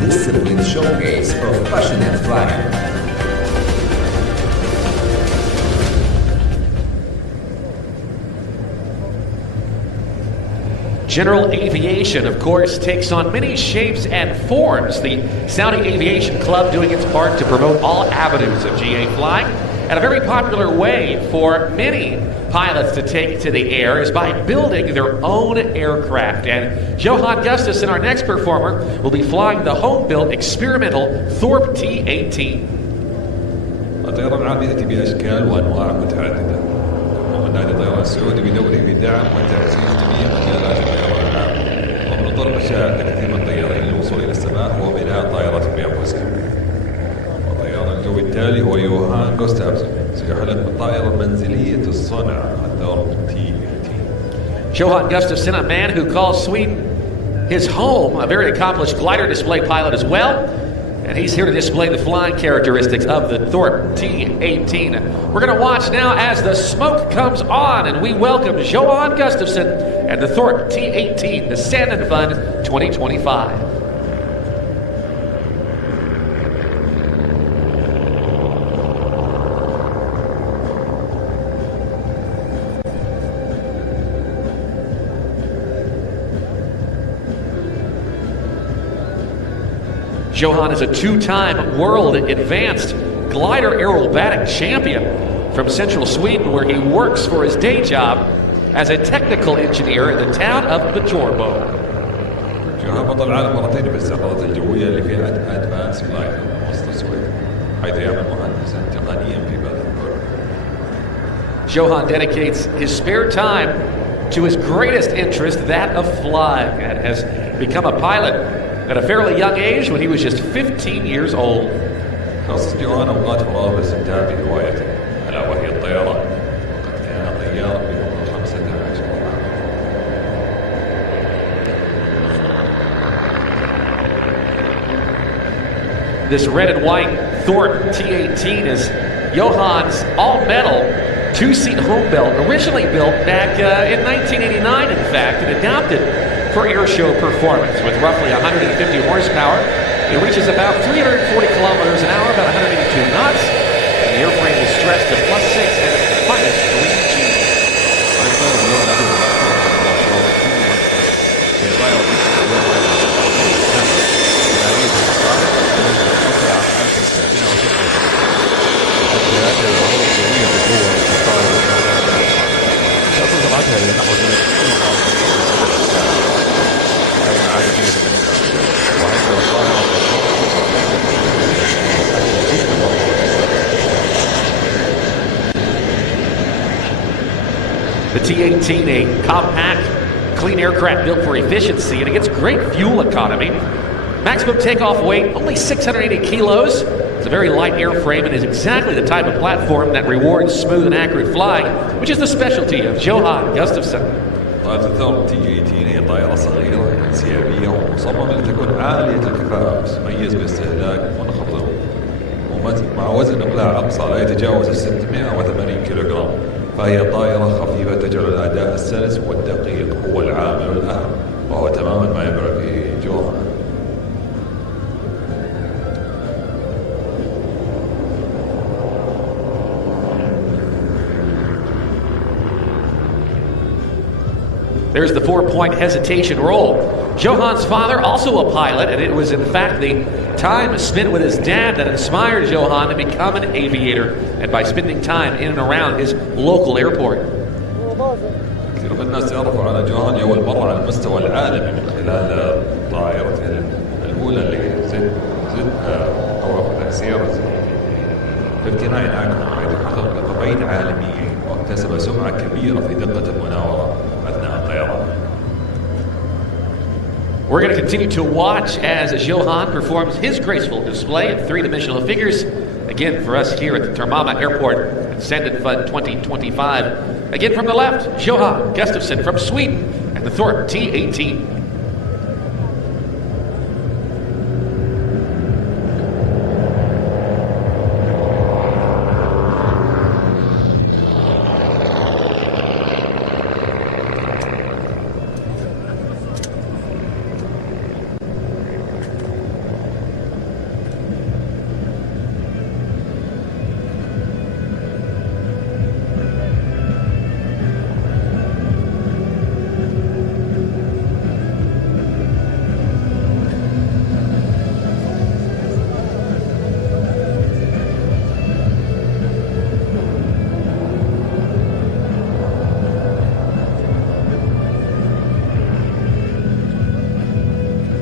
disciplined showcase of passionate flying. General Aviation, of course, takes on many shapes and forms. The Saudi Aviation Club doing its part to promote all avenues of GA flying. And a very popular way for many pilots to take to the air is by building their own aircraft. And Johan Gustafsson, our next performer, will be flying the home-built experimental Thor T18. الطيران العام يأتي بأشكال وأنواع متعددة. ومن نادي الطيران السعودي بدوره بدعم وتعزيز جميع مجالات الطيران العام. ومن الطرق الشائعة لكثير من الطيارين للوصول إلى السماء هو بناء طائرات بأنفسهم. والطيار الجوي التالي هو يوهان غوستافسون، سيحلق بالطائرة المنزلية الصنع الثور T18. Johan Gustafsson, a man who calls Sweden his home, a very accomplished glider display pilot as well. And he's here to display the flying characteristics of the Thor T18. We're going to watch now as the smoke comes on, and we welcome Johan Gustafsson and the Thor T18, the Sand and Fun 2025. Johan is a 2-time world advanced glider aerobatic champion from central Sweden, where he works for his day job as a technical engineer in the town of Björbo. جوهان بطل العالم مرتين بالسيارات الجوية لفئة أدفانس فلايت من وسط السويد، حيث يعمل مهندسا تقنيا في بالتيك. Johan dedicates his spare time to his greatest interest, that of flying, and has become a pilot at a fairly young age when he was just 15 years old. خصص جوهان أوقات فراغ بالاستمتاع بهوايته ألا وهي الطيران، وقد كان طيارا بعمر 15 عام. this red and white Thor T18 is Johann's all-metal two-seat homebuilt, originally built back in 1989, in fact, and adapted for airshow performance with roughly 150 horsepower. It reaches about 340 kilometers an hour, about 182 knots, and the airframe is stressed to +6 and -3 G. The T-18, a compact, clean aircraft built for efficiency, and it gets great fuel economy. Maximum takeoff weight, only 680 kilos. It's a very light airframe and is exactly the type of platform that rewards smooth and accurate flying, which is the specialty of Johan Gustafsson. طائرة الثور T18 هي طائرة صغيرة انسيابية ومصممة لتكون عالية الكفاءة، تتميز باستهلاك منخفض مع وزن إقلاع أقصى لا يتجاوز 680 كيلوغرام، فهي طائرة خفيفة تجعل الأداء السلس والدقيق هو العامل الأهم، وهو تماما ما يبرع فيه جوهان. There's the 4-point hesitation roll. Johann's father, also a pilot, and it was in fact the time spent with his dad that inspired Johan to become an aviator, and by spending time in and around his local airport. كثير من الناس يعرفوا على جوهان لأول مرة على المستوى العالمي من خلال طائرته الأولى اللي زد أو تكسيرة 59 أكون، حيث حقق لقبين عالميين واكتسب سمعة كبيرة في دقة المناورة أثناء الطيران. We're going to continue to watch as Johan performs his graceful display of three-dimensional figures. Again, for us here at the Thumumah Airport at Sandefjord 2025. Again, from the left, Johan Gustafsson from Sweden and the Thor T18.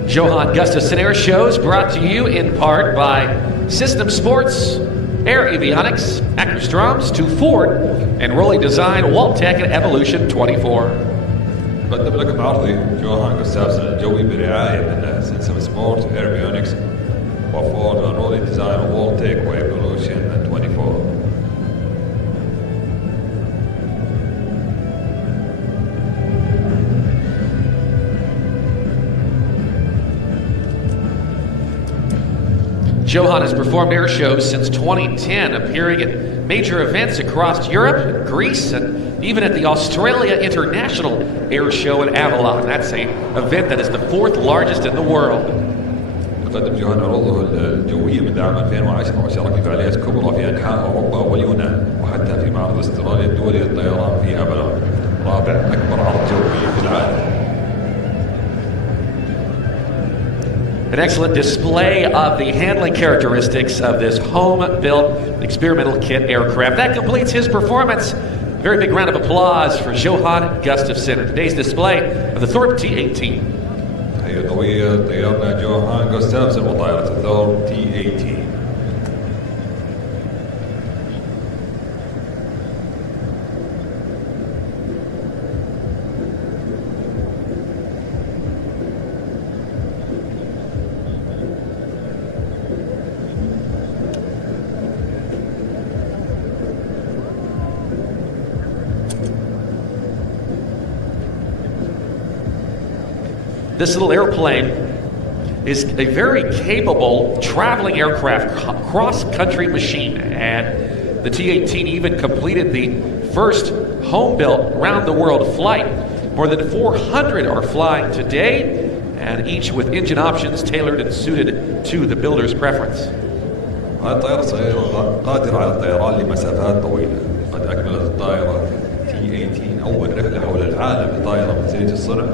Johan Gustafsson Air Shows brought to you in part by System Sports, Air Avionics, Ackerstroms, to Ford, and Rolly Design, Waltech, and Evolution 24. قدم لكم عرضي جوهان جوستافسون الجوي برعاية من سيستم سبورت، ايربيونكس، وفورد، ورولي ديزاين، وولتيك، وايفولوشن 24. Johan has performed air shows since 2010, appearing at major events across Europe, Greece, and even at the Australia International Air Show in Avalon. That's an event that is the 4th largest in the world. تقدم جوهان عروضه الجوية منذ عام 2010 وشارك في فعاليات كبرى في أنحاء أوروبا واليونان وحتى في معرض استراليا الدولي للطيران في أفالون، رابع أكبر عرض جوي في العالم. An excellent display of the handling characteristics of this home-built experimental kit aircraft. That completes his performance. Very big round of applause for Johan Gustafsson at today's display of the Thor T18. تحية قوية طيارنا جوهان جوستافسون وطائرة الثور T18. This little airplane is a very capable traveling aircraft cross-country machine. And the T18 even completed the first home-built round-the-world flight. More than 400 are flying today, and each with engine options tailored and suited to the builder's preference. هذه الطائرة صغيرة قادرة على الطيران لمسافات طويلة. قد أكملت الطائرة T18 أول رحلة حول العالم بطائرة منزلية الصنع،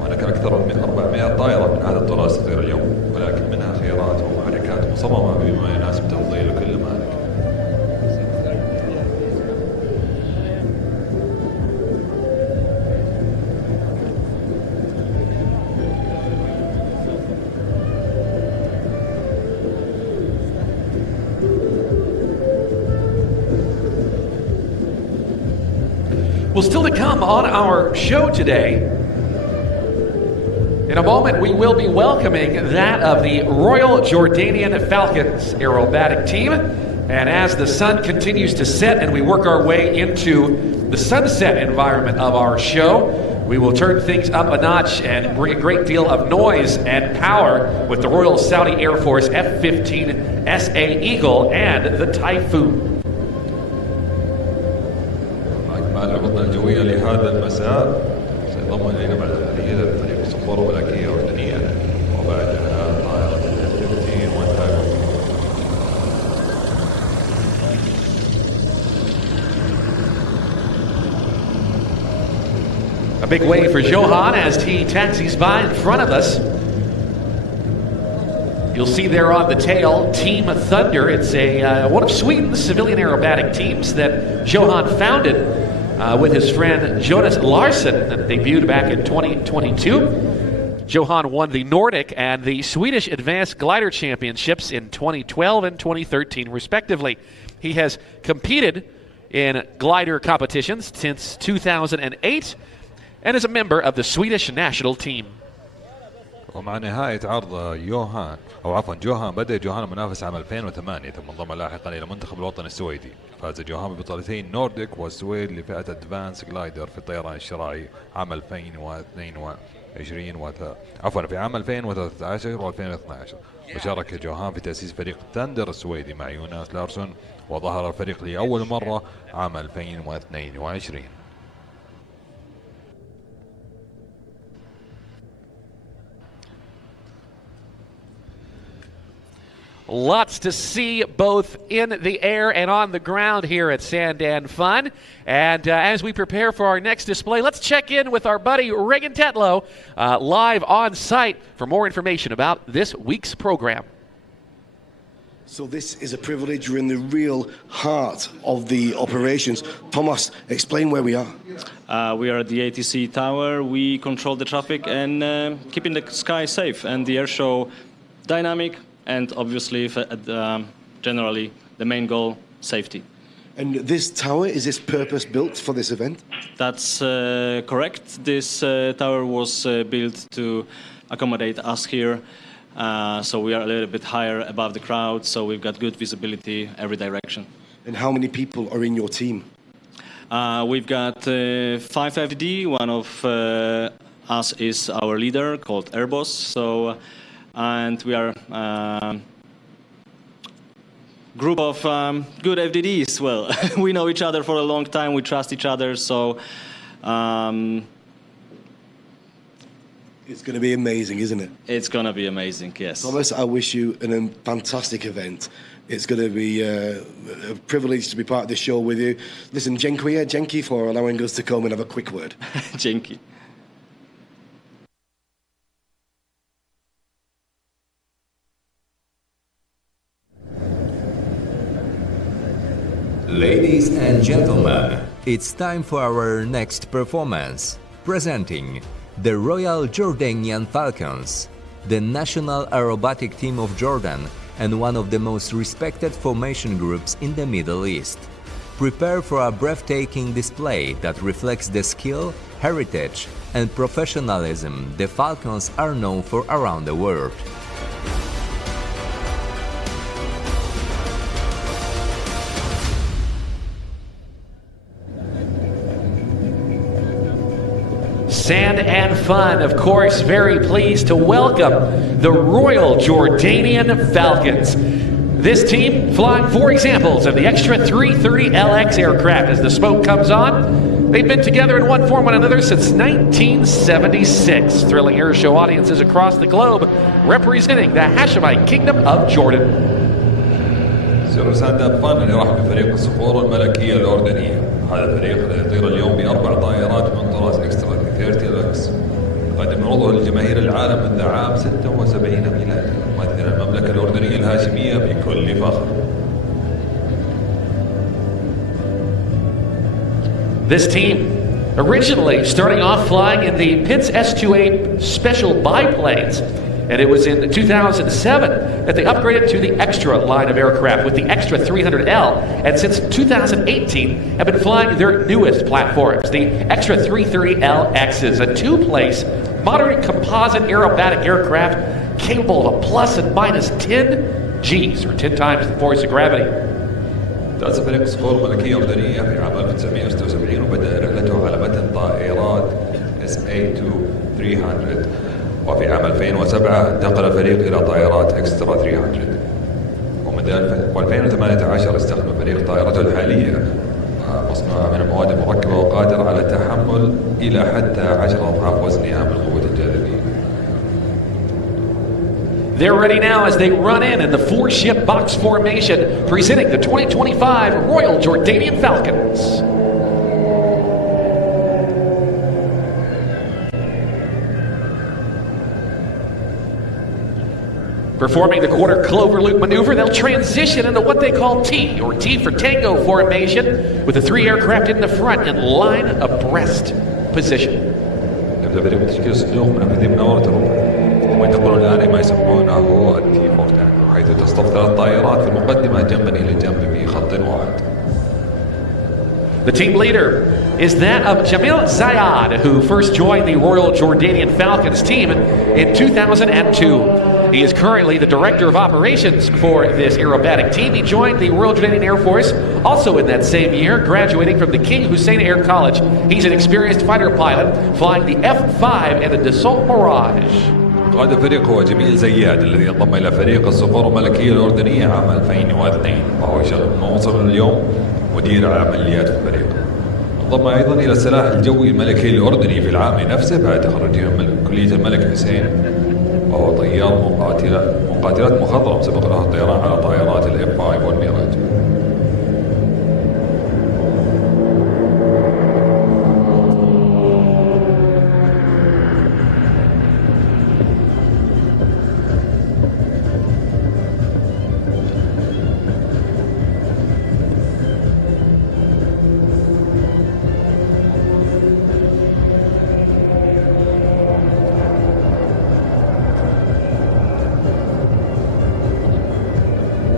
وهناك أكثر من 400 طائرة من هذا الطراز الصغير اليوم، ولكن منها خيارات ومحركات مصممة بما يناسب تفضيل كل مالك. Well, still to come on our show today, in a moment we will be welcoming that of the Royal Jordanian Falcons aerobatic team. And as the sun continues to set and we work our way into the sunset environment of our show, we will turn things up a notch and bring a great deal of noise and power with the Royal Saudi Air Force F-15SA Eagle and the Typhoon. العروض الجوية لهذا المساء سينضم إلينا بعد القليل الفريق الصفور الملكية الأردنية، وبعدها طائرة F-15 والتايفون. A big wave for Johan as he taxis by in front of us. You'll see there on the tail, Team Thunder. It's one of Sweden's civilian aerobatic teams that Johan founded with his friend Jonas Larsson, that debuted back in 2022. Johan won the Nordic and the Swedish Advanced Glider Championships in 2012 and 2013, respectively. He has competed in glider competitions since 2008 and is a member of the Swedish national team. ومع نهاية عرض جوهان بدأ جوهان المنافسة عام 2008، ثم انضم لاحقا إلى منتخب الوطن السويدي. فاز جوهان ببطولتين نورديك والسويد لفئة أدفانس جلايدر في الطيران الشراعي عام 2022 في عام 2013 و2012. وشارك جوهان في تأسيس فريق ثاندر السويدي مع يوناس لارسون، وظهر الفريق لأول مرة عام 2022. Lots to see both in the air and on the ground here at Sandan Fun. And as we prepare for our next display, let's check in with our buddy Reagan Tetlow live on site for more information about this week's program. So this is a privilege. You're in the real heart of the operations. Thomas, explain where we are. We are at the ATC tower. We control the traffic and keeping the sky safe and the air show dynamic. And obviously, generally, the main goal, safety. And this tower, is this purpose-built for this event? That's correct. This tower was built to accommodate us here. So we are a little bit higher above the crowd, so we've got good visibility every direction. And how many people are in your team? We've got 5 FD. One of us is our leader, called Airboss. So. And we are a group of good FDDs. Well, we know each other for a long time. We trust each other. So it's going to be amazing, isn't it? It's going to be amazing, yes. Thomas, I wish you a fantastic event. It's going to be a privilege to be part of this show with you. Listen, dziękuję for allowing us to come and have a quick word. Dzięki. Ladies and gentlemen, it's time for our next performance. Presenting the Royal Jordanian Falcons, the national aerobatic team of Jordan and one of the most respected formation groups in the Middle East. Prepare for a breathtaking display that reflects the skill, heritage, and professionalism the Falcons are known for around the world. sand and fun. Of course, very pleased to welcome the Royal Jordanian Falcons. This team flying 4 examples of the extra 330LX aircraft as the smoke comes on. They've been together in one form or another since 1976, thrilling airshow audiences across the globe, representing the Hashemite Kingdom of Jordan. سير ساند أبان اللي راح بفريق الصقور الملكية الأردنية. هذا الفريق اللي يطير اليوم ب4 طائرات من طراز اكسترا 30 لكس. قدم عروضه لجماهير العالم منذ عام 76 ميلادي، ممثلا المملكة الأردنية الهاشمية بكل فخر. This team originally starting off flying in the Pitts S-28 special biplanes, and it was in 2007 that they upgraded to the extra line of aircraft with the extra 300L, and since 2018 have been flying their newest platforms, the extra 330LXs, a 2-place modern composite aerobatic aircraft capable of a plus and minus 10 Gs, or 10 times the force of gravity. تأسس فريق صقور ملكية أردنية في عام 1976 وبدأ رحلته على متن طائرات SA2 300، وفي عام 2007 انتقل الفريق إلى طائرات إكسترا 300، ومن 2018 استخدم الفريق طائرته الحالية مصنوعة من المواد المركبة وقادرة على تحمل إلى حتى 10 أضعاف وزنها من قوة الجاذبية. They're ready now as they run in the 4-ship box formation, presenting the 2025 Royal Jordanian Falcons. Performing the quarter clover loop maneuver, they'll transition into what they call T, or T for Tango formation, with the 3 aircraft in the front in line abreast position. يبدأ فريق تشكيل الصندوق منفذين منورة الربع، وينتقلون الآن ما يسمونه التي فور تانجو، حيث تصطف 3 طائرات في المقدمة جنبا إلى جنب في خط واحد. The team leader is that of Jamil Zayad, who first joined the Royal Jordanian Falcons team in 2002. He is currently the Director of Operations for this aerobatic team. He joined the Royal Jordanian Air Force also in that same year, graduating from the King Hussein Air College. He's an experienced fighter pilot, flying the F-5 and the Dassault Mirage. قائد الفريق هو جميل زياد الذي انضم إلى فريق الصقور الملكية الأردنية عام 2002، وهو يشغل منصب اليوم مدير عمليات في الفريق. انضم أيضا إلى السلاح الجوي الملكي الأردني في العام نفسه بعد تخرجه من كلية الملك حسين، وهو طيار مقاتلات مخضرم سبق له الطيران على طائرات الإف-5 والميراج.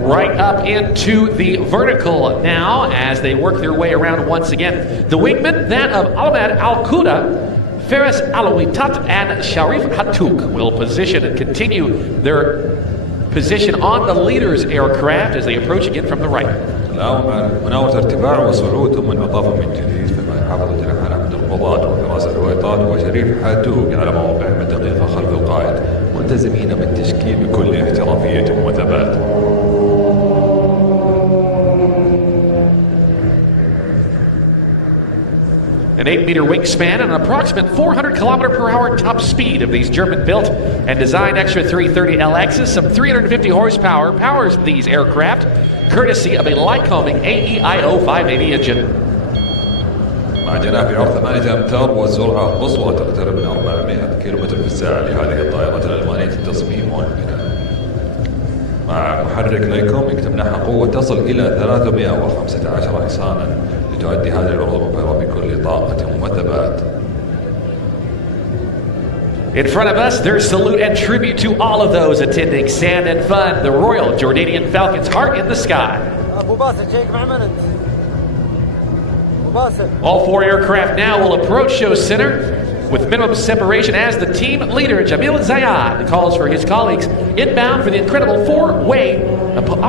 Right up into the vertical now as they work their way around once again. The wingmen, that of Ahmed Al-Quda, Faris Alawitat, and Sharif Hatouk will position and continue their position on the leader's aircraft as they approach again from the right. مناورة ارتفاع وصعود ثم انعطاف من جديد في محافظة الحنة من القضاة وفراس الحويطات وشريف حاتوق على موقعهم الدقيقة خلف القائد، ملتزمين بالتشكيل بكل احترافية وثبات. An 8-meter wingspan and an approximate 400 km/h top speed of these German-built and designed extra 330LXs, some 350 horsepower, powers these aircraft, courtesy of a Lycoming AEIO 580 engine. مع جناح بعرض 8 أمتار والسرعة القصوى تقترب من 400 كيلومتر في الساعة لهذه الطائرة الألمانية التصميم والبناء. مع محرك لايكوميك تمنحها قوة تصل إلى 315 حصانا لتؤدي هذه العروض المبهرة بكل طاقة وثبات. In front of us, their salute and tribute to all of those attending Sand and Fun, the Royal Jordanian Falcons Heart in the Sky. All 4 aircraft now will approach show center with minimum separation as the team leader, Jamil Zayad, calls for his colleagues inbound for the incredible 4-way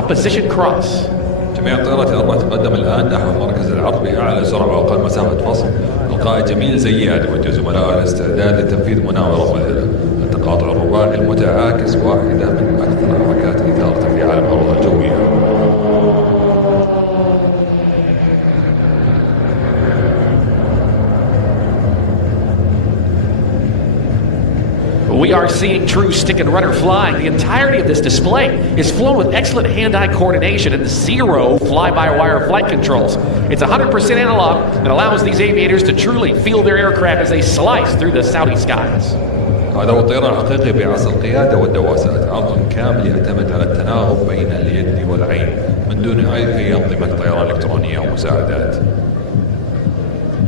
opposition cross. جميع الطائرات الأربعة تقدم الآن نحو مركز العرض بأعلى سرعة وأقل مسافة فصل. القائد جميل زياد يوجه زملائه الاستعداد لتنفيذ مناورة مذهلة. التقاطع الرباعي المتعاكس واحدة من أكثر الحركات إثارة في عالم الأرض الجوية. We are seeing true stick and rudder flying. The entirety of this display is flown with excellent hand-eye coordination and zero fly-by-wire flight controls. It's 100% analog and allows these aviators to truly feel their aircraft as they slice through the Saudi skies. هذا هو الطيران الحقيقي بعصر القيادة والدواسات. عرض كامل يعتمد على التناغم بين اليد والعين من دون أي أنظمة طيران إلكترونية ومساعدات.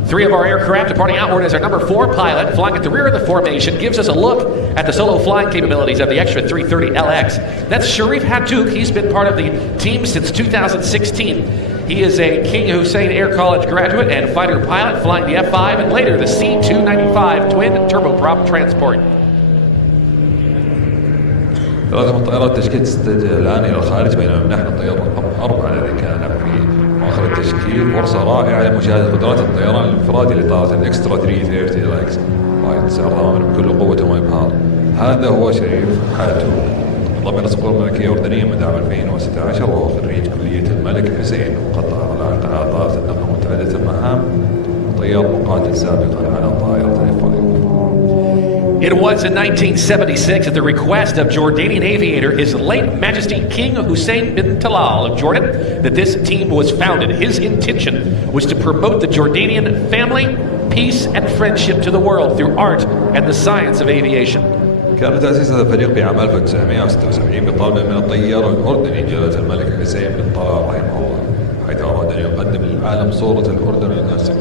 Three of our aircraft departing outward as our number 4 pilot, flying at the rear of the formation, gives us a look at the solo flying capabilities of the Extra 330LX. That's Sharif Hattouk. He's been part of the team since 2016. He is a King Hussein Air College graduate and fighter pilot, flying the F-5 and later the C-295 twin turboprop transport. ثلاثة من طائرات تشكيل تتجه الآن إلى الخارج بينما نحن الطيار رقم 4 الذي كان في مؤخر التشكيل. فرصة رائعة لمشاهدة قدرات الطيران الانفرادي لطائرة الإكسترا 330LX قائد سعر ضامن بكل قوة وإبهار. هذا هو شريف حاتوك، انضم إلى الصقور الملكية الأردنية من عام 2016 وهو خريج كلية الملك حسين وقد طار على طائرة النقل متعددة المهام وطيار مقاتل سابقا على طائرة الإفراد. It was in 1976 at the request of Jordanian aviator His late Majesty King Hussein bin Talal of Jordan that this team was founded. His intention was to promote the Jordanian family, peace and friendship to the world through art and the science of aviation. كان تأسيس هذا الفريق في عام 1976 بطلب من الطيار الأردني جلالة الملك حسين بن طلال رحمه الله، حيث أراد أن يقدم للعالم صورة الأردن الناسخة.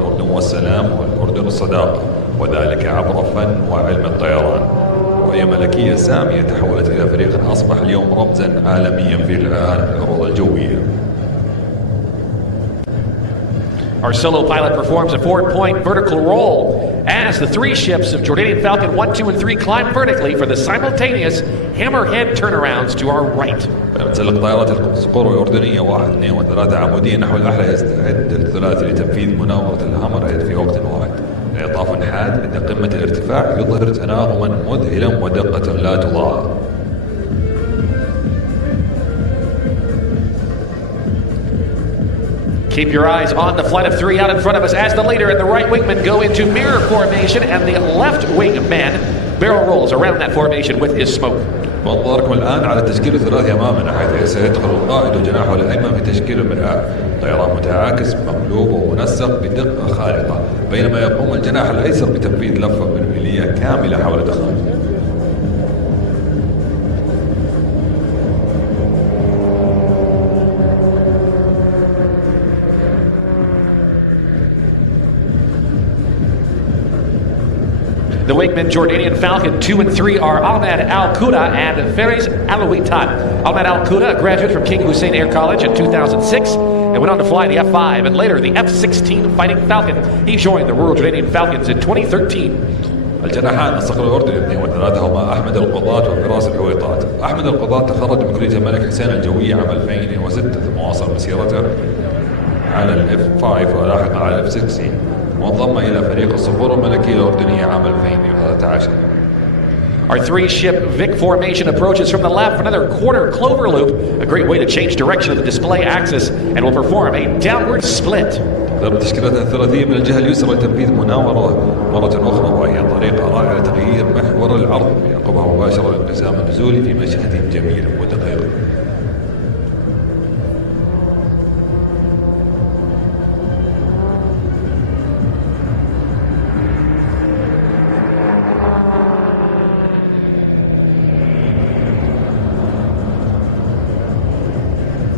الأردن والسلام والأردن الصداقة، وذلك عبر فن وعلم الطيران. رؤية ملكية سامية تحولت إلى فريق أصبح اليوم رمزا عالميا في العالم الأرض الجوية. Our solo pilot performs a 4-point vertical roll as the 3 ships of Jordanian Falcon 1, 2, and 3 climb vertically for the simultaneous hammerhead turnarounds to our right. تتسلق طائرات الصقور الأردنية 1، 2 و3 عموديا نحو الأعلى. يستعد الثلاثي لتنفيذ مناورة الهامرهيد في وقت واحد. إعطاف حاد عند قمة الارتفاع يظهر تناغما مذهلا ودقة لا تضاهى. Keep your eyes on the flight of 3 out in front of us as the leader and the right wingman go into mirror formation and the left wingman barrel rolls around that formation with his smoke. وانظاركم الآن على التشكيل الثلاثي أمامنا حيث سيدخل القائد وجناحه الأيمن في تشكيل المرآة. طيران متعاكس مقلوب ومنسق بدقة خارقة بينما يقوم الجناح الأيسر بتنفيذ لفة برميلية كاملة حول دخان. The wingmen Jordanian Falcon 2 and 3 are Ahmed Al-Quda and Fariz Alawitat. Ahmed Al-Quda, a graduate from King Hussein Air College in 2006 and went on to fly the F-5 and later the F-16 Fighting Falcon. He joined the Royal Jordanian Falcons in 2013. الجناحان الصقر الأردني 2 و3 هما أحمد القضاة وفراس الحويطات. أحمد القضاة تخرج من كلية الملك حسين الجوية عام 2006 ثم واصل مسيرته على الF-5 ولاحقا على الF-16 وانضم إلى فريق الصقور الملكية الأردنية عام 2013. Our 3-ship Vic formation approaches from the left, another quarter clover loop, a great way to change direction of the display axis, and will perform a downward split. تقدر تشكيلتها الثلاثية من الجهة اليسرى لتنفيذ مناورة مرة أخرى وهي طريقة رائعة لتغيير محور العرض يعقبها مباشرة الانقسام النزولي في مشهد جميل ودقيق.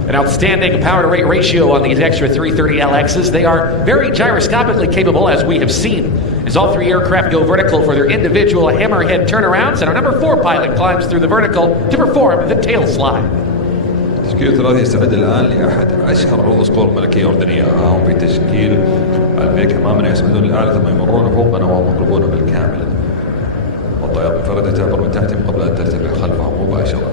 An outstanding power-to-rate ratio on these extra 330LXs. They are very gyroscopically capable, as we have seen, as all 3 aircraft go vertical for their individual hammerhead turnarounds, and our number 4 pilot climbs through the vertical to perform the tail slide. تشكيل الثلاثي يستعد الآن لأحد أشهر عروض الصقور الملكية الأردنية. هم في تشكيل الفيك أمامنا يصعدون للأعلى ثم يمرون فوقنا وهم مقلوبون بالكامل. والطائرة منفردة تعبر من تحتهم قبل أن ترتفع خلفهم مباشرة.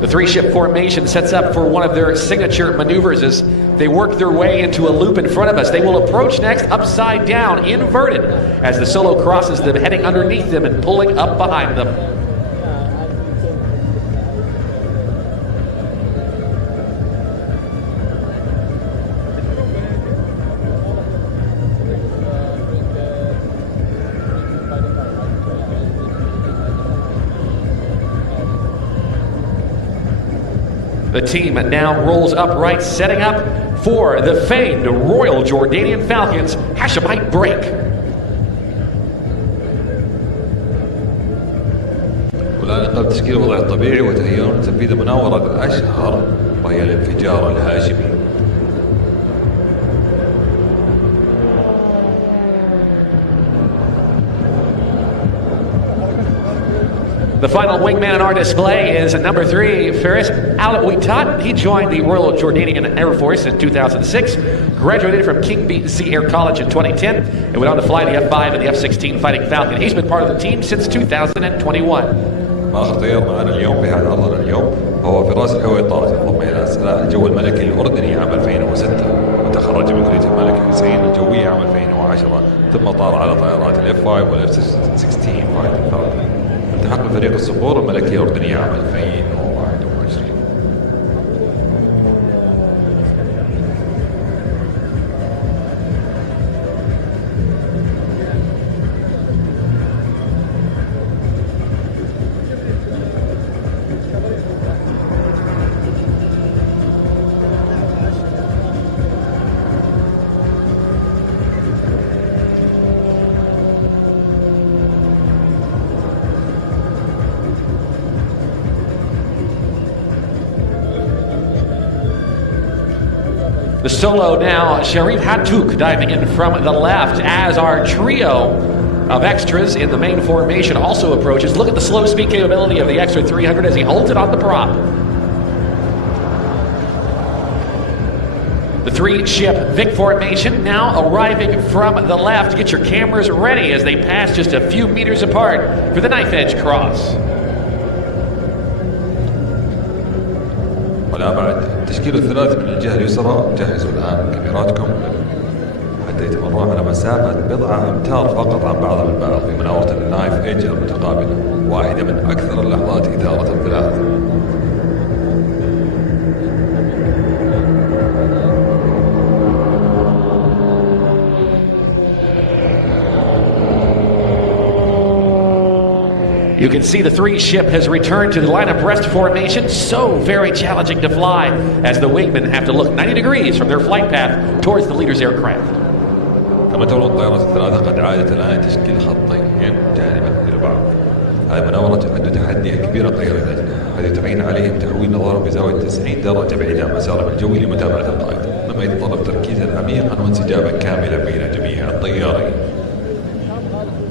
The three-ship formation sets up for one of their signature maneuvers as they work their way into a loop in front of us. They will approach next upside down, inverted, as the Solo crosses them, heading underneath them and pulling up behind them. The team now rolls upright, setting up for the famed Royal Jordanian Falcons Hashemite break. والآن قبل تشكيل الوضع الطبيعي وتهيئون لتنفيذ مناورة الأشهر وهي الانفجار الهاشمي. The final wingman in our display is number 3, Faris Al-Witat. He joined the Royal Jordanian Air Force in 2006, graduated from King B.C. Air College in 2010, and went on to fly the F-5 and the F-16 Fighting Falcon. He's been part of the team since 2021. آخر طيار معنا اليوم في أرضنا اليوم هو فراس الهويطات ينضم إلى سلاح الجو الملكي الأردني عام 2006 وتخرج من كلية الملك حسين الجوية عام 2010 ثم طار على طائرات الإف 5 والإف 16 فايتنج فالكون. التحق بفريق الصقور الملكية الأردنية عام 2021. The solo now, Sharif Hatouk diving in from the left as our trio of extras in the main formation also approaches. Look at the slow speed capability of the extra 300 as he holds it on the prop. The three-ship Vic formation now arriving from the left. Get your cameras ready as they pass just a few meters apart for the knife edge cross. ولا بعد تشكيل الثلاث من الجهة اليسرى جهزوا الآن كاميراتكم حتى يتمرون على مسافة بضعة أمتار فقط عن بعض البعض في مناورة النايف إيدج المتقابلة، واحدة من أكثر اللحظات إثارة في العالم. You can see the three-ship has returned to the line abreast formation. So very challenging to fly as the wingmen have to look 90 degrees from their flight path towards the leader's aircraft. كما ترون الطائرات الثلاثة قد عادت الآن تشكيل خطين جانبا إلى بعض. هذه مناورة تعد تحديا كبيرا طائرتين، حيث تعين عليهم تحويل نظرهم بزاوية 90 درجة بعيد عن مسارهم الجوي لمتابعة القائد، مما يتطلب تركيزا عميقا وانسجابا كاملا بين جميع الطيارين.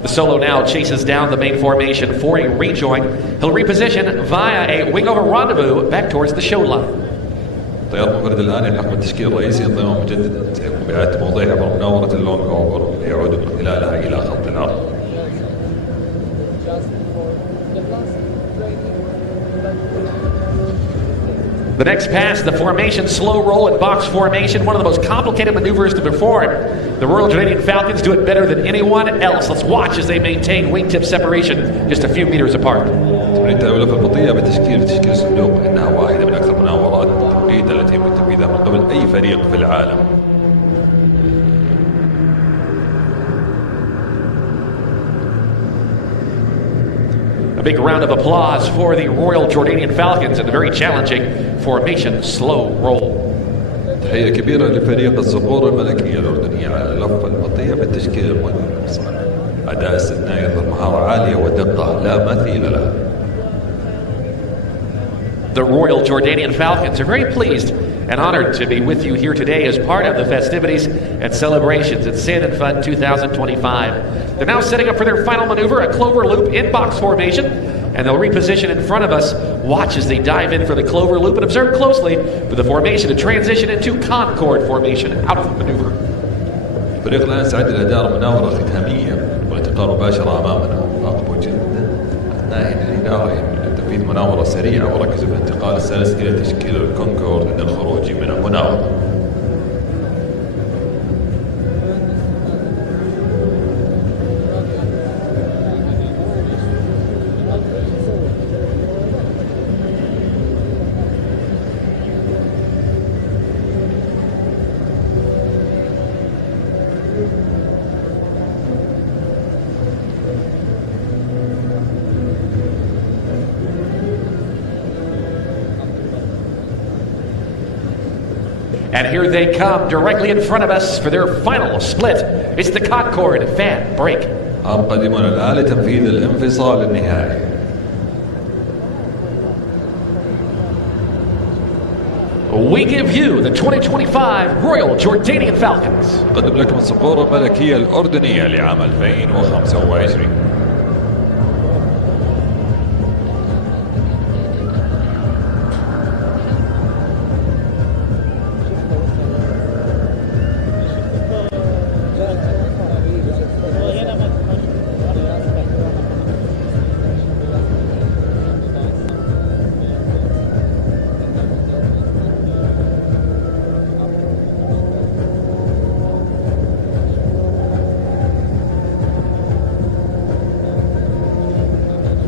The solo now chases down the main formation for a rejoin. He'll reposition via a wing-over rendezvous back towards the show line. طيار منفرد الآن يلحق بالتشكيل الرئيسي انضمام مجددا سيقوم بإعادة توضيح عبر مناورة اللونج أوفر ليعود من خلالها إلى خط العرض. The next pass, the formation slow roll and box formation, one of the most complicated maneuvers to perform. The Royal Jordanian Falcons do it better than anyone else. Let's watch as they maintain wingtip separation just a few meters apart. تمرين التأويلة في البطيئة بتشكيل صندوق إنها واحدة من أكثر مناورات التوقيت التي يمكن تنفيذها من قبل أي فريق في العالم. A big round of applause for the Royal Jordanian Falcons and the very challenging formation slow roll. تحية كبيرة لفريق الصقور الملكية الأردنية على اللفة البطيئة بالتشكيل المنصف. أداء استثنائي يظهر مهارة عالية ودقة لا مثيل لها. The Royal Jordanian Falcons are very pleased and honored to be with you here today as part of the festivities and celebrations at Sand and Fun 2025. They're now setting up for their final maneuver, a clover loop in box formation, and they'll reposition in front of us. Watch as they dive in for the clover loop and observe closely for the formation to transition into Concorde formation out of the maneuver. الفريق الآن سعد لإدارة مناورة ختامية والانتقال مباشرة أمامنا. راقبوا جدا أثناء إدارهم لتنفيذ تنفيذ مناورة سريعة وركزوا في انتقال السلس إلى تشكيل الكونكورد للخروج من المناورة. And here they come directly in front of us for their final split. It's the Concorde fan break. قادمون الآن لتنفيذ الانفصال النهائي. We give you the 2025 Royal Jordanian Falcons. قدم لكم الصقور الملكية الأردنية لعام 2025.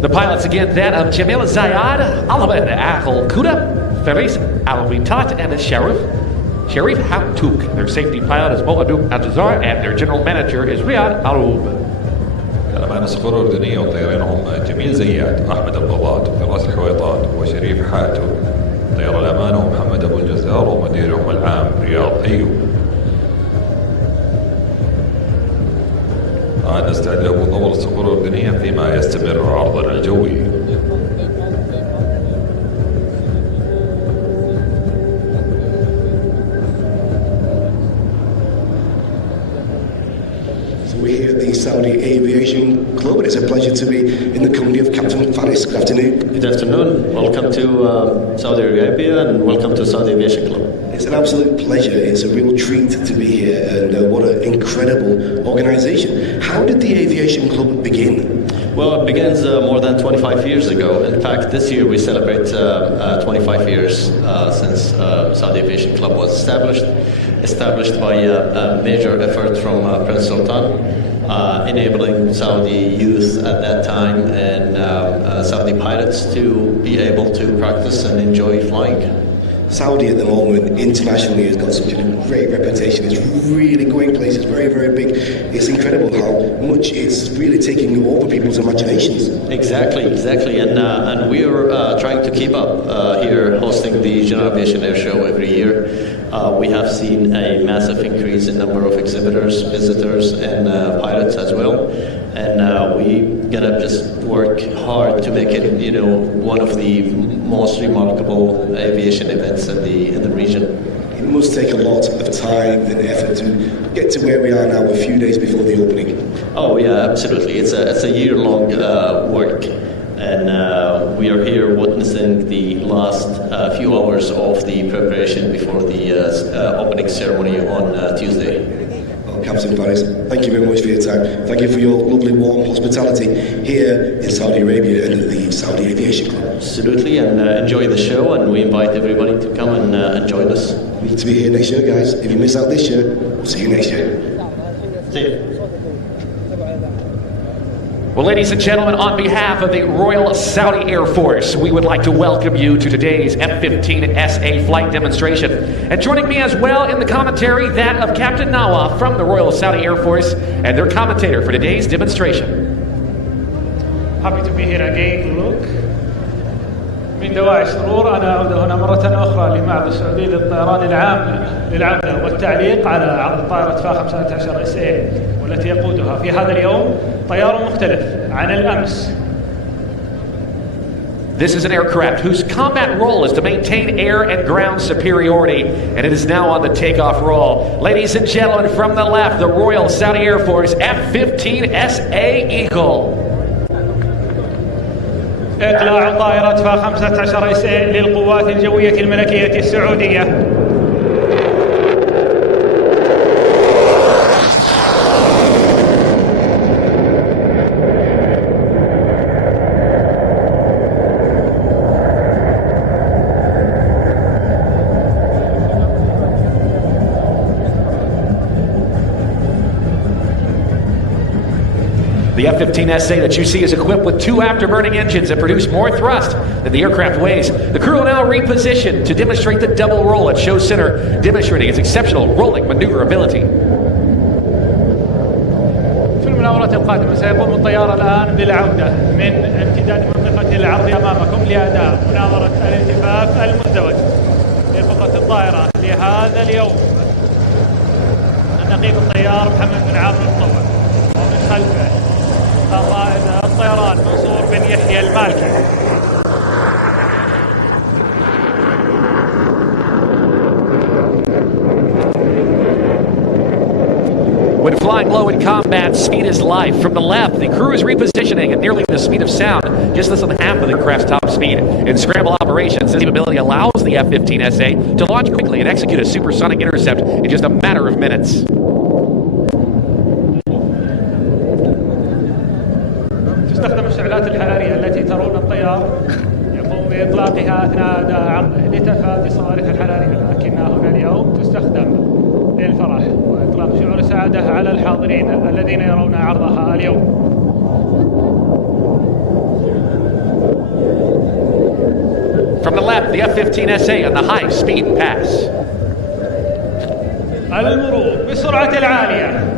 The pilots again, that of Jamil Zayad, Ahmed Akhil Kuda, Faris Alawitat, and Sharif Hamtouk. Their safety pilot is Mohamed Al-Jazar, and their general manager is Riyad Aroub. كان معنا صقور أردنية وطيارينهم جميل زياد، أحمد البلاط، فراس الحويطات، وشريف حاتو. طيار الأمانة محمد أبو الجزار، ومديرهم العام رياض أيوب. الآن نستعد لهبوط أول الصقور الأردنية فيما يستمر عرضنا الجوي. We're here at the Saudi Aviation Club, and it's a pleasure to be in the company of Captain Faris. Good afternoon. Good afternoon. Welcome to Saudi Arabia and welcome to Saudi Aviation Club. It's an absolute pleasure. It's a real treat to be here, and what an incredible organisation. How did the Aviation Club begin? Well, it begins more than 25 years ago. In fact, this year we celebrate 25 years since Saudi Aviation Club was established by a major effort from Prince Sultan, enabling Saudi youth at that time and Saudi pilots to be able to practice and enjoy flying. Saudi at the moment internationally has got such a great reputation. It's really going places, very, very big. It's incredible how much it's really taking over people's imaginations. Exactly. And we're trying to keep up here, hosting the General Aviation Airshow every year. We have seen a massive increase in number of exhibitors, visitors, and pilots as well. And we gonna just work hard to make it, one of the most remarkable aviation events in the region. It must take a lot of time and effort to get to where we are now, a few days before the opening. Oh yeah, absolutely. It's a year-long work, and we are here witnessing the last few hours of the preparation before the opening ceremony on Tuesday. Captain Faris, thank you very much for your time. Thank you for your lovely warm hospitality here in Saudi Arabia and at the Saudi Aviation Club. Absolutely, and enjoy the show, and we invite everybody to come and join us. We need to be here next year, guys. If you miss out this year, we'll see you next year. See you. Well, ladies and gentlemen, on behalf of the Royal Saudi Air Force, we would like to welcome you to today's F-15SA flight demonstration. And joining me as well in the commentary, that of Captain Nawaf from the Royal Saudi Air Force and their commentator for today's demonstration. Happy to be here again, Luke. من دواعي السرور أنا أعود هنا مرة أخرى لمعهد السعودي للطيران العام للعودة والتعليق على عرض طائرة F-15SA والتي يقودها في هذا اليوم طيار مختلف عن الأمس. This is an aircraft whose combat role is to maintain air and ground superiority, and it is now on the takeoff roll. Ladies and gentlemen, from the left, the Royal Saudi Air Force F-15SA Eagle. إقلاع طائرة F-15SA للقوات الجوية الملكية السعودية. The F-15SA that you see is equipped with 2 afterburning engines that produce more thrust than the aircraft weighs. The crew will now reposition to demonstrate the double roll at show center, demonstrating its exceptional rolling maneuverability. في المناورات القادمة سيقوم الطيار الآن بالعودة من امتداد منطقة العرض أمامكم لأداء مناورة الالتفاف المزدوج لفقرة الطائرة لهذا اليوم. النقيب الطيار محمد بن عامر المطوع، ومن خلفه قائد الطيران منصور بن يحيى المالكي. When flying low in combat, speed is life. From the left, the crew is repositioning at nearly the speed of sound, just less than half of the craft's top speed. In scramble operations, this capability allows the F-15SA to launch quickly and execute a supersonic intercept in just a matter of minutes. تستخدم الشعلات الحرارية التي ترون الطيار يقوم بإطلاقها أثناء أداء عرضه لتفادي الصواريخ الحرارية، لكنها هنا اليوم تستخدم للفرح وإطلاق شعور سعادة على الحاضرين الذين يرون عرضها اليوم. From the left, the F-15SA on the high-speed pass. المرور بسرعة العالية.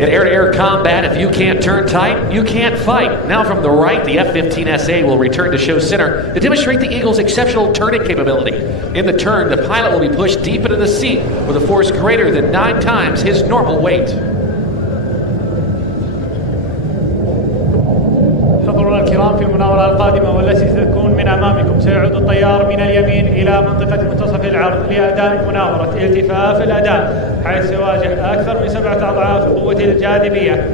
In air-to-air combat, if you can't turn tight, you can't fight. Now from the right, the F-15SA will return to show center to demonstrate the Eagle's exceptional turning capability. In the turn, the pilot will be pushed deep into the seat with a force greater than 9 times his normal weight. حضورنا الكرام، في المناورة القادمة والتي ستكون من أمامكم سيعود الطيار من اليمين إلى منطقة منتصف العرض لأداء مناورة التفاف الأداء، حيث سيواجه أكثر من 7 أضعاف قوة الجاذبية.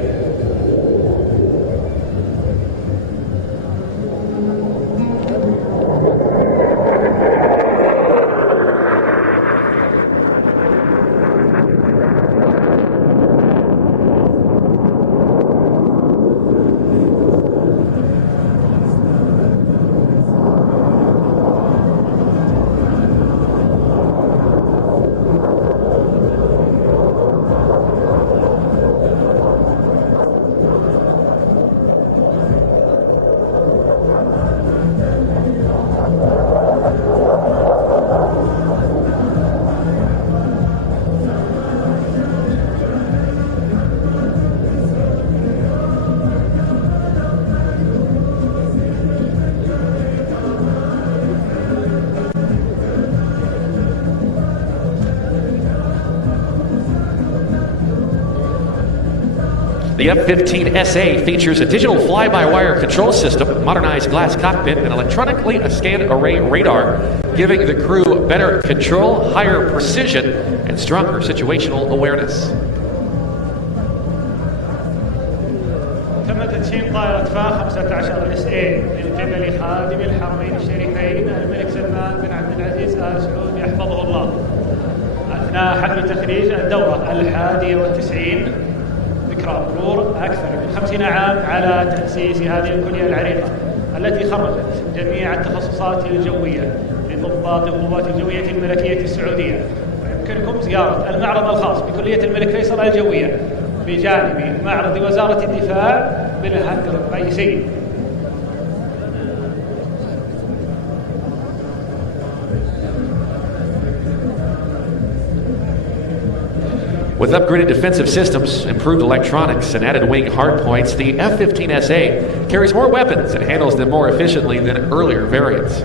The F-15SA features a digital fly-by-wire control system, modernized glass cockpit, and electronically scanned array radar, giving the crew better control, higher precision, and stronger situational awareness. تم تدشين طائرة FA-15 SA من قبل خادم الحرمين الشريفين الملك سلمان بن عبد العزيز آل سعود يحفظه الله أثناء حفل تخريج الدورة 91 ذكرى مرور أكثر من 50 عام على تأسيس هذه الكلية العريقة التي خرجت جميع التخصصات الجوية لضباط القوات الجوية الملكية السعودية. ويمكنكم زيارة المعرض الخاص بكلية الملك فيصل الجوية بجانب معرض وزارة الدفاع بالهنجر الرئيسي. With upgraded defensive systems, improved electronics, and added wing hardpoints, the F-15SA carries more weapons and handles them more efficiently than earlier variants.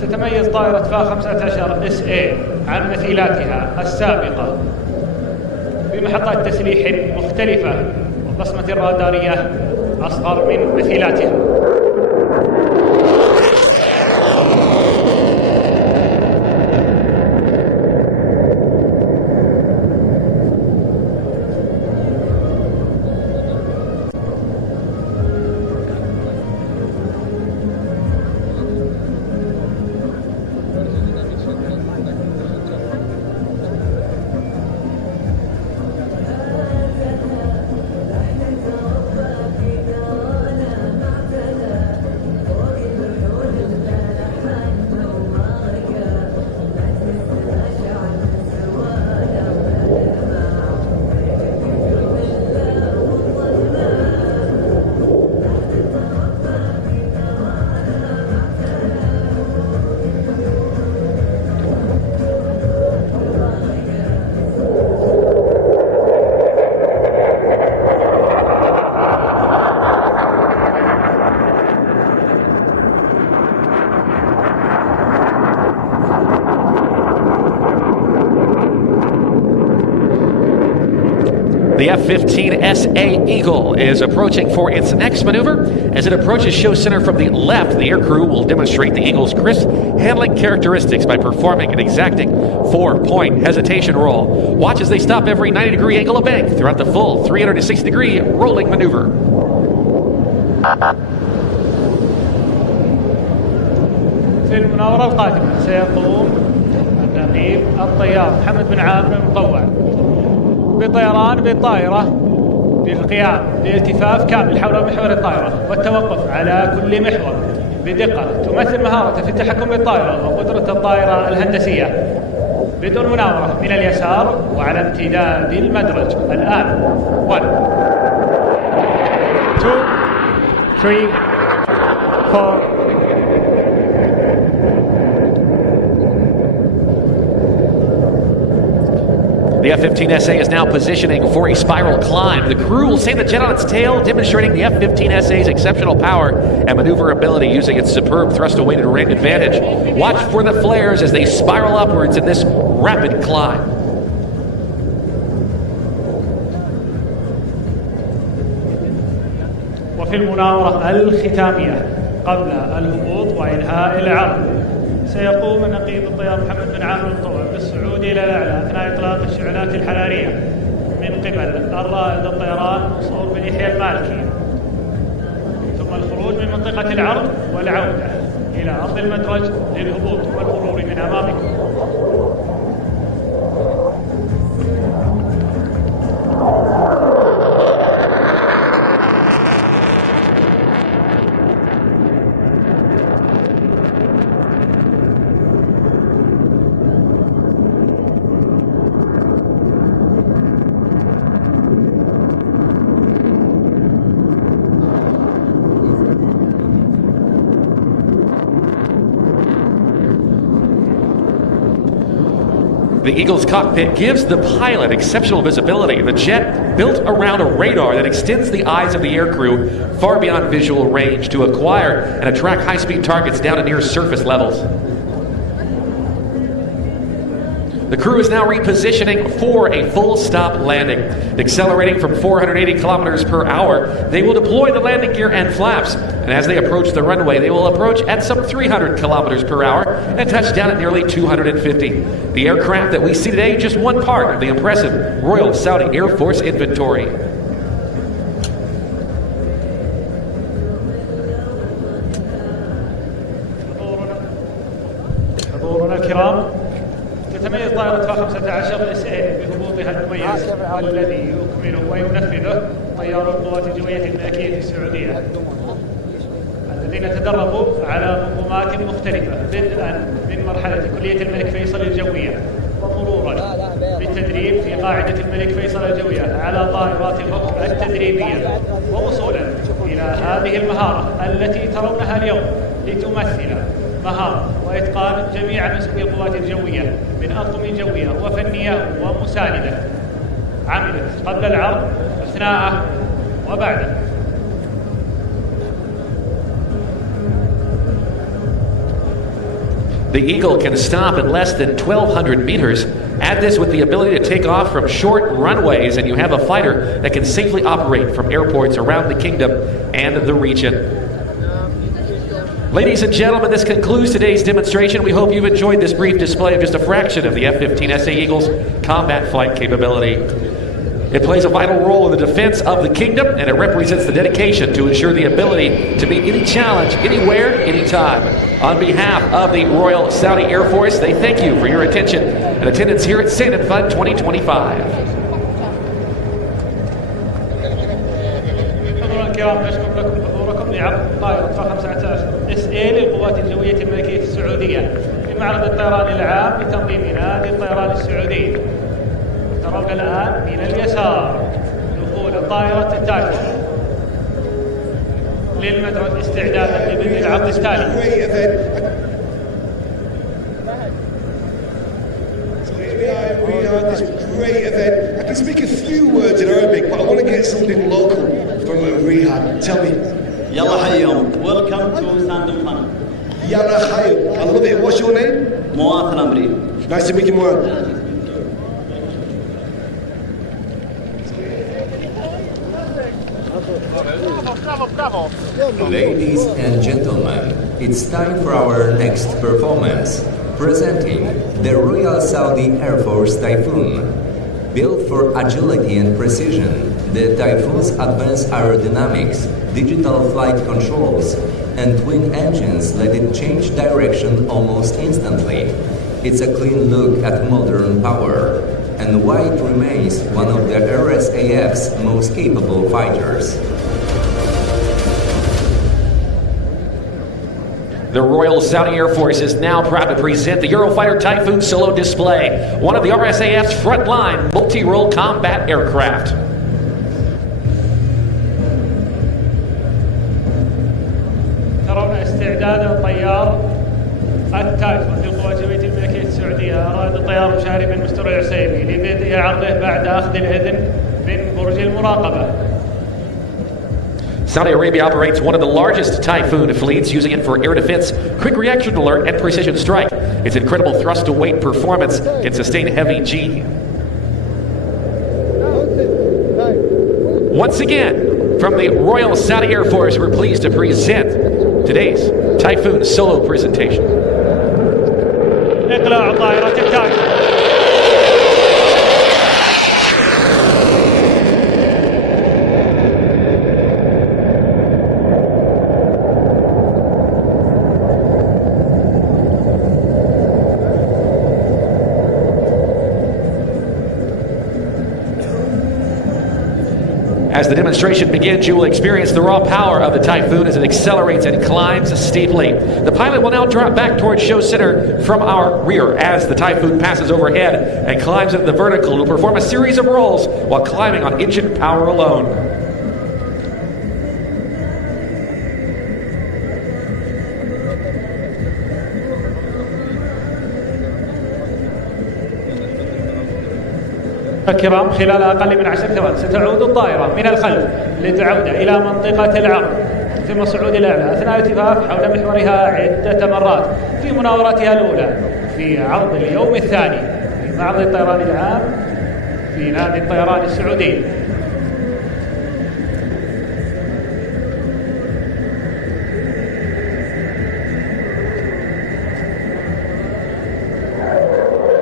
تتميز طائرة FA-15 SA عن مثيلاتها السابقة بمحطات تسليح مختلفة وبصمة رادارية أصغر من مثيلاتها. The F-15SA Eagle is approaching for its next maneuver. As it approaches show center from the left, the aircrew will demonstrate the Eagle's crisp handling characteristics by performing an exacting 4-point hesitation roll. Watch as they stop every 90-degree angle of bank throughout the full 360-degree rolling maneuver. في المناورة القادمة سيقوم النقيب الطيار محمد بن عامر المطوع بطيران بالطائرة بالقيام بالالتفاف كامل حول محور الطائرة والتوقف على كل محور بدقة تمثل مهارته في التحكم بالطائرة وقدرة الطائرة الهندسية بدون مناورة من اليسار وعلى امتداد المدرج. الآن 1 2 3 4. The F-15SA is now positioning for a spiral climb. The crew will send the jet on its tail, demonstrating the F-15SA's exceptional power and maneuverability using its superb thrust-awaited range advantage. Watch for the flares as they spiral upwards in this rapid climb. وفي المناورة الختامية قبل الهبوط وإنهاء العرض سيقوم نقيب الطيار محمد بن عامر المطوع بالصعود إلى الأعلى أثناء إطلاق الشعلات الحرارية من قبل الرائد الطيران منصور بن يحيى المالكي، ثم الخروج من منطقة العرض والعودة إلى أرض المدرج للهبوط والمرور من أمامكم. The Eagle's cockpit gives the pilot exceptional visibility. The jet built around a radar that extends the eyes of the aircrew far beyond visual range to acquire and attract high-speed targets down to near surface levels. The crew is now repositioning for a full stop landing. Accelerating from 480 kilometers per hour, they will deploy the landing gear and flaps. And as they approach the runway, they will approach at some 300 kilometers per hour and touch down at nearly 250. The aircraft that we see today, just one part of the impressive Royal Saudi Air Force inventory. حضورنا الكرام، تتميز طائرة F-15SA بهبوطها المميز والذي يكمله وينفذه طيار القوات الجوية الملكية السعودية الذين تدربوا على منظومات مختلفة بدءا من مرحلة كلية الملك فيصل الجوية ومرورا بالتدريب في قاعدة الملك فيصل الجوية على طائرات الهوك التدريبية ووصولا إلى هذه المهارة التي ترونها اليوم لتمثل مهارة وإتقان جميع مسؤولي القوات الجوية من أطقم جوية وفنية ومساندة عملت قبل العرض أثناءه وبعده. The Eagle can stop at less than 1,200 meters. Add this with the ability to take off from short runways, and you have a fighter that can safely operate from airports around the kingdom and the region. Ladies and gentlemen, this concludes today's demonstration. We hope you've enjoyed this brief display of just a fraction of the F-15SA Eagle's combat flight capability. It plays a vital role in the defense of the kingdom, and it represents the dedication to ensure the ability to meet any challenge, anywhere, anytime. On behalf of the Royal Saudi Air Force, they thank you for your attention and attendance here at Sand and Fun 2025. الكرام، نشكر لكم حضوركم لعرض طائرة F-15SA للقوات الجوية الملكية السعودية في معرض الطيران العام لتنظيم نادي الطيران السعودي. ترون الآن من اليسار دخول طائرة التايفون للمدرج استعدادا لبدء العرض التالي. We are this great event. I can speak a few words in Arabic, but I want to get something local from Riyadh. Tell me. Yalla Hayyum. Welcome to Sand and Fun. Yalla Hayyum. I love it. What's your name? Muath Al-Amri. Nice to meet you, Muath. Ladies and gentlemen, it's time for our next performance. Presenting the Royal Saudi Air Force Typhoon. Built for agility and precision, the Typhoon's advanced aerodynamics, digital flight controls, and twin engines let it change direction almost instantly. It's a clean look at modern power, and why it remains one of the RSAF's most capable fighters. The Royal Saudi Air Force is now proud to present the Eurofighter Typhoon Solo Display, one of the RSAF's frontline multi-role combat aircraft. ترون استعداد الطيار التايفون للقوات الجوية الملكية السعودية. أراد الطيار مشاري بن مستر العسيمي لبدء عرضه بعد أخذ الإذن من برج المراقبة. Saudi Arabia operates one of the largest Typhoon fleets, using it for air defense, quick reaction alert, and precision strike. Its incredible thrust-to-weight performance can sustain heavy G. Once again, from the Royal Saudi Air Force, we're pleased to present today's Typhoon Solo presentation. إقلاع طائرة التايفون. As the demonstration begins, you will experience the raw power of the Typhoon as it accelerates and climbs steeply. The pilot will now drop back towards show center from our rear as the Typhoon passes overhead and climbs into the vertical. It will perform a series of rolls while climbing on engine power alone. الكرام، خلال أقل من 10 ثوان ستعود الطائرة من الخلف لتعود إلى منطقة العرض ثم صعود الأعلى أثناء الالتفاف حول محورها عدة مرات في مناورتها الأولى في عرض اليوم الثاني في معرض الطيران العام في نادي الطيران السعودي.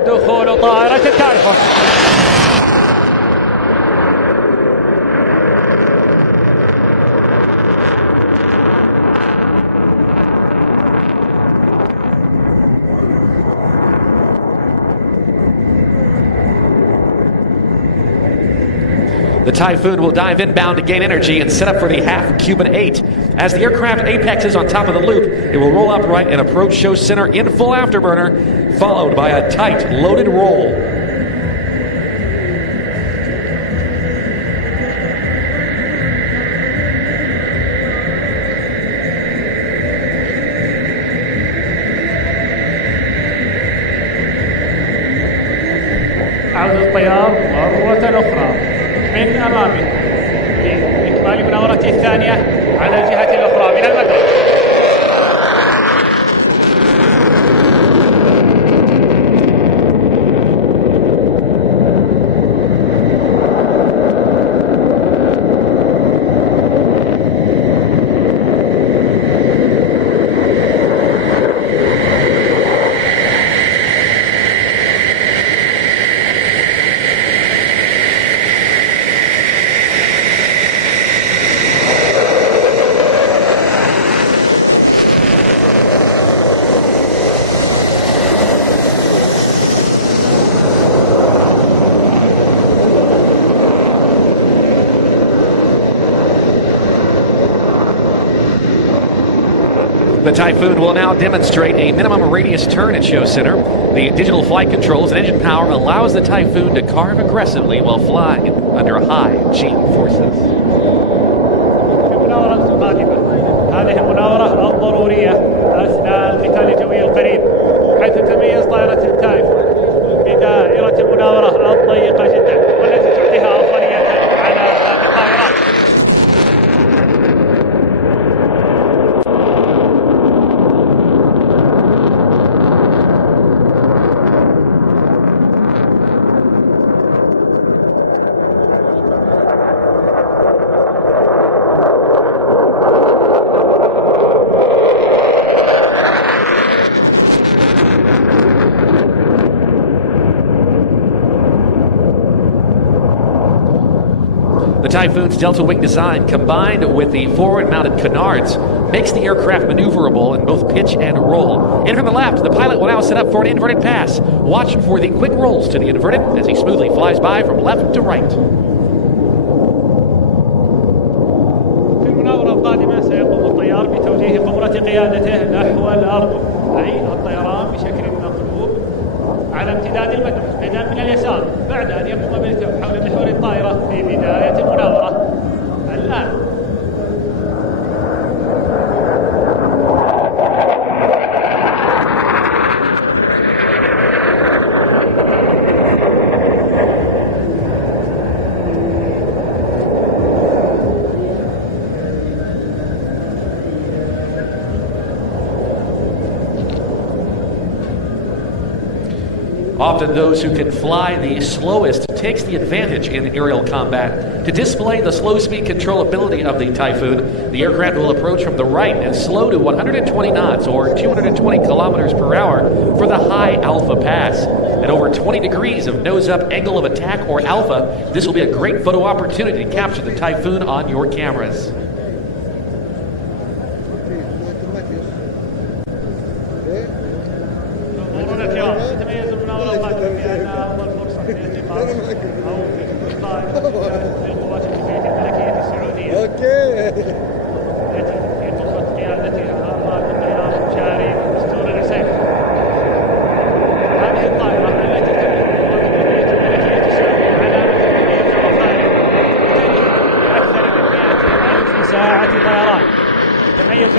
دخول طائرة التايفون. The Typhoon will dive inbound to gain energy and set up for the half Cuban 8. As the aircraft apexes on top of the loop, it will roll upright and approach show center in full afterburner, followed by a tight, loaded roll. عودة الطيار مرة أخرى من أمامه لإكمال مناورته الثانية على الجهة الأخرى من المدرج. The Typhoon will now demonstrate a minimum radius turn at show center. The digital flight controls and engine power allows the Typhoon to carve aggressively while flying under high G forces. هذه المناورة الضرورية أثناء القتال الجوي القريب، حيث تميز طائرة التايفون بدائرة المناورة الضيقة جدا والتي تعطيها أفضلية على باقي الطائرات. Typhoon's delta wing design, combined with the forward-mounted canards, makes the aircraft maneuverable in both pitch and roll. And from the left, the pilot will now set up for an inverted pass. Watch for the quick rolls to the inverted as he smoothly flies by from left to right. في المناورة القادمة سيقوم الطيار بتوجيه قمرة قيادته نحو الأرض، أي الطيران بشكل مقلوب على امتداد المدار بدءا من اليسار، بعد أن يقوم باللف حول محور الطائرة في بداية المناورة. الآن Often those who can fly the slowest takes the advantage in aerial combat. To display the slow speed controllability of the Typhoon, the aircraft will approach from the right and slow to 120 knots or 220 kilometers per hour for the high alpha pass. At over 20 degrees of nose-up angle of attack or alpha, this will be a great photo opportunity to capture the Typhoon on your cameras. مرورنا الكرام، تتميز المناورة القادمة بأن أفضل فرصة للانتقال أو في الطائرة للقوات الجوية الملكية السعودية. التي في قمة قيادتها الرائد الطيار المشاري دستور العسيف. هذه الطائرة التي تملك القوات الجوية الملكية السعودية علامة تقنية وفارق بأكثر من 100,000 ساعة طيران. تميز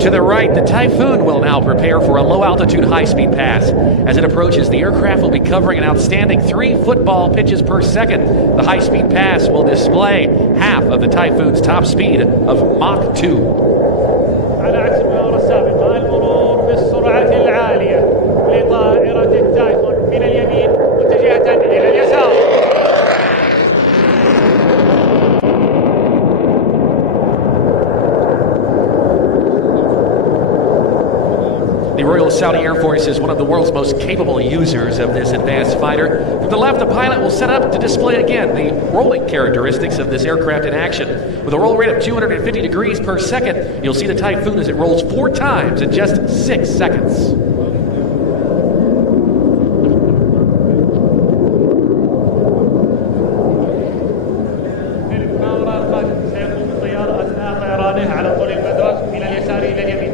To the right, the Typhoon will now prepare for a low-altitude high-speed pass. As it approaches, the aircraft will be covering an outstanding 3 football pitches per second. The high-speed pass will display half of the Typhoon's top speed of Mach 2. على عكس المناورة السابقة، المرور بالسرعة العالية لطائرة التايفون من اليمين متجهة إلى اليسار. The Royal Saudi Air Force is one of the world's most capable users of this advanced fighter. From the left, the pilot will set up to display again the rolling characteristics of this aircraft in action. With a roll rate of 250 degrees per second, you'll see the Typhoon as it rolls 4 times in just 6 seconds. في المناورة القادمة سيقوم الطيار أثناء طيرانه على طول المدرج من اليسار إلى اليمين.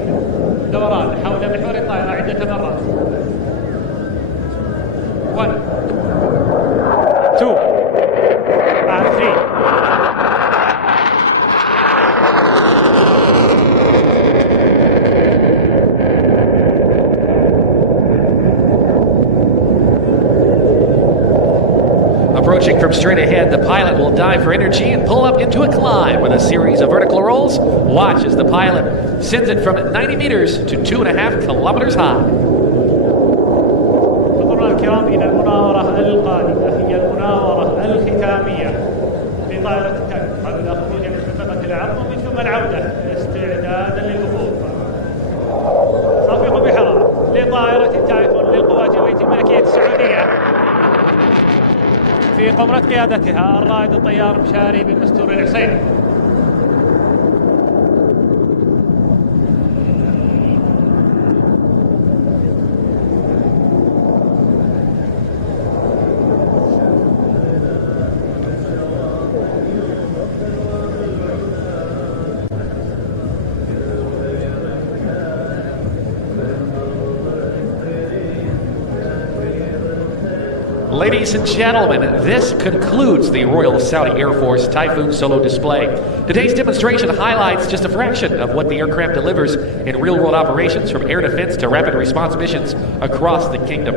دوران حول محور الطائرة عدة مرات. 1 2 and 3. Approaching from straight ahead, the pilot will dive for energy and pull up into a climb with a series of vertical rolls. Watch as the pilot sends it from 90 meters to 2.5 kilometers high. انظروا الكرام إلى المناورة القادمة، هي المناورة الختامية لطائرة التايفون قبل خروجها من منطقة العرض ومن ثم العودة استعدادا للهبوط. صفيق بحرارة لطائرة التايفون للقوات الجوية الملكية السعودية في قمرة قيادتها الرائد الطيار مشاري بن مستور العسيري. Ladies and gentlemen, this concludes the Royal Saudi Air Force Typhoon solo display. Today's demonstration highlights just a fraction of what the aircraft delivers in real-world operations, from air defense to rapid response missions across the kingdom.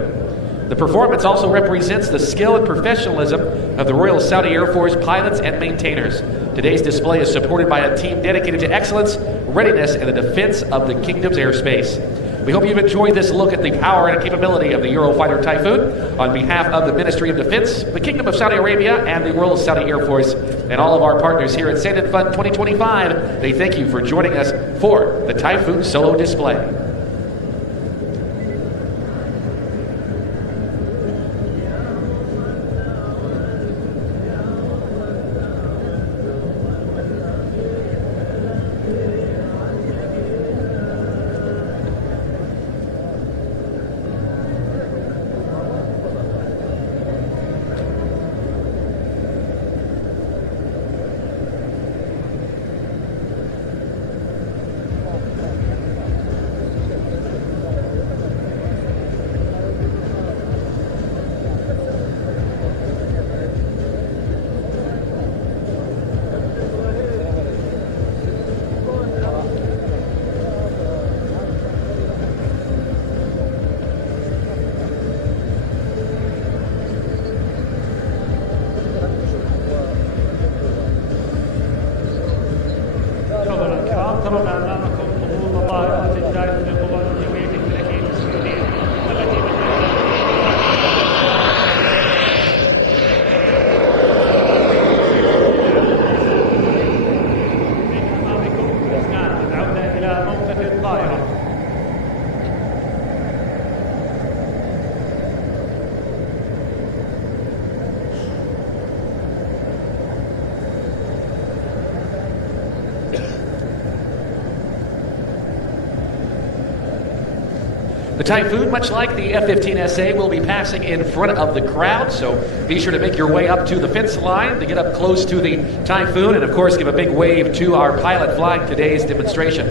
The performance also represents the skill and professionalism of the Royal Saudi Air Force pilots and maintainers. Today's display is supported by a team dedicated to excellence, readiness, and the defense of the kingdom's airspace. We hope you've enjoyed this look at the power and capability of the Eurofighter Typhoon. On behalf of the Ministry of Defense, the Kingdom of Saudi Arabia, and the Royal Saudi Air Force, and all of our partners here at Sand and Fun 2025, they thank you for joining us for the Typhoon solo display. ترون امامكم هبوط الطائرات الدائره للقوات الجويه الملكيه السعوديه التي من امامكم اثنان العوده الى موقف الطائره. The Typhoon, much like the F-15SA, will be passing in front of the crowd, so be sure to make your way up to the fence line to get up close to the Typhoon, and of course give a big wave to our pilot flying today's demonstration.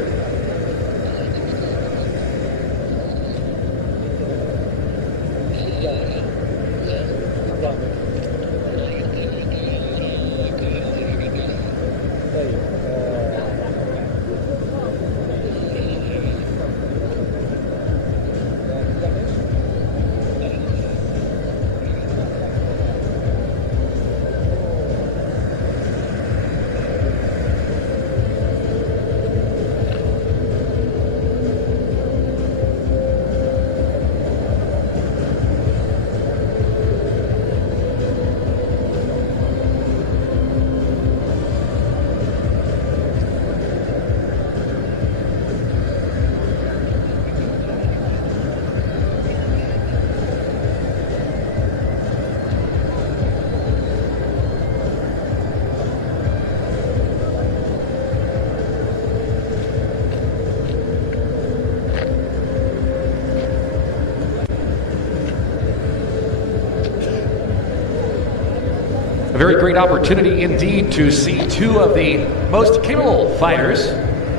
A very great opportunity indeed to see two of the most capable fighters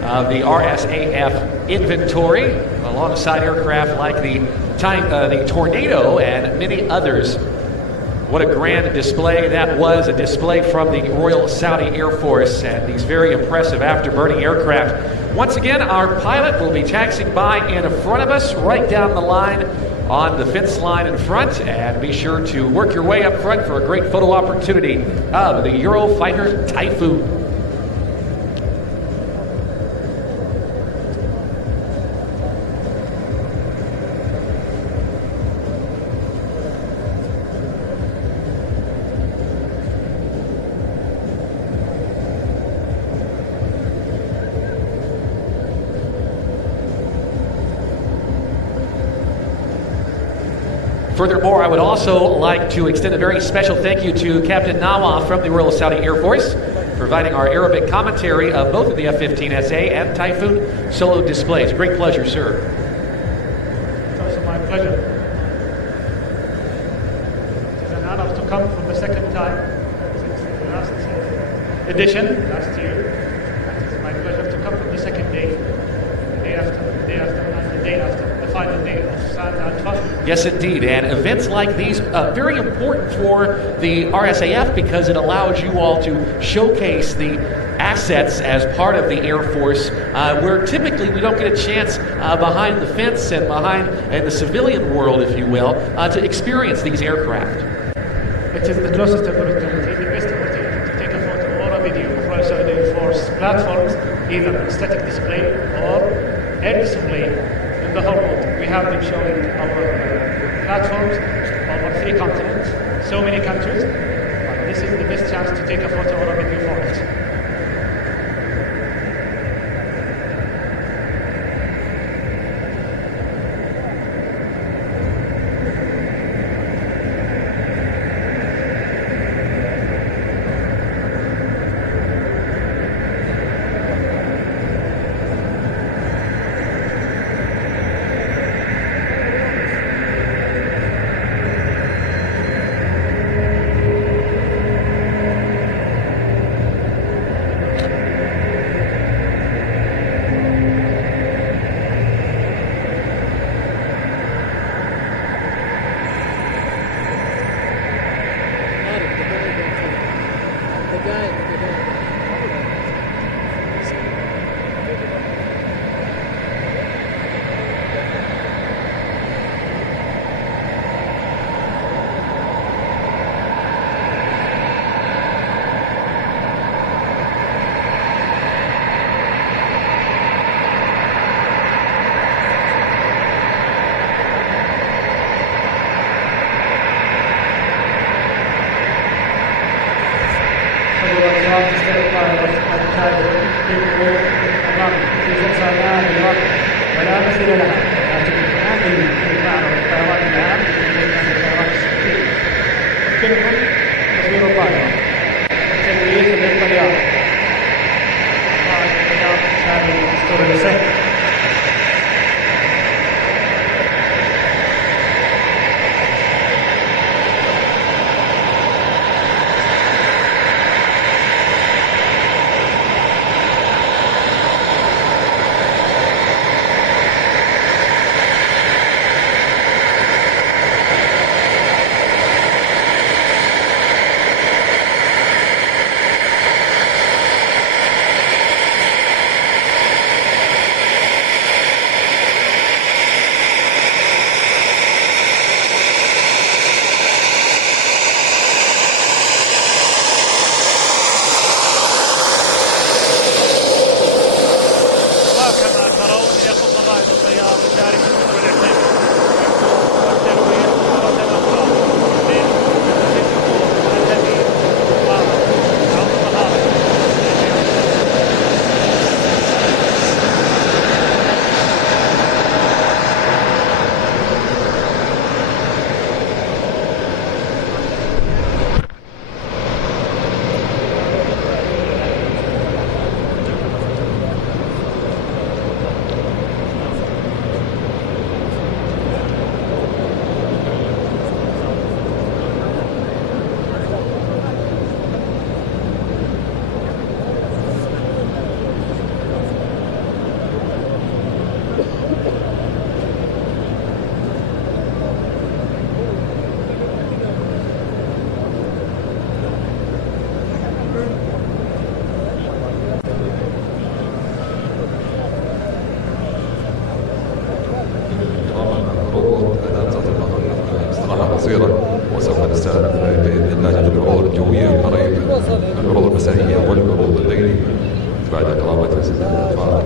of the RSAF inventory, alongside aircraft like the Tornado and many others. What a grand display that was, a display from the Royal Saudi Air Force and these very impressive afterburning aircraft. Once again, our pilot will be taxiing by in front of us, right down the line on the fence line in front, and be sure to work your way up front for a great photo opportunity of the Eurofighter Typhoon. Furthermore, I would also like to extend a very special thank you to Captain Nawa from the Royal Saudi Air Force, providing our Arabic commentary of both of the F-15SA and Typhoon solo displays. Great pleasure, sir. It's also my pleasure. It is an honor to come for the second time since the last edition, last year. It is my pleasure to come for the second day, the day after, and the day after, the final day of Sand and Fun. Yes, indeed. And events like these, very important for the RSAF because it allows you all to showcase the assets as part of the Air Force, where typically we don't get a chance behind the fence and behind in the civilian world, if you will, to experience these aircraft. It is the closest opportunity, the best opportunity to take a photo or a video of Royal Saudi Air Force platforms, either in static display or air display in the whole world. We have been showing our platforms over 3 continents, so many countries. This is the best chance to take a photo or a video for it. ولا مثيل لها لكن الآن بالمعرض الطيران العام الطيران السعودي يمكنكم تصوير الطائرة تنويه للطيارة قائد الطيارة شامل الدستور السهل وسوف نستهدف باذن الله العروض الجويه قريبا، العروض المسائيه والعروض الليليه بعد اقامه الفارق.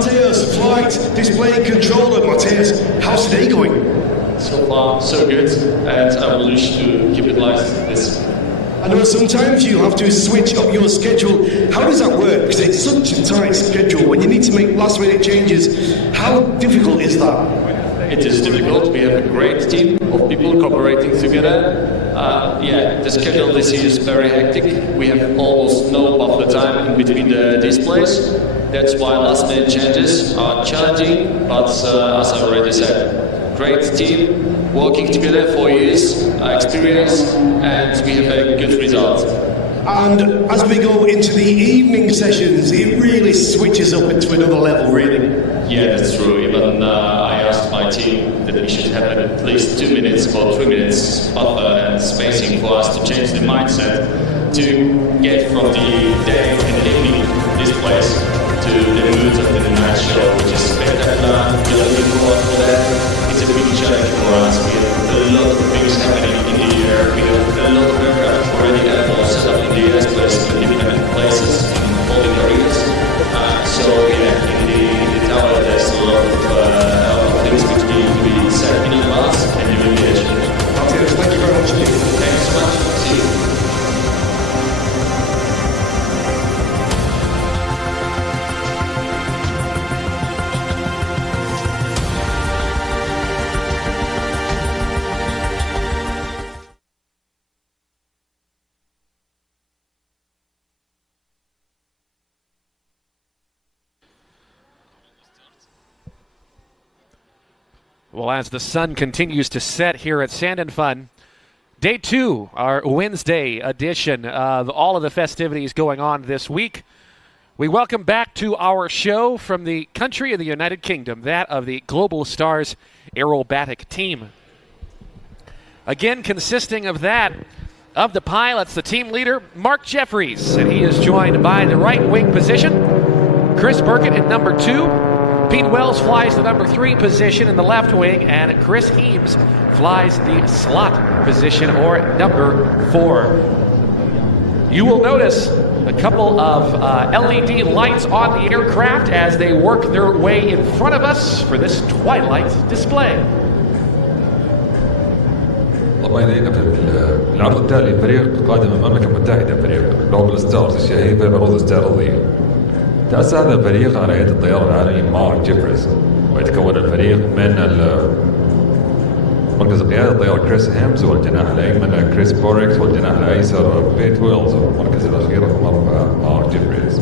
Matthias, flight, display and controller. Matthias, how's today going? So far, so good, and I will wish to keep it like this. I know sometimes you have to switch up your schedule. How does that work? Because it's such a tight schedule. When you need to make last minute changes, how difficult is that? It is difficult. We have a great team of people cooperating together. Yeah, the schedule this year is very hectic. We have almost no buffer time in between the displays. That's why last minute changes are challenging, but as I already said, great team, working together for years, experience, and we have a good result. And as we go into the evening sessions, it really switches up into another level, really. Yeah, that's true. Even I asked my team that we should have at least 2 minutes or 3 minutes buffer and spacing for us to change the mindset to get from the day and evening displays to the mood of the night show, which is spectacular. We're looking forward for that. It's a big challenge for us. We have a lot of things happening in the year, Well, as the sun continues to set here at Sand and Fun, Day 2, our Wednesday edition of all of the festivities going on this week. We welcome back to our show from the country of the United Kingdom, that of the Global Stars aerobatic team. Again, consisting of that, of the pilots, the team leader, Mark Jeffries, and he is joined by the right wing position, Chris Burkett at number 2. Pete Wells flies the number 3 position in the left wing, and Chris Heems flies the slot position, or number 4. You will notice a couple of LED lights on the aircraft as they work their way in front of us for this Twilight display. طبعا هنا في العرض التالي فريق قادم من المملكة المتحدة، فريق جلوبال ستارز الشهير في العروض الاستعراضية. تأسس هذا الفريق على يد الطيار العالمي مارك جيفرز، ويتكون الفريق من مركز القيادة الطيار كريس هيمز، والجناح الأيمن كريس بوركس، والجناح الأيسر بيت ويلز، والمركز الأخير رقم 4 مارك جيفرز.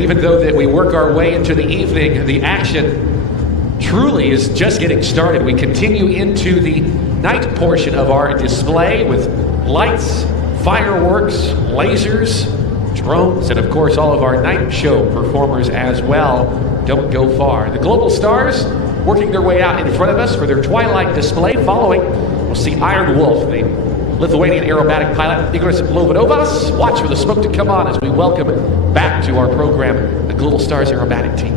Even though that we work our way into the evening, the action truly is just getting started. We continue into the night portion of our display with lights, fireworks, lasers, drones, and of course all of our night show performers as well. Don't go far. The Global Stars working their way out in front of us for their Twilight display. Following, we'll see Iron Wolf, the Lithuanian aerobatic pilot Igras Lovanovas. Watch for the smoke to come on as we welcome back to our program the Global Stars aerobatic team.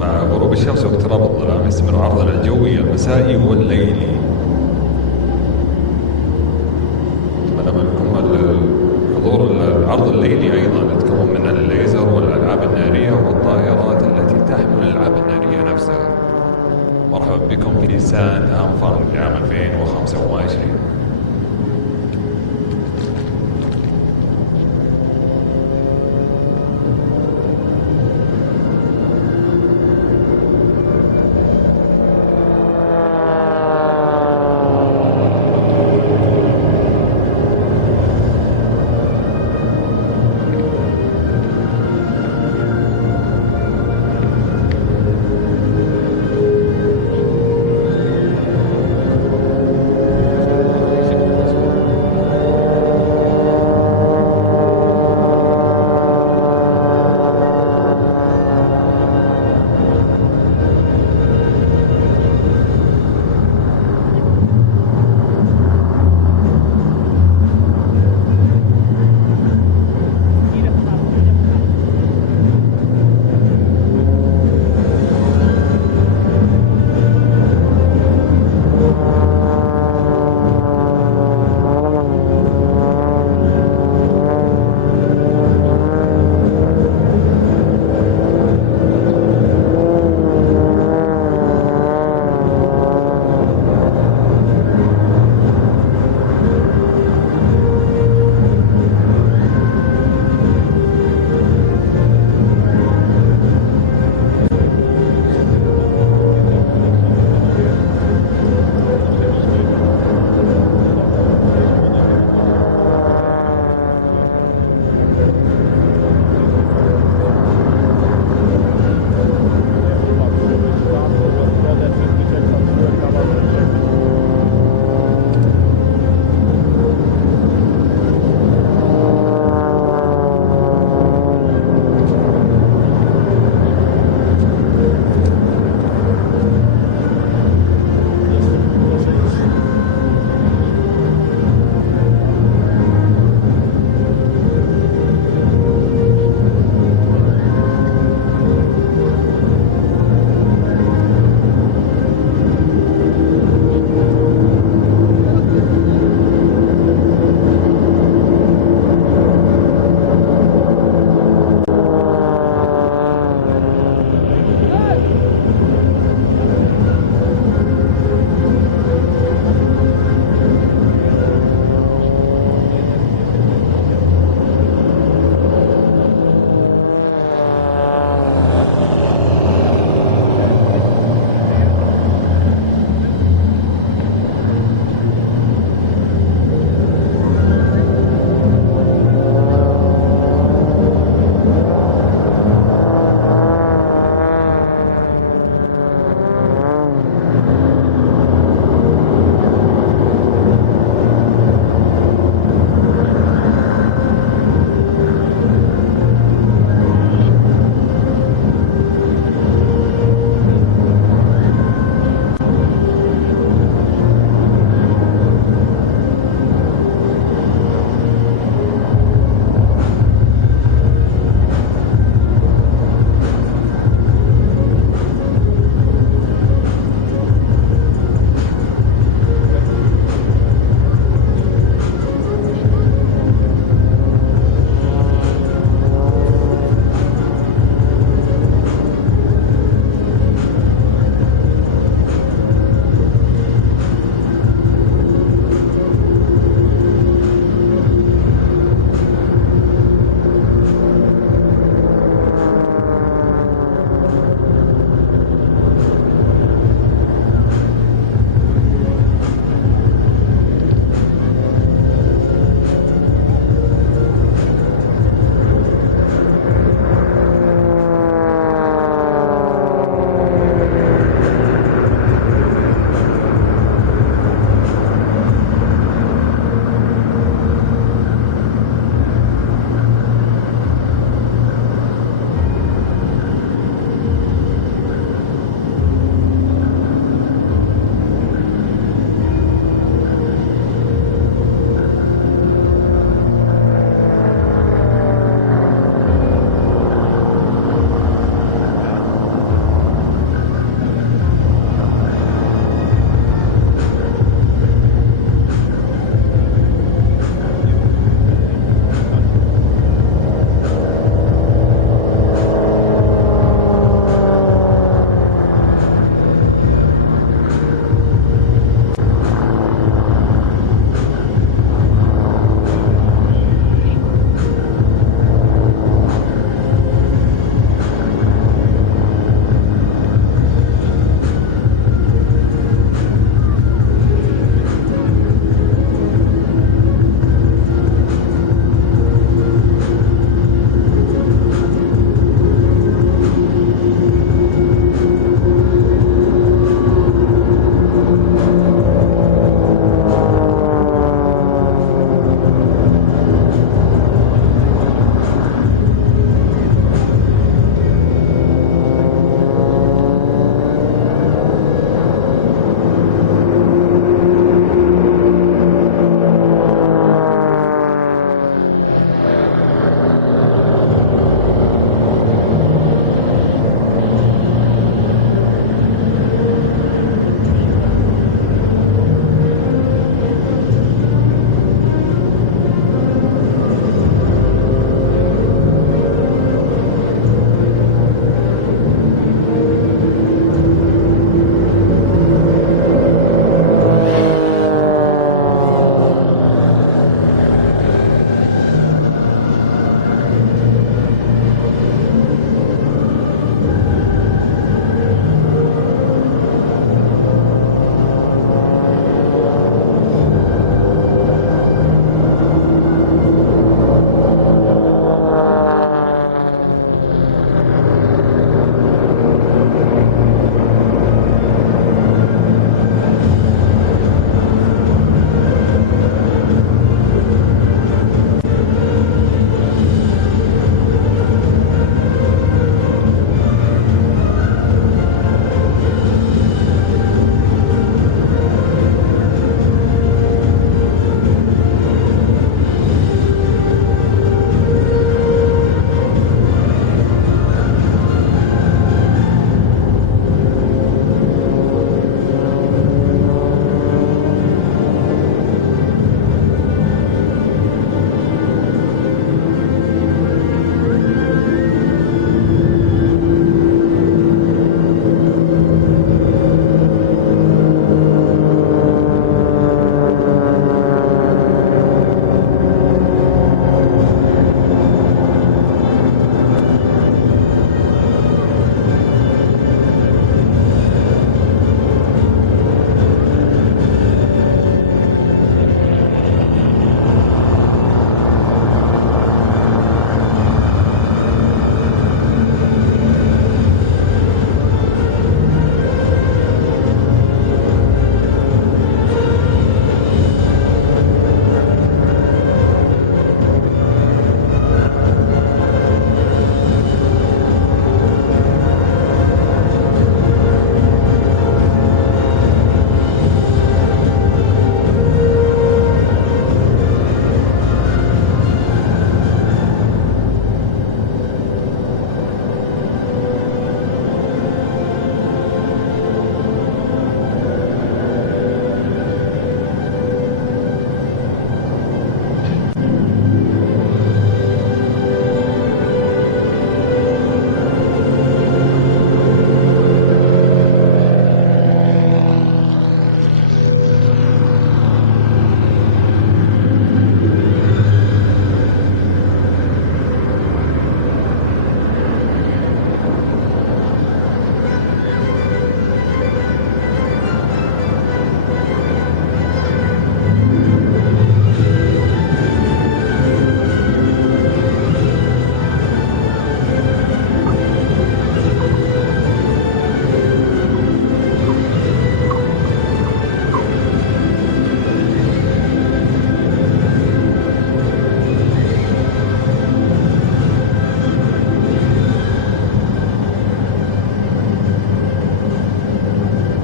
مع غروب الشمس واقتراب الظلام يستمر عرضنا الجوي المسائي والليلي. أتمنى منكم الحضور العرض الليلي أيضا يتكون من الليزر والألعاب النارية والطائرات التي تحمل الألعاب النارية نفسها. مرحبا بكم في سان أنفان في عام 2025.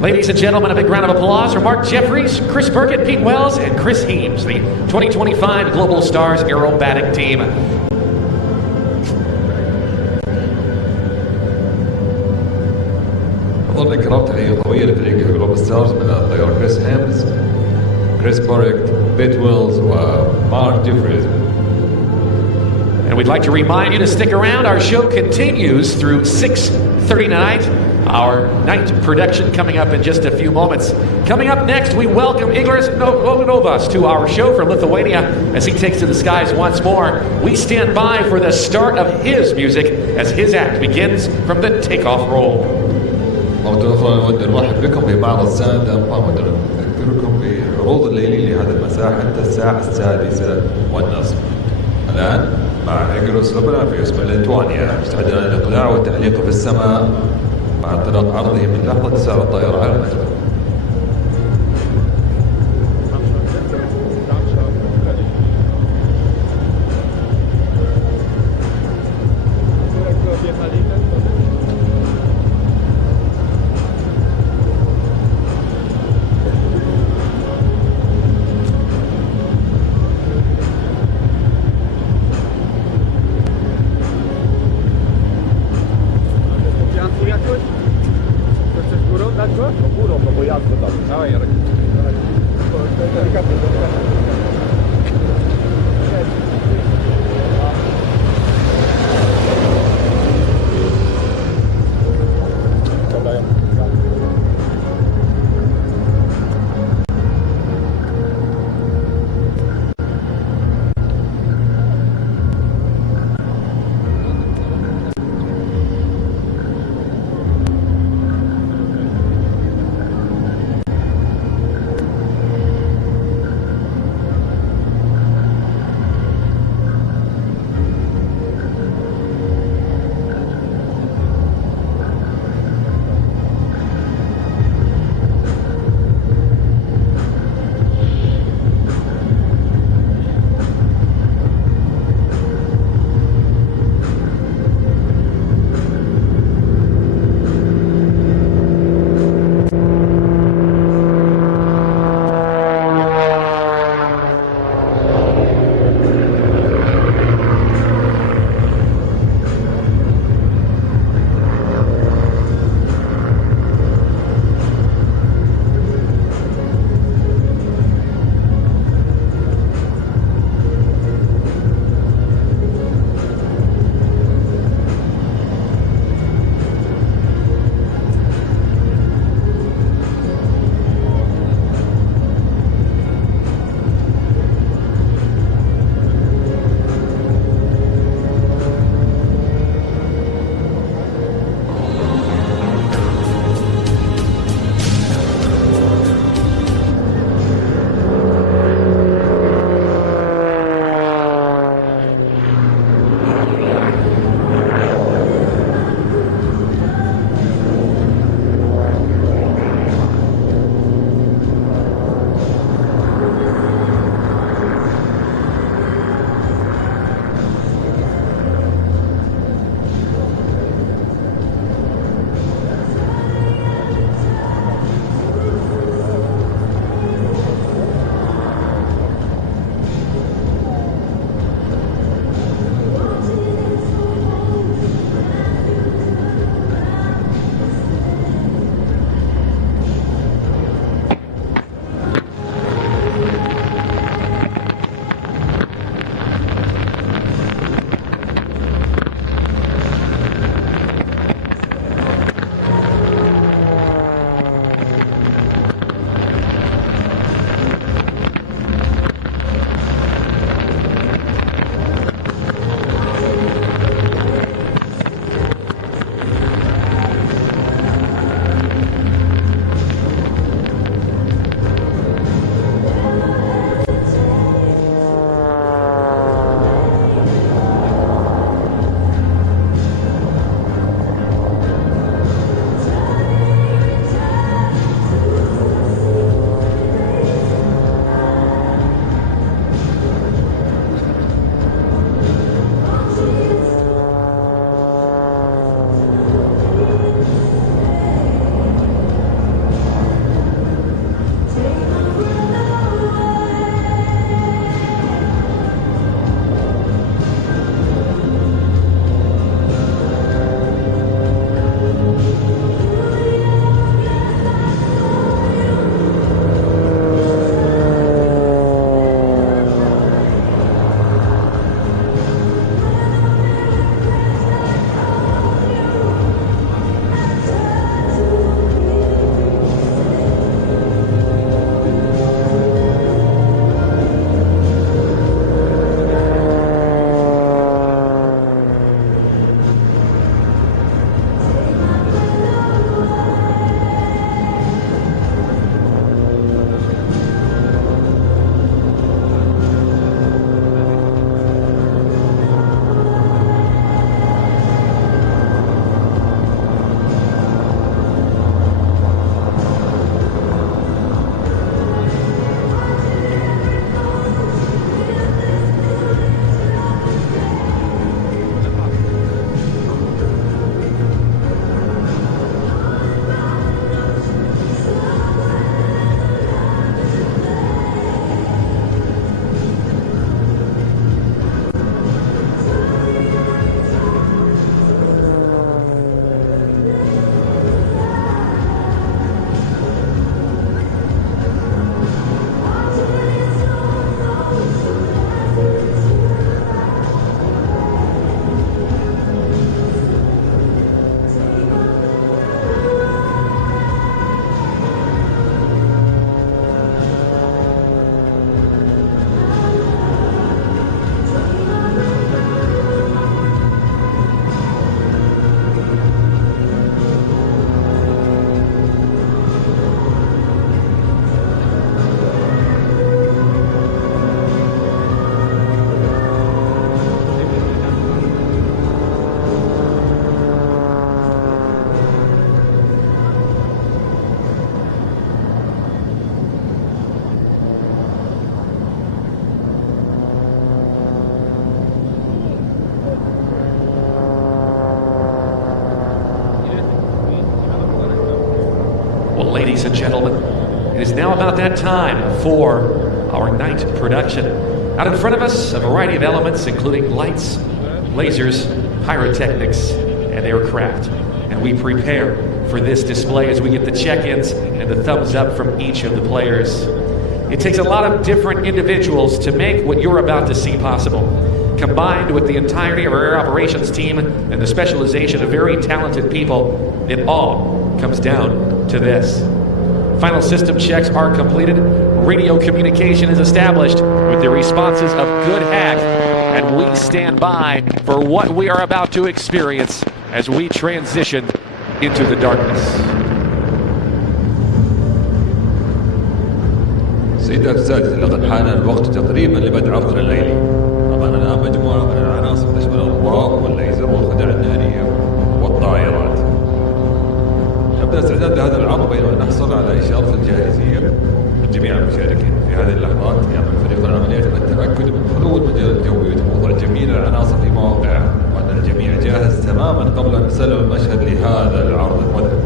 Ladies and gentlemen, a big round of applause for Mark Jeffries, Chris Burkett, Pete Wells, and Chris Heames, the 2025 Global Stars Aerobatic Team. أظن الكرام تحية طويلة لفريق جلوبال ستارز من الطيار كريس هيمز، كريس بوريكت، بيت ويلز ومارك جيفريز. And we'd like to remind you to stick around. Our show continues through 6:30 tonight. Our night production coming up in just a few moments. Coming up next, we welcome Igors Novinovas to our show from Lithuania as he takes to the skies once more. We stand by for the start of his music as his act begins from the takeoff roll. مرة أخرى نود نرحب بكم في معرض ساندا باراموتر. نذكركم بعروض الليلي لهذا المساء حتى الساعة 6:30. الآن مع إيجروس لوبرافيوس من ليتوانيا مستعدين للإقلاع والتحليق في السماء مع انطلاق عرضه من لحظة سعر الطائرة على المجرى. Górą, tak go? Górą. ladies and gentlemen. It is now about that time for our night production. Out in front of us, a variety of elements, including lights, lasers, pyrotechnics, and aircraft. And we prepare for this display as we get the check-ins and the thumbs up from each of the players. It takes a lot of different individuals to make what you're about to see possible. Combined with the entirety of our air operations team and the specialization of very talented people, it all comes down to this. Final system checks are completed. Radio communication is established with the responses of Good Hack, and we stand by for what we are about to experience as we transition into the darkness. سيدات السادة، لقد حان الوقت تقريبا لبدء عرضنا الليلي. أمامنا الآن مجموعة من العناصر تشمل الأضواء والليزر والخدع النارية والطائرات. نبدأ استعداد لهذا العرض بينما نحصل على إشارة الجاهزية من جميع المشاركين. في هذه اللحظات يعمل فريق العمليات على التأكد من خلو المجال الجوي وتوضع جميع العناصر في مواقعها، وأن الجميع جاهز تماما قبل أن نسلم المشهد لهذا العرض المذهل.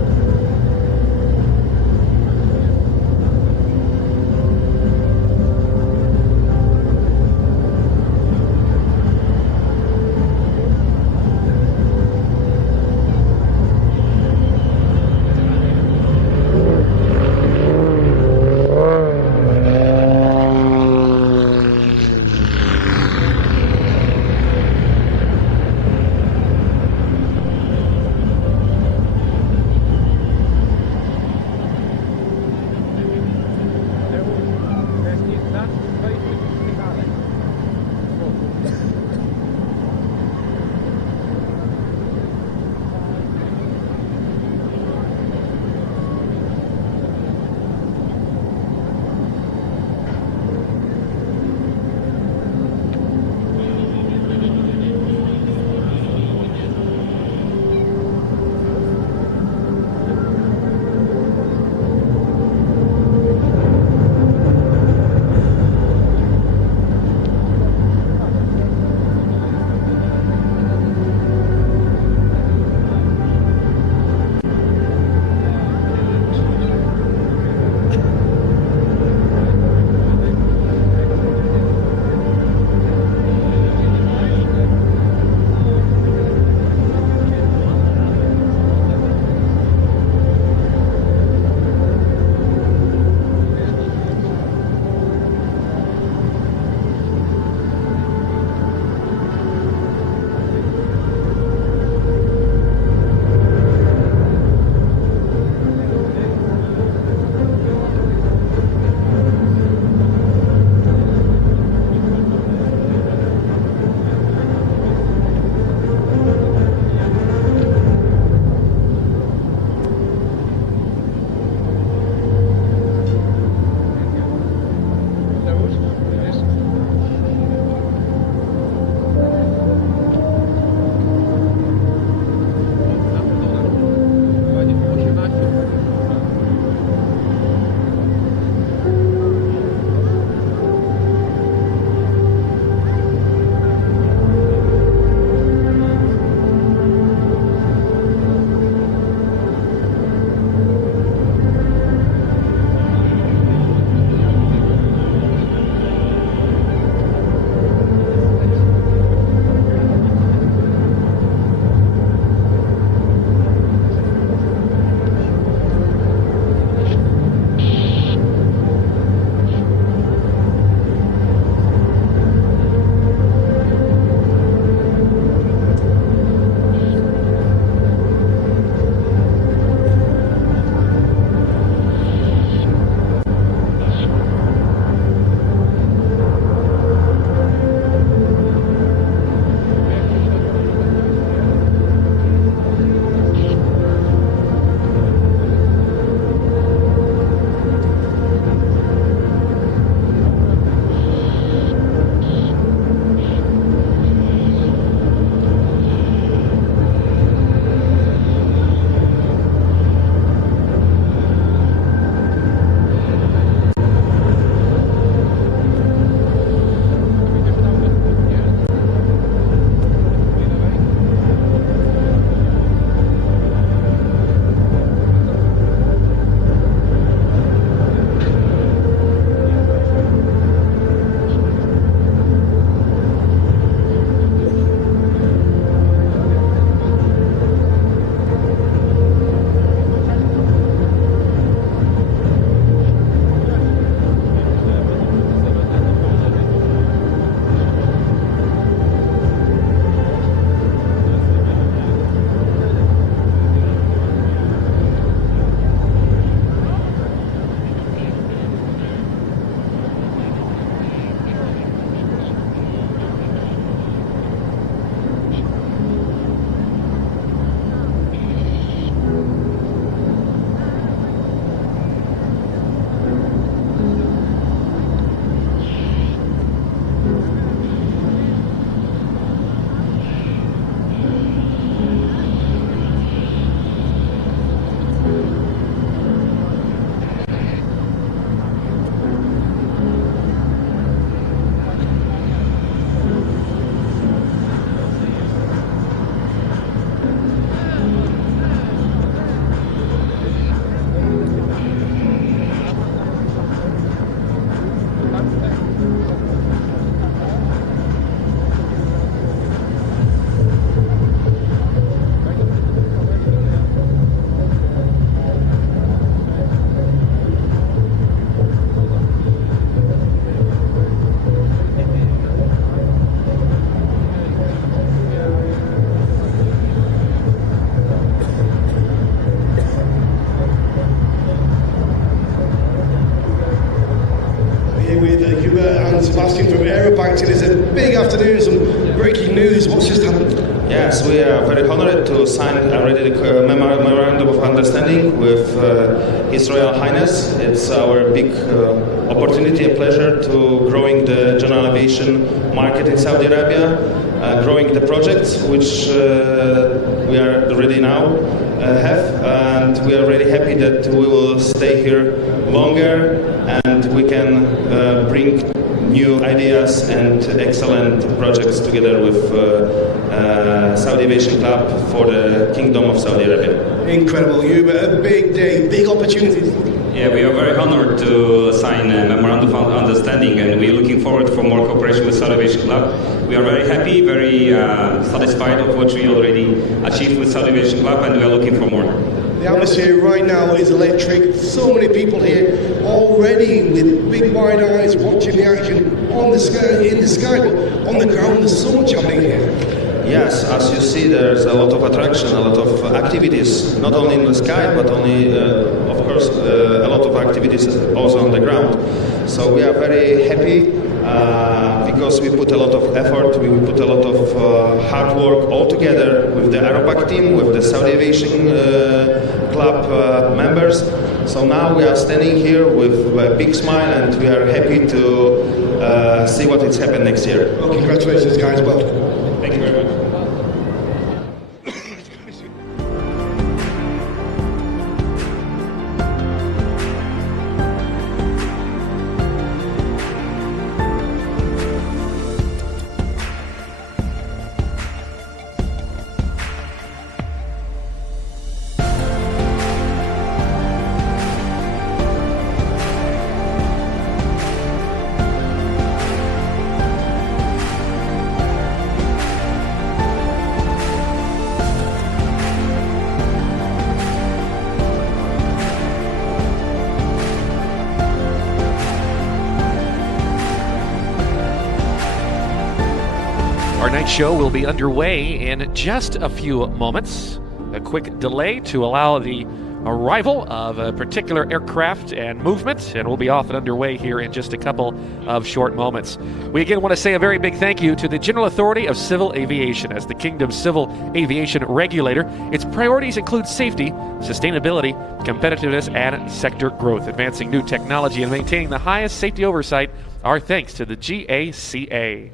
aerobatics. It is a big afternoon, some breaking news. What's just happened? Yes, we are very honored to sign already the memorandum of understanding with His Royal Highness. It's our big opportunity and pleasure to growing the general aviation market in Saudi Arabia, growing the projects which we are already now have, and we are really happy that we will stay here longer and we can bring new ideas and excellent projects together with Saudi Aviation Club for the Kingdom of Saudi Arabia. Incredible, Hubert. A big day, big opportunities. Yeah, we are very honored to sign a memorandum of understanding, and we're looking forward for more cooperation with Saudi Aviation Club. We are very happy, very satisfied of what we already achieved with Saudi Aviation Club, and we are looking for more. The atmosphere right now is electric. So many people here already with big wide eyes watching the action on the sky, in the sky, but on the ground there's so much happening here. Yes, as you see, there's a lot of attraction, a lot of activities, not only in the sky, but only, of course, a lot of activities also on the ground. So we are very happy because we put a lot of effort, we put a lot of hard work all together with the aerobatic team, with the Saudi Aviation Club members. So now we are standing here with a big smile, and we are happy to see what is happening next year. Well, congratulations, guys. Welcome. Thank you very much. Our night show will be underway in just a few moments. A quick delay to allow the arrival of a particular aircraft and movement, and we'll be off and underway here in just a couple of short moments. We again want to say a very big thank you to the General Authority of Civil Aviation. As the Kingdom's civil aviation regulator, its priorities include safety, sustainability, competitiveness, and sector growth. Advancing new technology and maintaining the highest safety oversight are thanks to the GACA.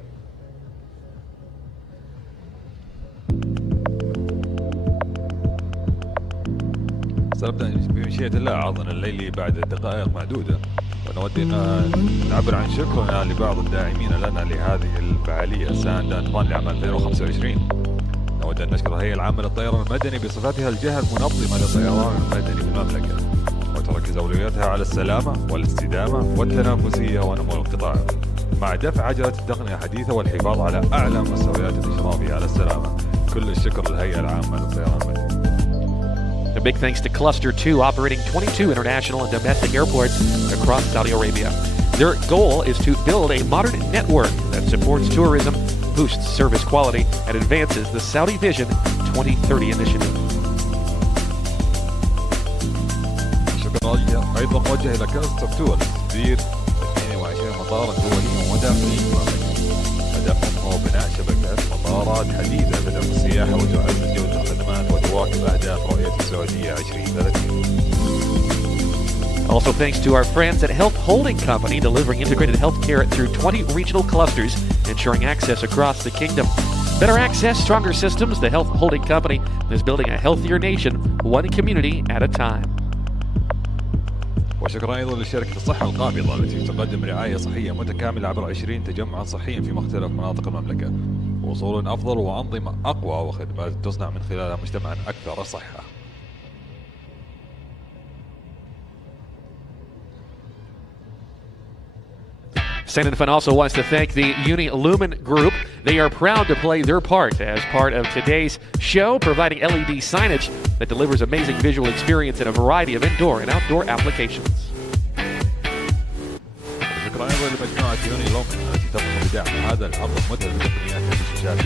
سنبدأ بمشيئة الله عرضنا الليلي بعد دقائق معدودة، ونود أن نعبر عن شكرنا لبعض الداعمين لنا لهذه الفعالية ساندة نظام لعام 2025. نود أن نشكر الهيئة العامة للطيران المدني بصفتها الجهة المنظمة للطيران المدني في المملكة، وتركز أولوياتها على السلامة والاستدامة والتنافسية ونمو القطاع، مع دفع عجلة التقنية الحديثة والحفاظ على أعلى مستويات الإشراف على السلامة. كل الشكر للهيئة العامة للطيران المدني. A big thanks to Cluster 2, operating 22 international and domestic airports across Saudi Arabia. Their goal is to build a modern network that supports tourism, boosts service quality, and advances the Saudi Vision 2030 initiative. شكرا أيضا موجه إلى كلاستر 2 لتدبير 22 مطارا دوليا وداخليا في المملكة. هدفهم هو بناء شبكة مطارات حديثة تدعم السياحة وتعزز جودة الخدمات وتواكب أهداف رؤية السعودية 2030. Also thanks to our friends at Health Holding Company, delivering integrated health care through 20 regional clusters, ensuring access across the kingdom. Better access, stronger systems. The Health Holding Company is building a healthier nation, one community at a time. وشكرا أيضا لشركة الصحة القابضة التي تقدم رعاية صحية متكاملة عبر 20 تجمعا صحيا في مختلف مناطق المملكة، وصول أفضل وأنظمة أقوى وخدمات تصنع من خلالها مجتمعا أكثر صحة. Sandinfun also wants to thank the Uni Lumen Group. They are proud to play their part as part of today's show, providing LED signage that delivers amazing visual experience in a variety of indoor and outdoor applications. شكرا أيضا لمجموعة يوني لومن التي تقوم بدعم هذا العرض المذهل بتقنيات الشاشات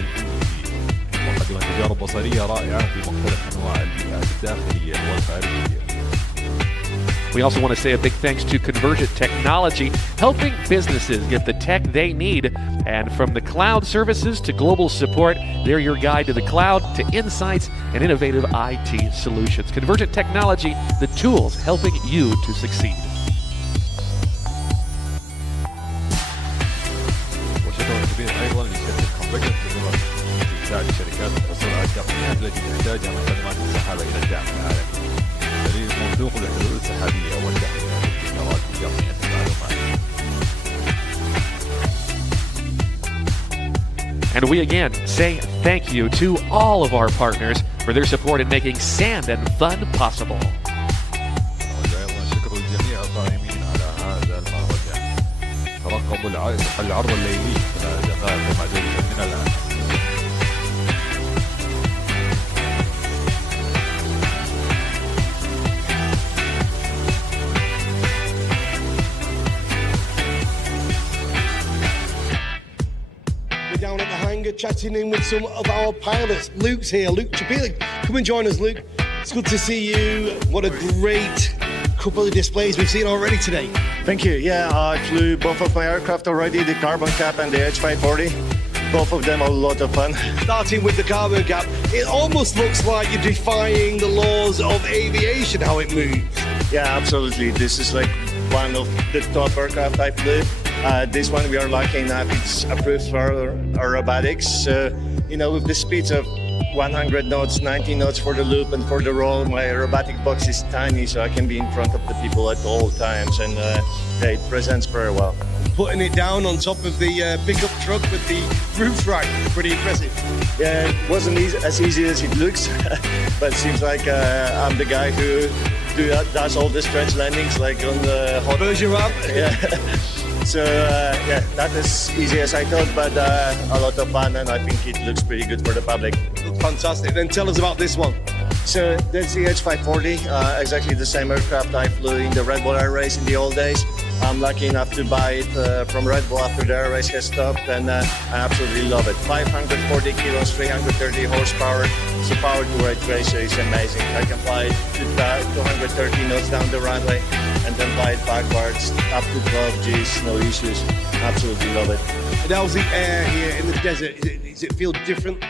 وقدم تجارب بصرية رائعة في مختلف أنواع البيئات الداخلية والخارجية. We also want to say a big thanks to Convergent Technology, helping businesses get the tech they need. And from the cloud services to global support, they're your guide to the cloud, to insights and innovative IT solutions. Convergent Technology, the tools helping you to succeed. وشكرا كبيرا ايضا لشركه كونفكت تساعد الشركات الحصول على التقنيات التي تحتاجها من خدمات السحابه الى الدعم العالمي. دليل موثوق للحلول السحابيه والتحديثات الابتكارات في تقنيه المعلومات. And we again say thank you to all of our partners for their support in making sand and fun possible. وايضا شكر الجميع القائمين على هذا المهرجان. ترقبوا العرض الليلي 3 دقائق معدودة من الآن. We're down at the hangar chatting in with some of our pilots. Luke's here. Luke Chapili, come and join us, Luke. It's good to see you. What a great couple of displays we've seen already today. Thank you. Yeah, I flew both of my aircraft already, the Carbon Cap and the H540. Both of them are a lot of fun. Starting with the Carbon Cap, it almost looks like you're defying the laws of aviation, how it moves. Yeah, absolutely. This is like one of the top aircraft I flew. This one we are lucky enough, it's approved for aerobatics. With the speeds of 100 knots, 90 knots for the loop and for the roll, my aerobatic box is tiny, so I can be in front of the people at all times, and it presents very well. Putting it down on top of the pickup truck with the roof rack, pretty impressive. Yeah, it wasn't as easy as it looks, but it seems like I'm the guy who does all the stretch landings, like on the hot Bergerac. Yeah. So not as easy as I thought, but a lot of fun, and I think it looks pretty good for the public. Looks fantastic. Then tell us about this one. So that's the H540, exactly the same aircraft I flew in the Red Bull Air Race in the old days. I'm lucky enough to buy it from Red Bull after the air race has stopped, and I absolutely love it. 540 kilos, 330 horsepower. So power to weight ratio is amazing. I can fly it to 230 knots down the runway and then fly it backwards up to 12 Gs, no issues. Absolutely love it. And how's the air here in the desert? Does it feel different?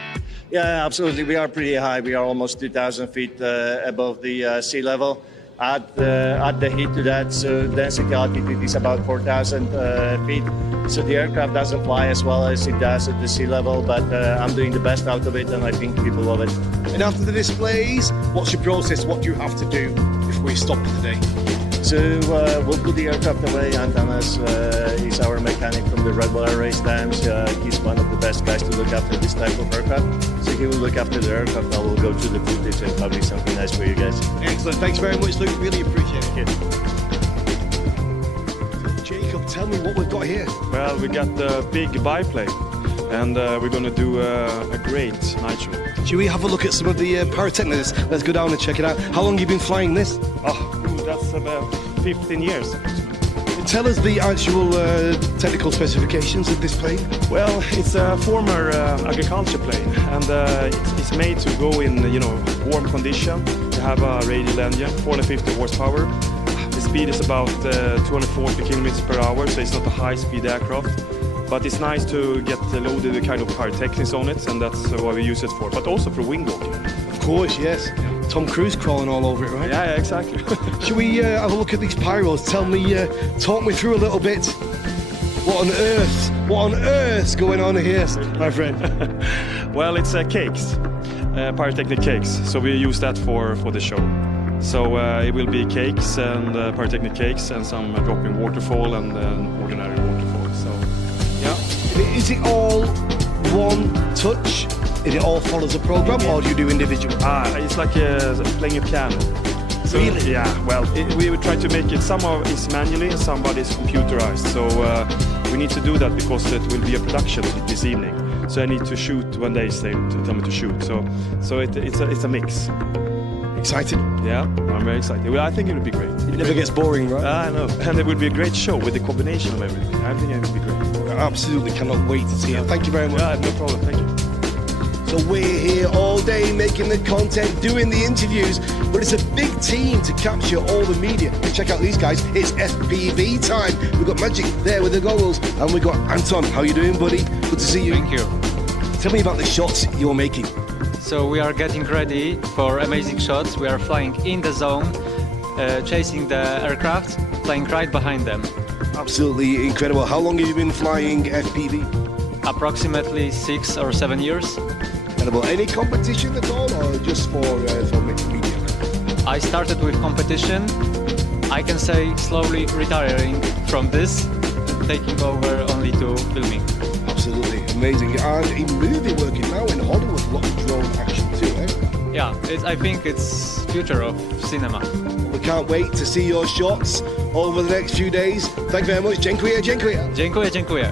Yeah, absolutely. We are pretty high. We are almost 2,000 feet above the sea level. Add the heat to that, so density altitude is about 4,000 feet. So the aircraft doesn't fly as well as it does at the sea level, but I'm doing the best out of it, and I think people love it. And after the displays, what's your process? What do you have to do if we stop for the day? So we'll put the aircraft away. Antanas is our mechanic from the Red Bull Air Race times. He's one of the best guys to look after this type of aircraft. So he will look after the aircraft. I will go through the footage and publish something nice for you guys. Excellent. Thanks very much, Luke. Really appreciate it. Jacob, tell me what we've got here. Well, we got the big biplane, and we're going to do a great night show. Should we have a look at some of the pyrotechnics? Let's go down and check it out. How long have you been flying this? That's about 15 years. Tell us the actual technical specifications of this plane. Well, it's a former agriculture plane, and it's made to go in warm condition. You have a radial engine, 450 horsepower. The speed is about 240 kilometers per hour, so it's not a high-speed aircraft. But it's nice to get loaded with kind of pyrotechnics on it, and that's what we use it for. But also for wing walking. Of course, yes. Tom Cruise crawling all over it, right? Yeah, exactly. Should we have a look at these pyros? Talk me through a little bit. What on earth's going on here, my friend? Well, it's cakes, pyrotechnic cakes. So we use that for the show. So it will be cakes and pyrotechnic cakes and some dropping waterfall and ordinary waterfall. So, yeah. Is it all one touch? Did it all follows a program, or do you do individual? It's like playing a piano. So, really? Yeah. Well, we would try to make it. Some of it's manually, and some is computerized. So we need to do that because it will be a production this evening. So I need to shoot when they say to tell me to shoot. So it's a mix. Excited? Yeah, I'm very excited. Well, I think it would be great. It never gets boring, right? I know. And it would be a great show with the combination of everything. I think it would be great. I absolutely cannot wait to see it. Thank you very much. Yeah, no problem. Thank you. So we're here all day making the content, doing the interviews, but it's a big team to capture all the media. Check out these guys, it's FPV time. We've got Magic there with the goggles, and we've got Anton. How you doing, buddy? Good to see you. Thank you. Tell me about the shots you're making. So we are getting ready for amazing shots. We are flying in the zone, chasing the aircraft, flying right behind them. Absolutely incredible. How long have you been flying FPV? Approximately 6 or 7 years. Incredible. Any competition at all, or just for mixed media? I started with competition. I can say slowly retiring from this, taking over only to filming. Absolutely amazing. And in movie working now in Hollywood, a lot of drone action too, eh? Yeah, I think it's future of cinema. We can't wait to see your shots over the next few days. Thank you very much. Dziękuję, dziękuję. Dziękuję, dziękuję.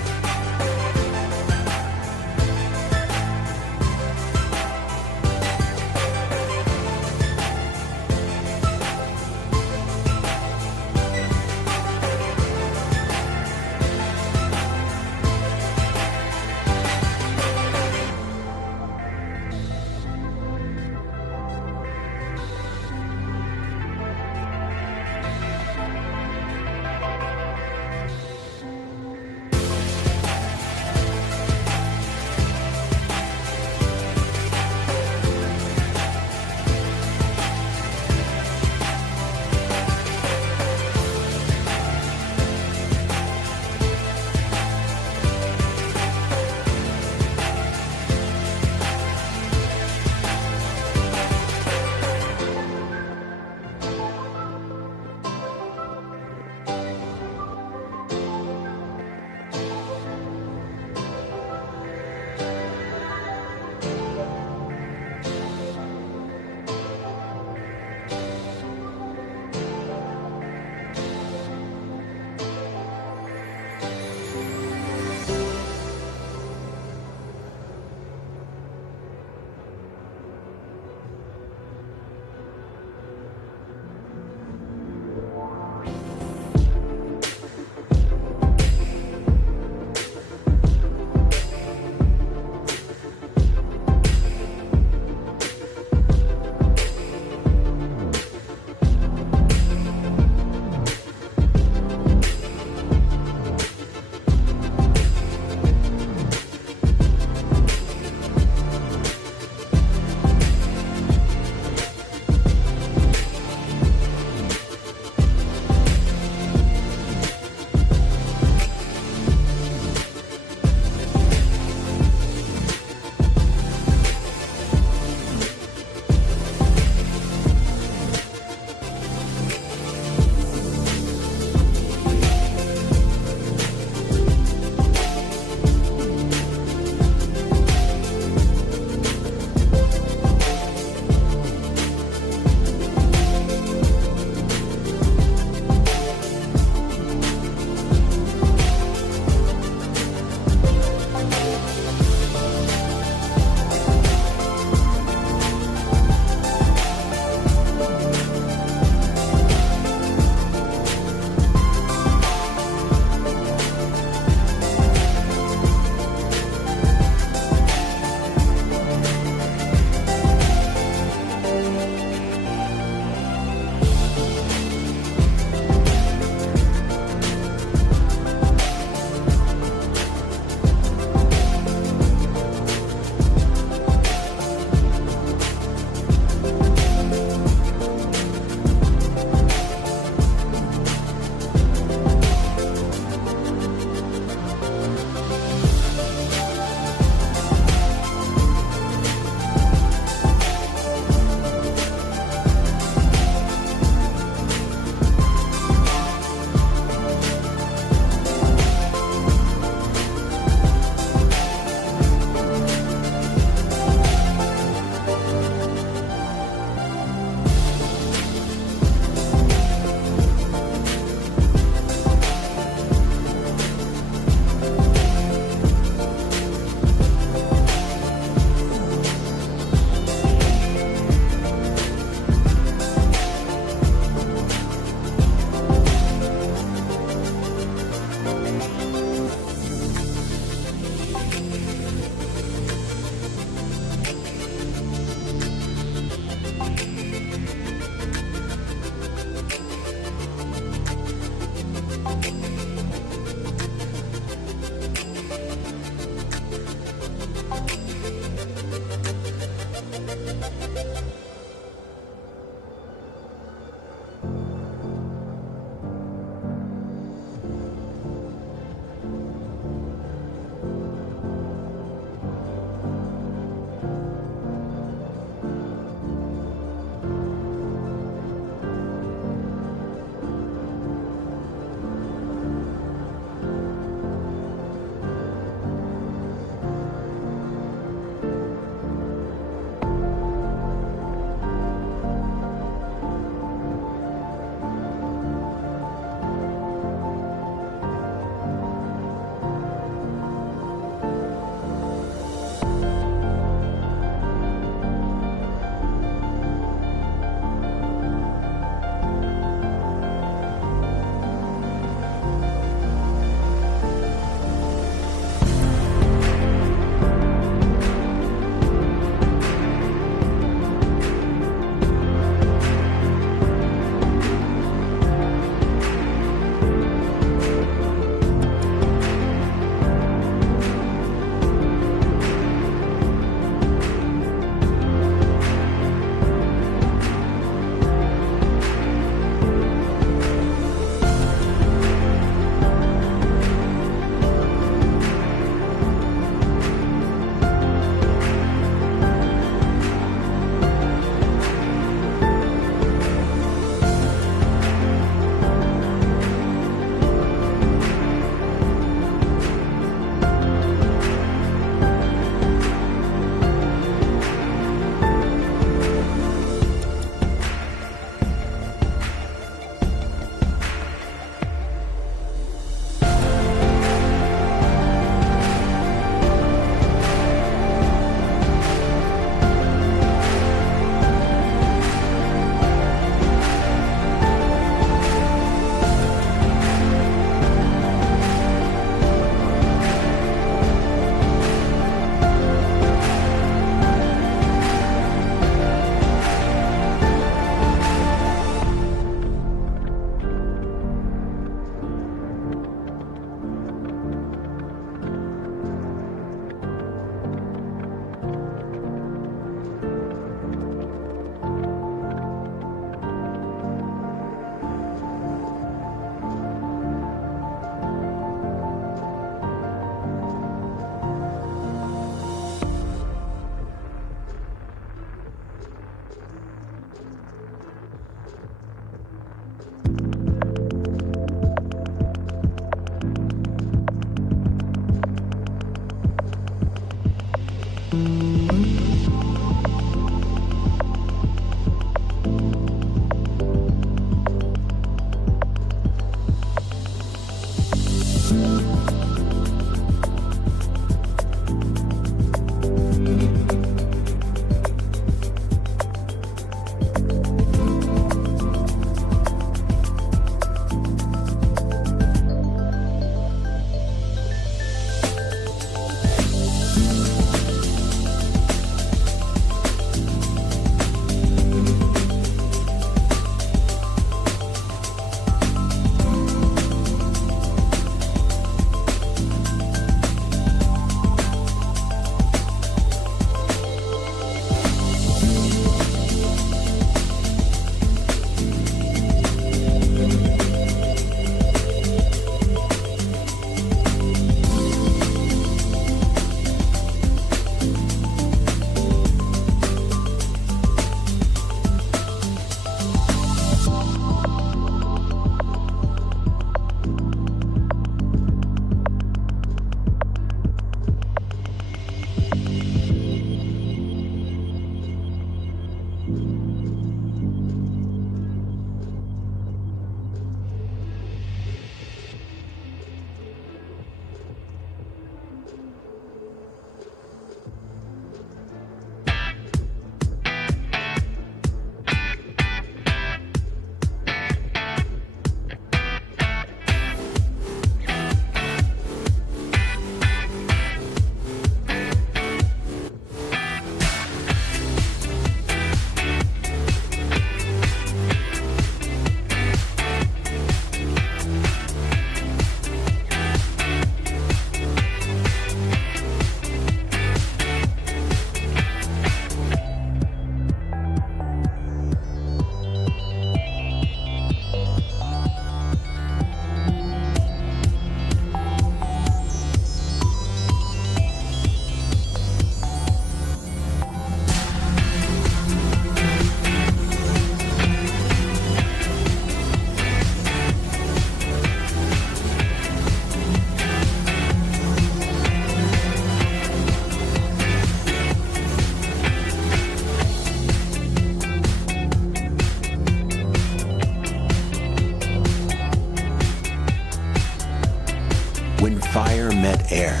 air,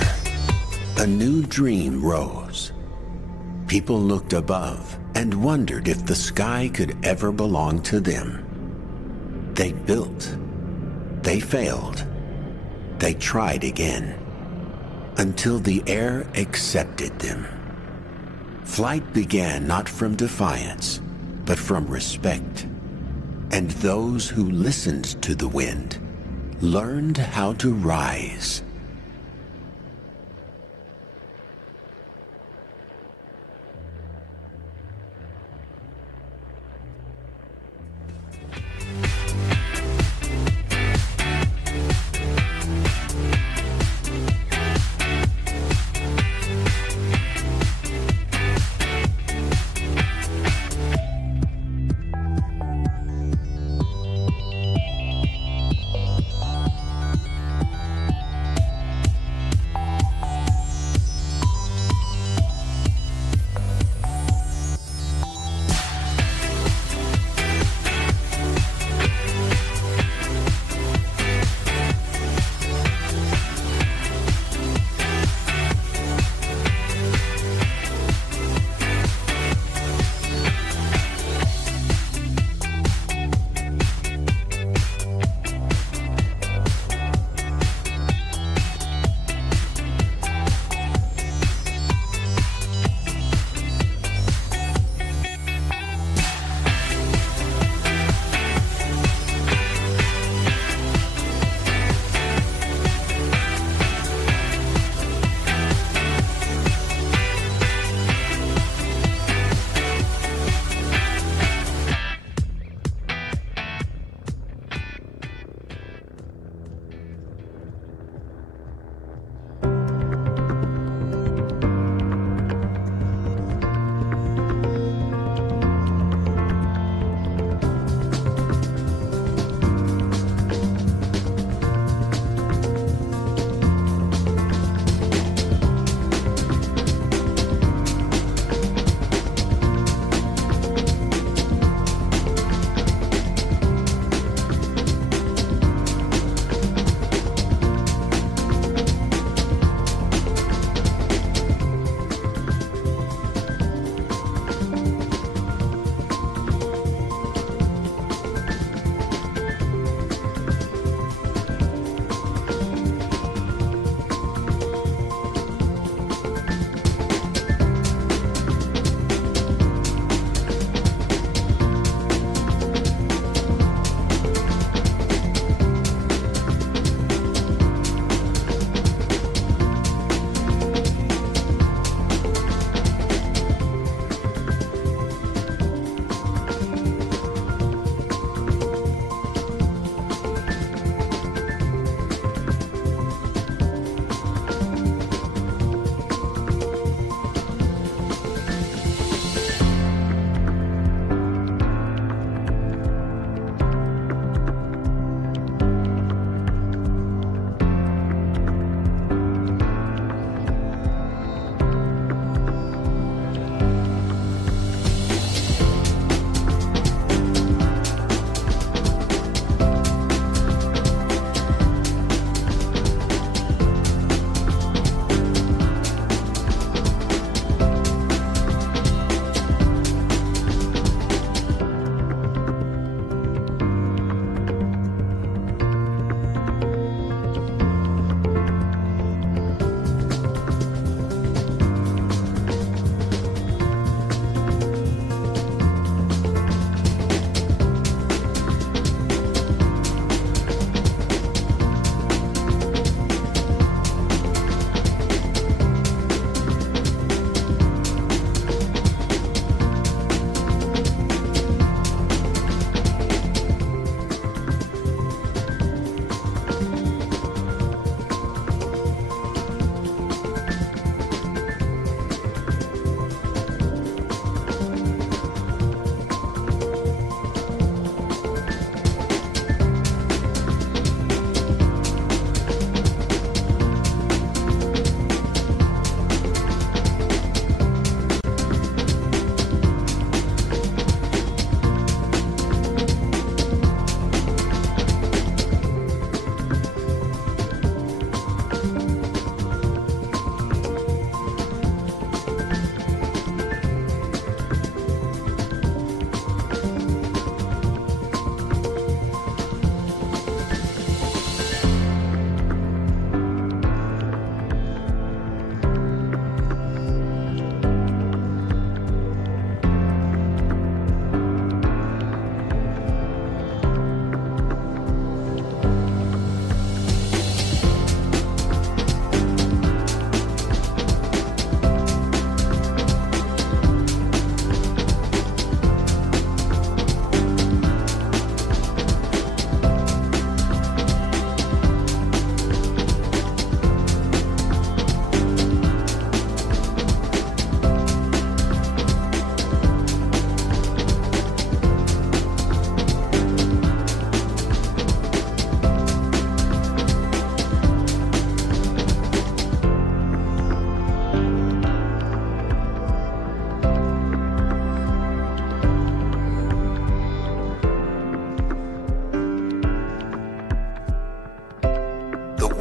a new dream rose. People looked above and wondered if the sky could ever belong to them. They built, they failed, they tried again, until the air accepted them. Flight began not from defiance, but from respect. And those who listened to the wind learned how to rise.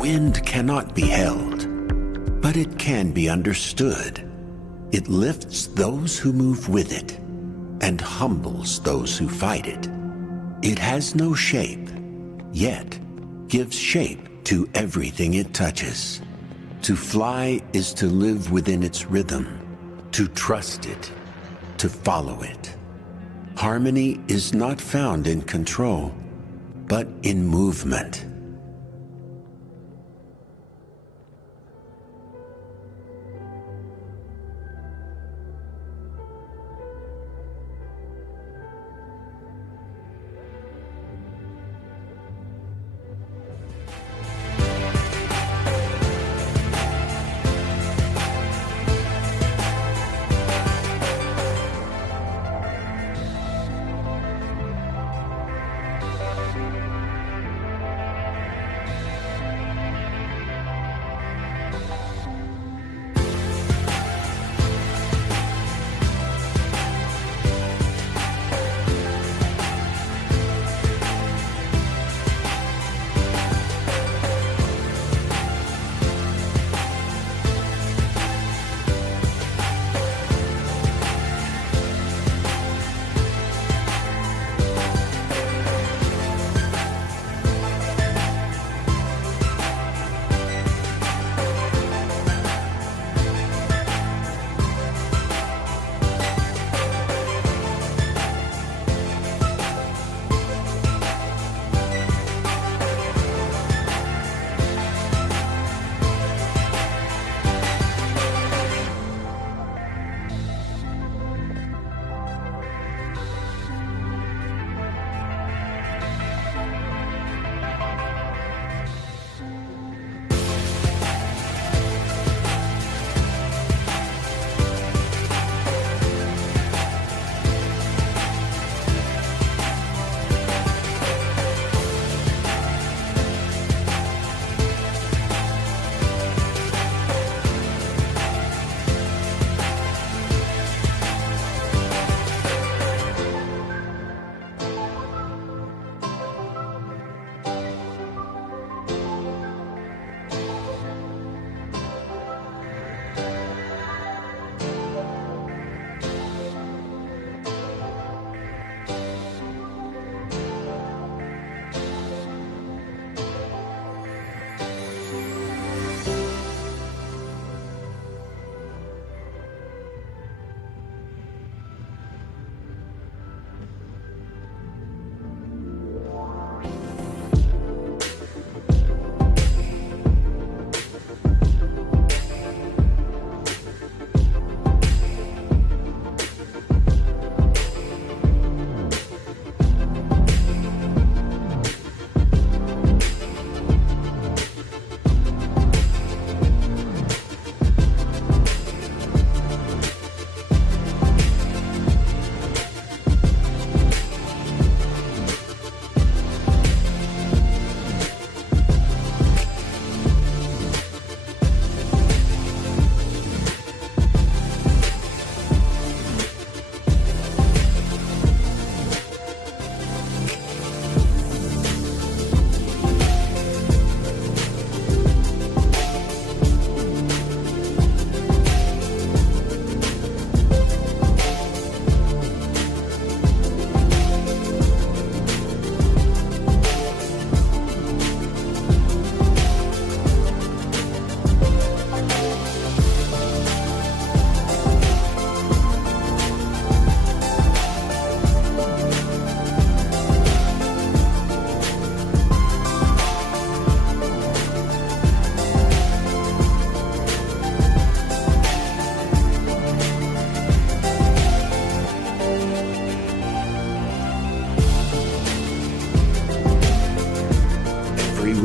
wind cannot be held, but it can be understood. It lifts those who move with it and humbles those who fight it. It has no shape, yet gives shape to everything it touches. To fly is to live within its rhythm, to trust it, to follow it. Harmony is not found in control, but in movement.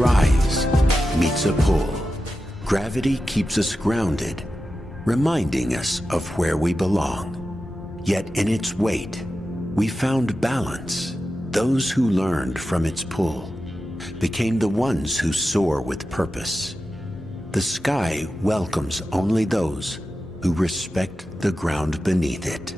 rise meets a pull. Gravity keeps us grounded, reminding us of where we belong. Yet in its weight, we found balance. Those who learned from its pull became the ones who soar with purpose. The sky welcomes only those who respect the ground beneath it.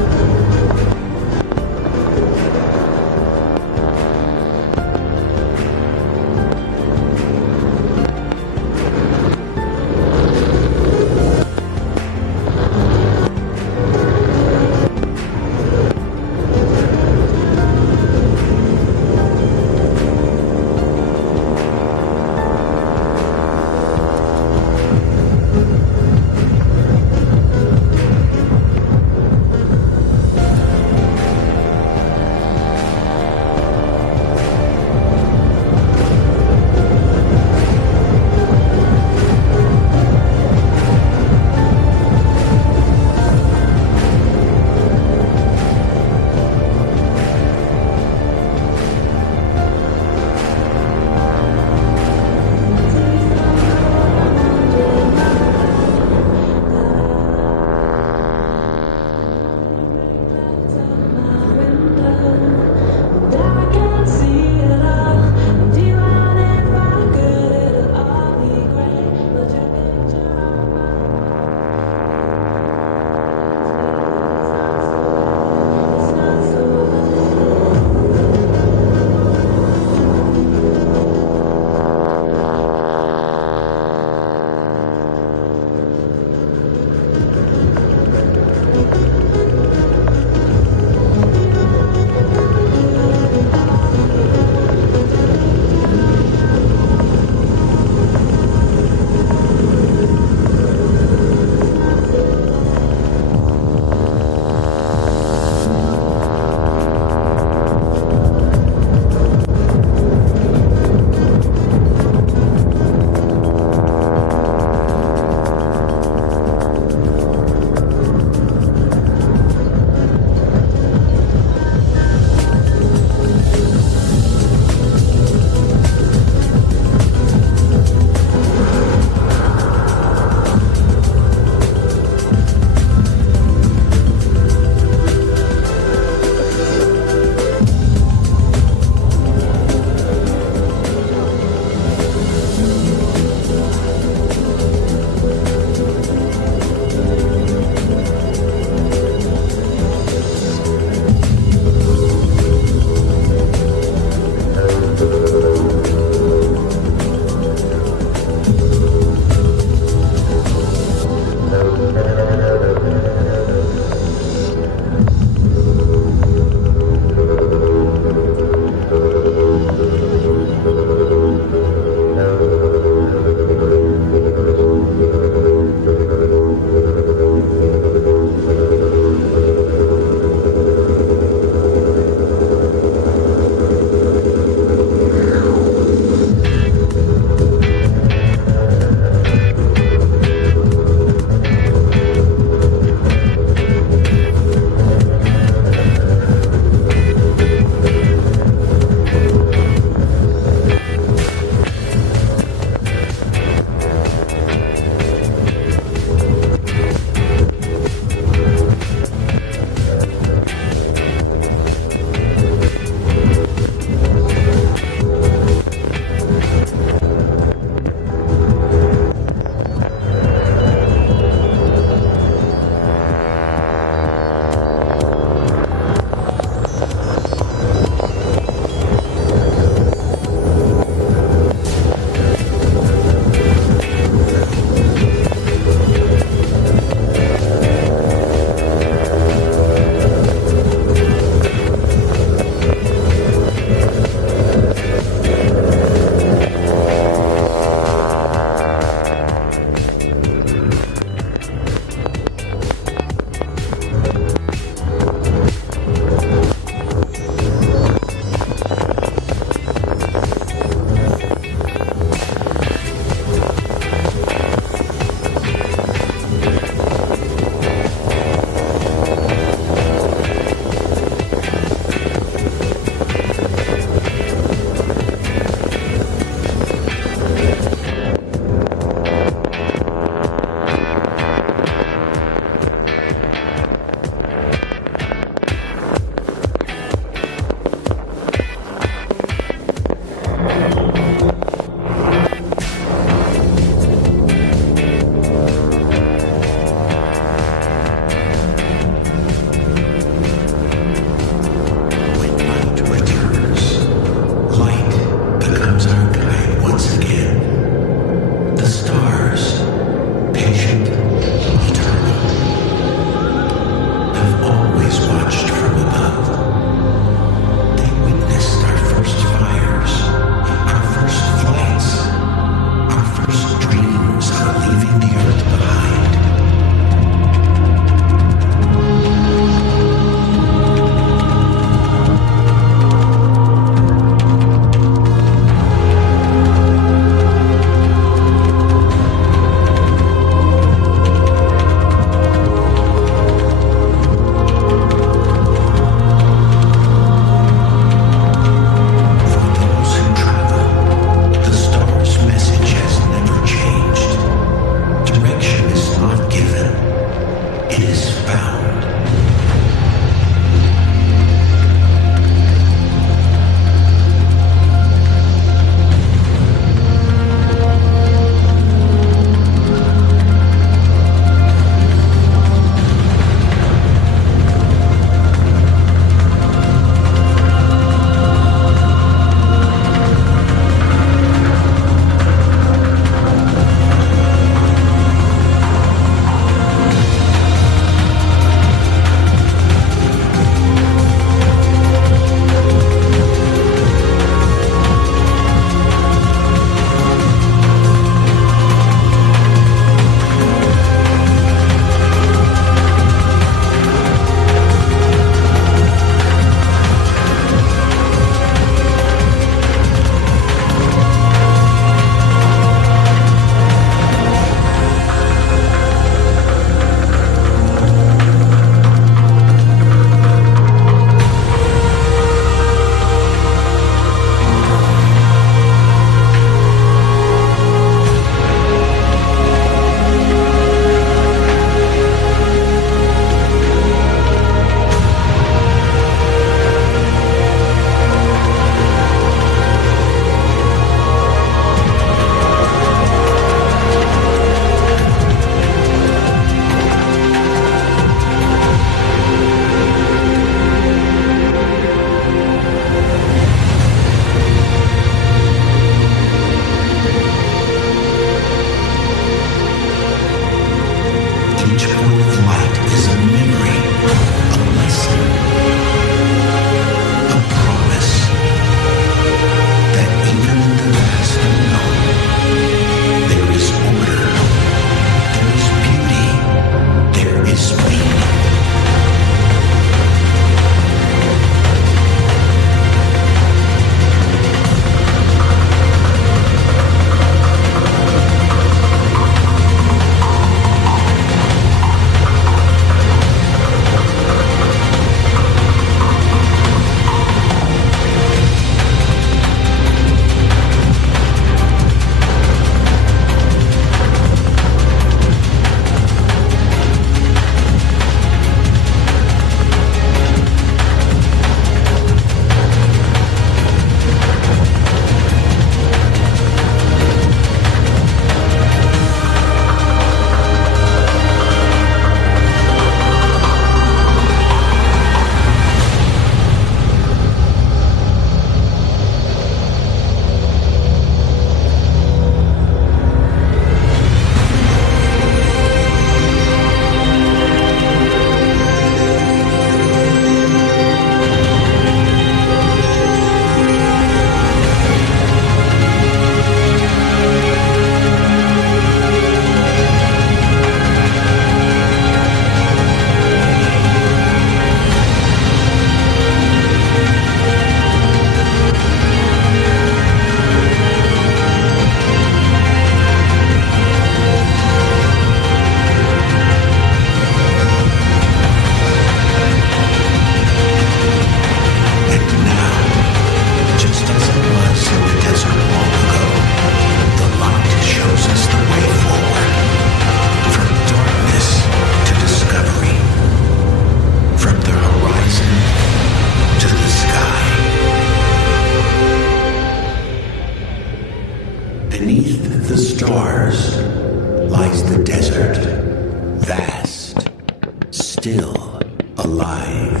still alive.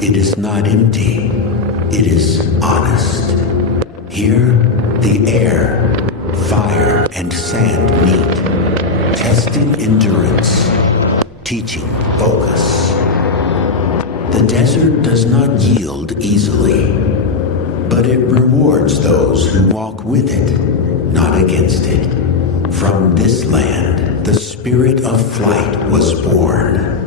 It is not empty. It is honest. Here, the air, fire, and sand meet, testing endurance, teaching focus. The desert does not yield easily, but it rewards those who walk with it, not against it. From this land, the spirit of flight was born.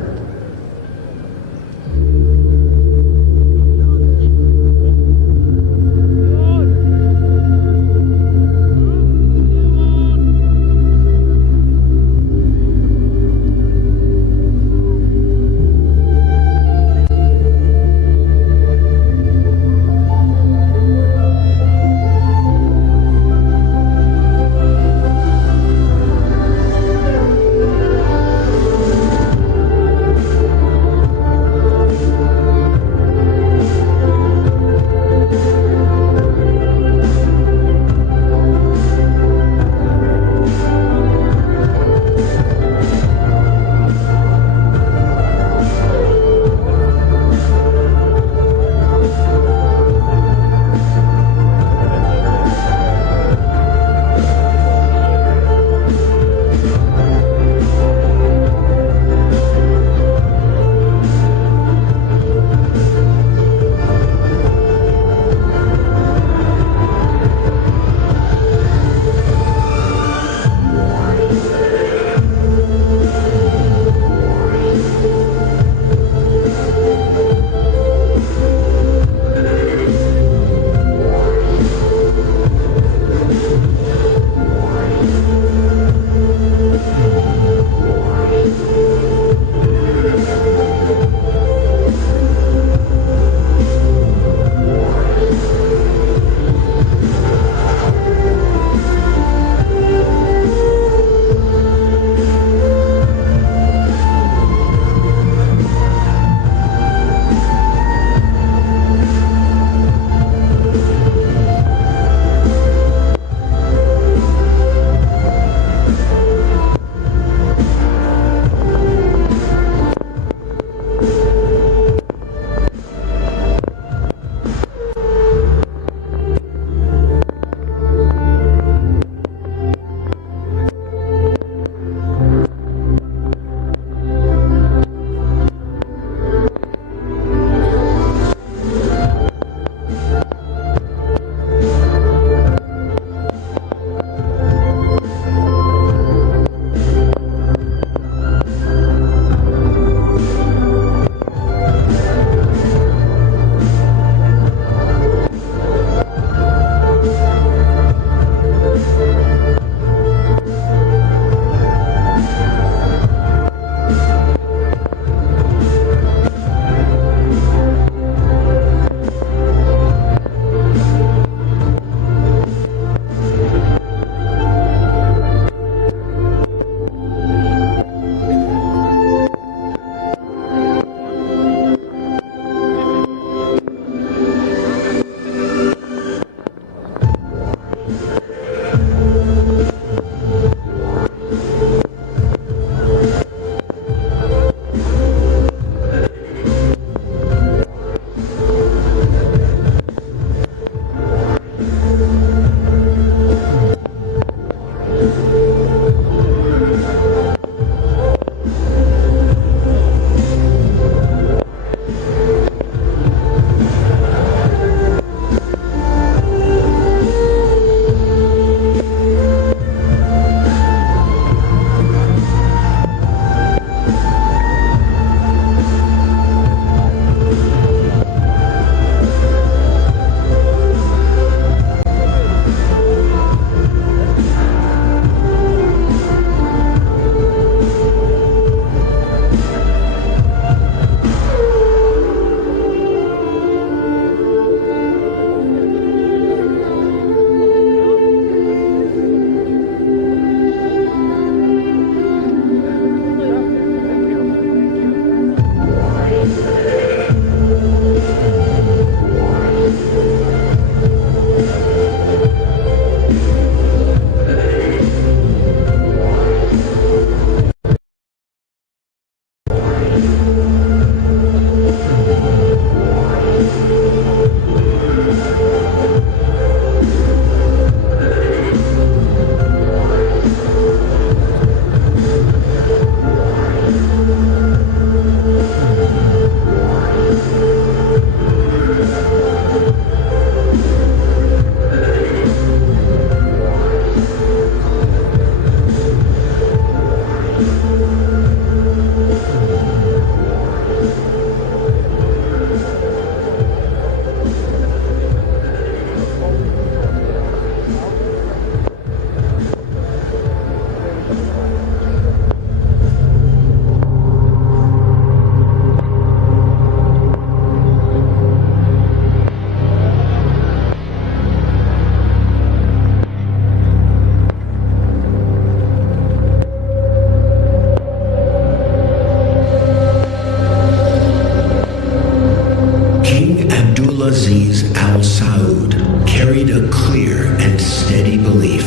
Abdulaziz Al Saud carried a clear and steady belief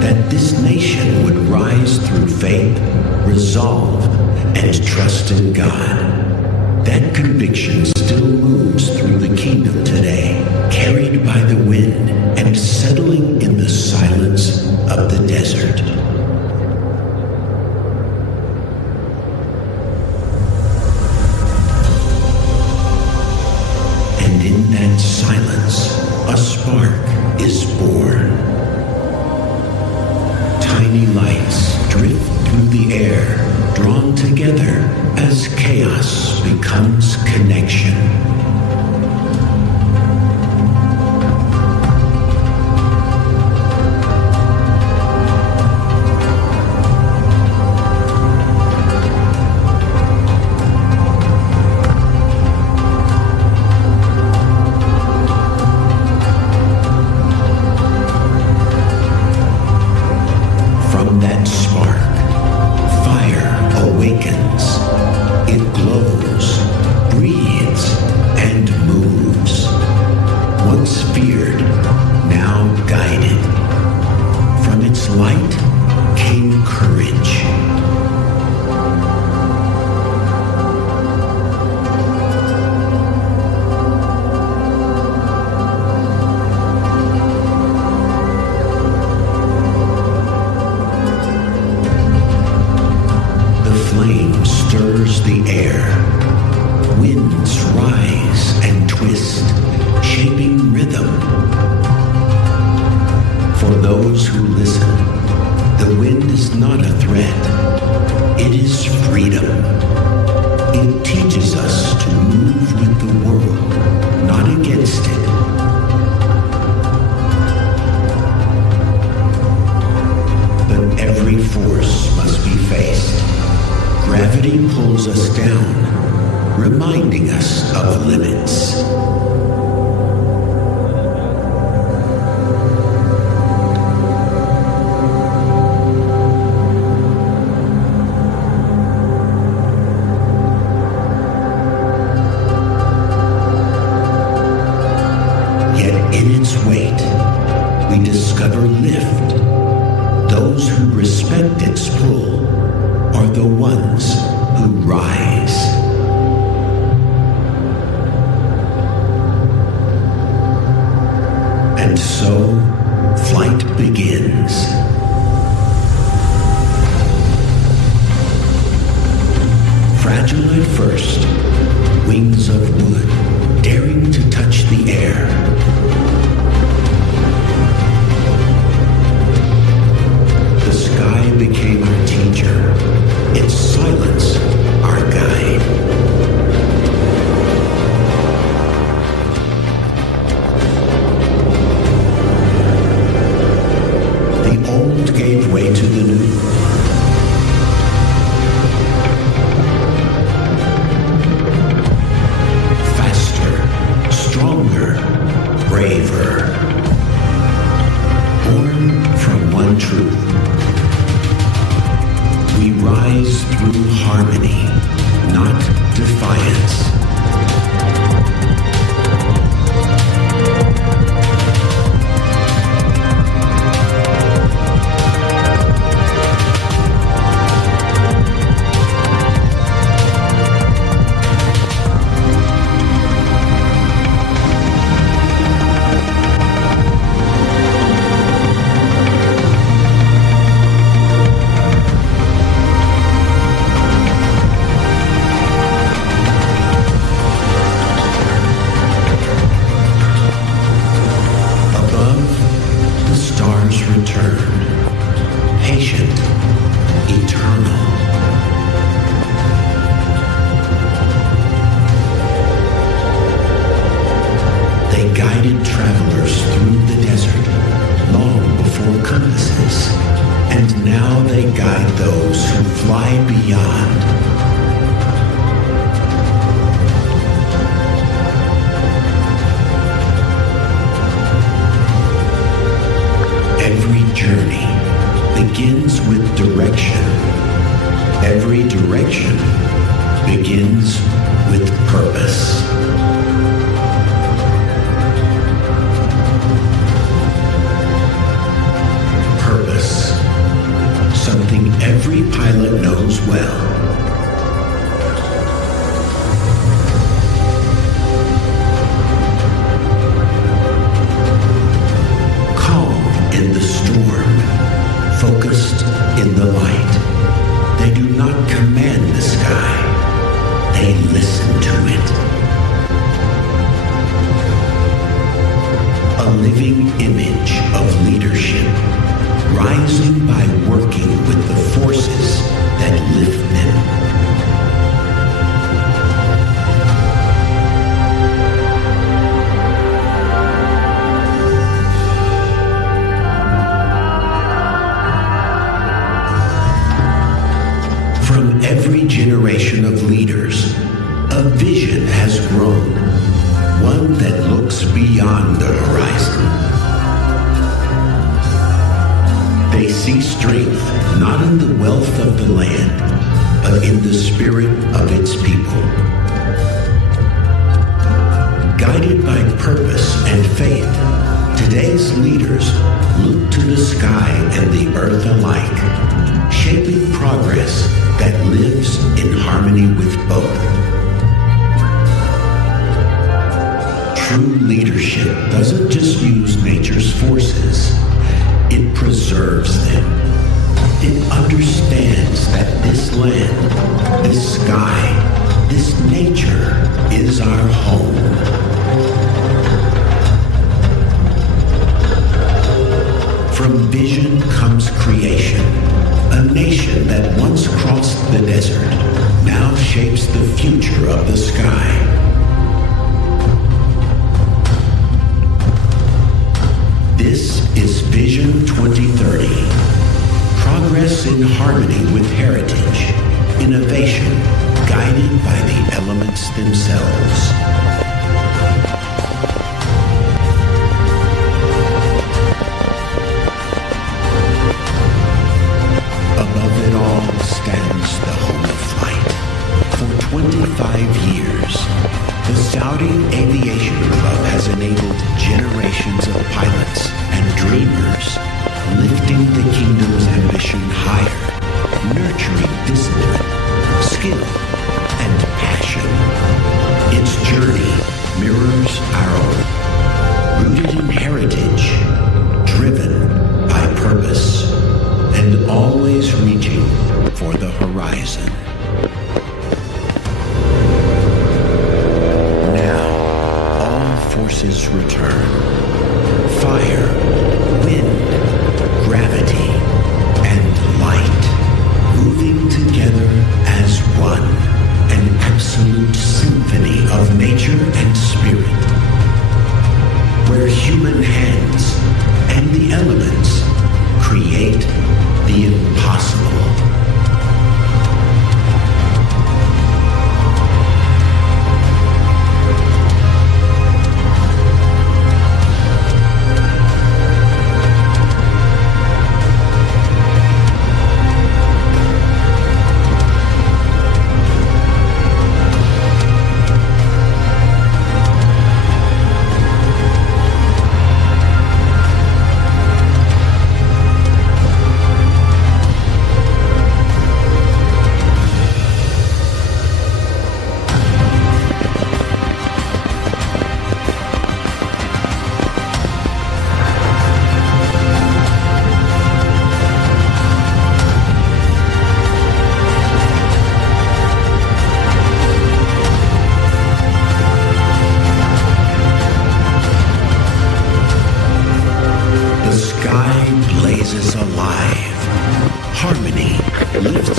that this nation would rise through faith, resolve, and trust in God. That conviction still moves through the kingdom today, carried by the wind and settling in the silence of the desert. And in that silence, a spark is born. Tiny lights drift through the air, drawn together as chaos becomes connection. From that spark, fire awakens. It glows, breathes, and moves. Once feared, now guided. From its light came courage. Flame stirs the air. Winds rise and twist, shaping rhythm. For those who listen, the wind is not a threat. It is freedom. It teaches us to move with the world, not against it. But every force must be faced. Gravity pulls us down, reminding us of limits. Yet in its weight, we discover lift. Those who respect its pull are the ones who rise. And so, flight begins. Fragile at first, wings of wood, daring to touch the air. The sky became our teacher, its silence our guide. The old gave way to the new. Faster, stronger, braver. Born from one truth. We rise through harmony, not defiance. every pilot knows well. Calm in the storm, focused in the light. They do not command the sky, they listen to it. A living image of leadership, rising by working with the forces that lift them. From every generation of leaders, a vision has grown, one that looks beyond the horizon. They see strength not in the wealth of the land, but in the spirit of its people. Guided by purpose and faith, today's leaders look to the sky and the earth alike, shaping progress that lives in harmony with both. True leadership doesn't just use nature's forces, it preserves them. It understands that this land, this sky, this nature is our home. From vision comes creation. A nation that once crossed the desert now shapes the future of the sky. This is Vision 2030. Progress in harmony with heritage. Innovation guided by the elements themselves. Above it all stands the home of flight. For 25 years, the Saudi Aviation Club has enabled generations of pilots and dreamers, lifting the kingdom's ambition higher, nurturing discipline, skill, and passion. Its journey mirrors our own, rooted in heritage, driven by purpose, and always reaching for the horizon. Now, all forces return. Fire, wind, gravity, and light, moving together as one, an absolute symphony of nature and spirit, where human hands and the elements create the impossible.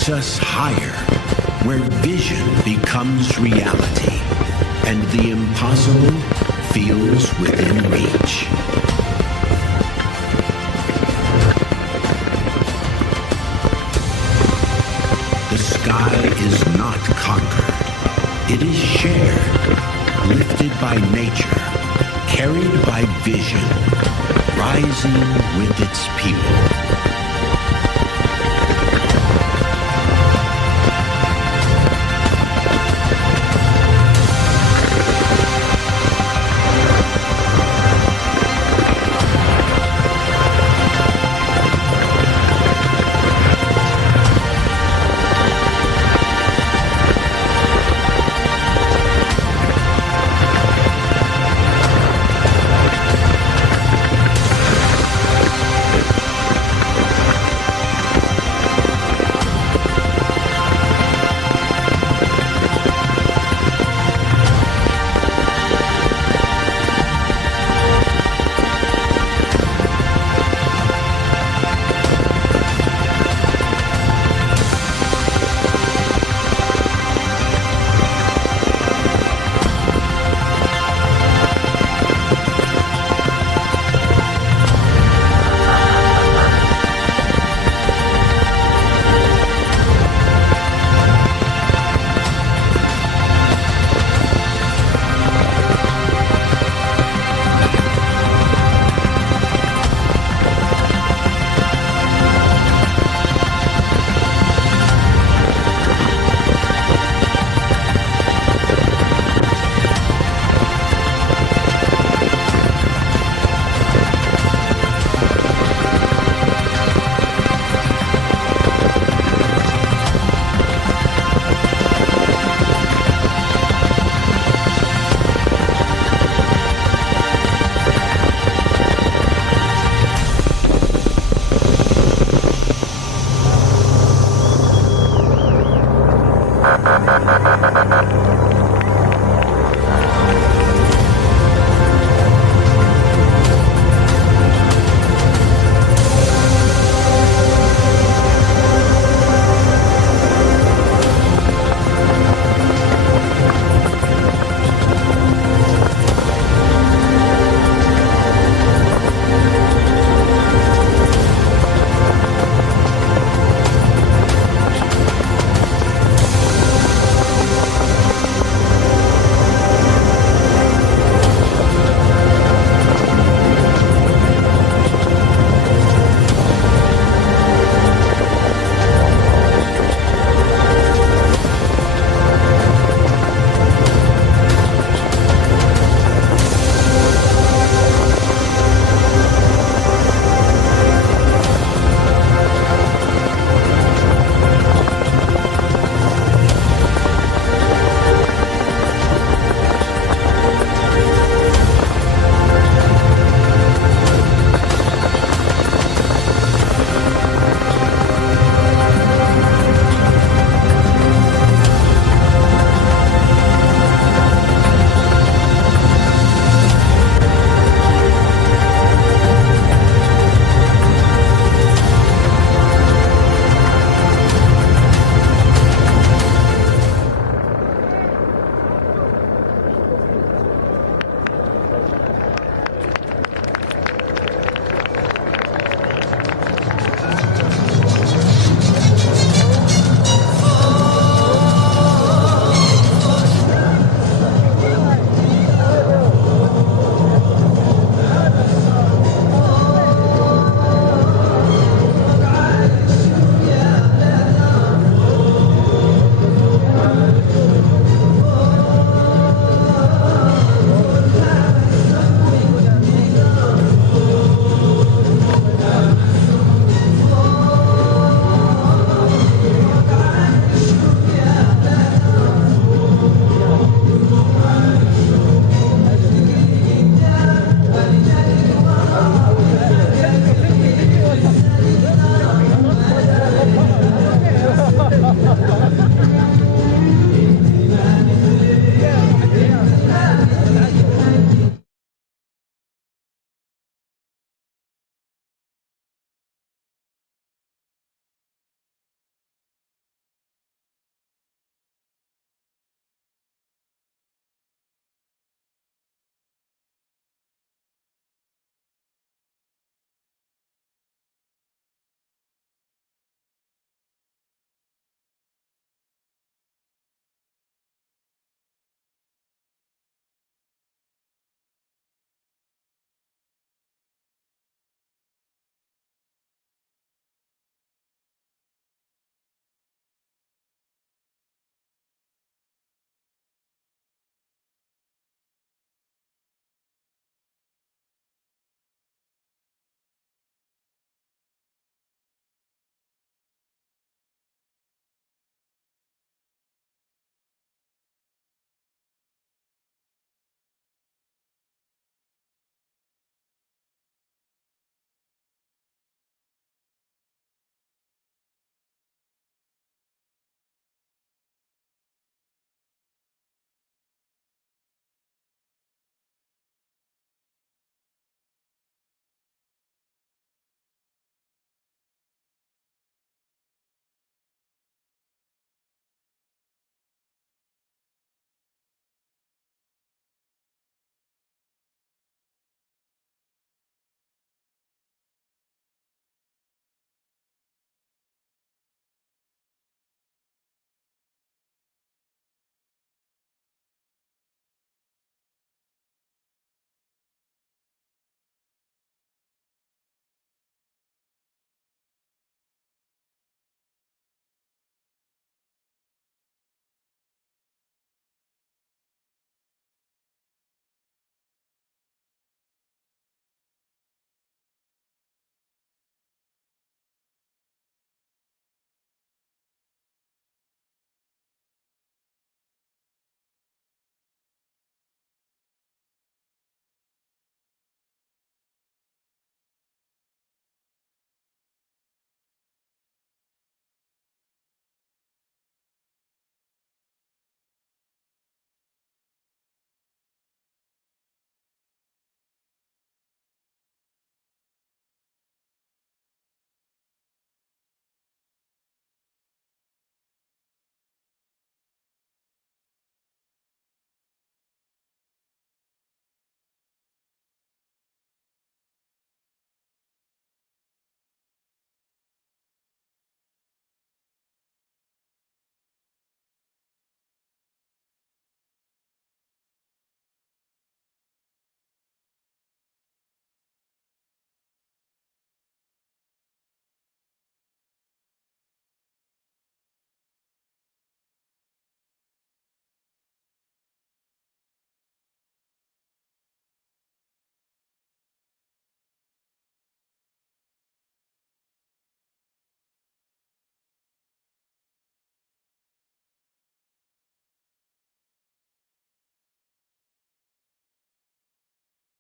Us higher, where vision becomes reality, and the impossible feels within reach. The sky is not conquered. It is shared, lifted by nature, carried by vision, rising with its people.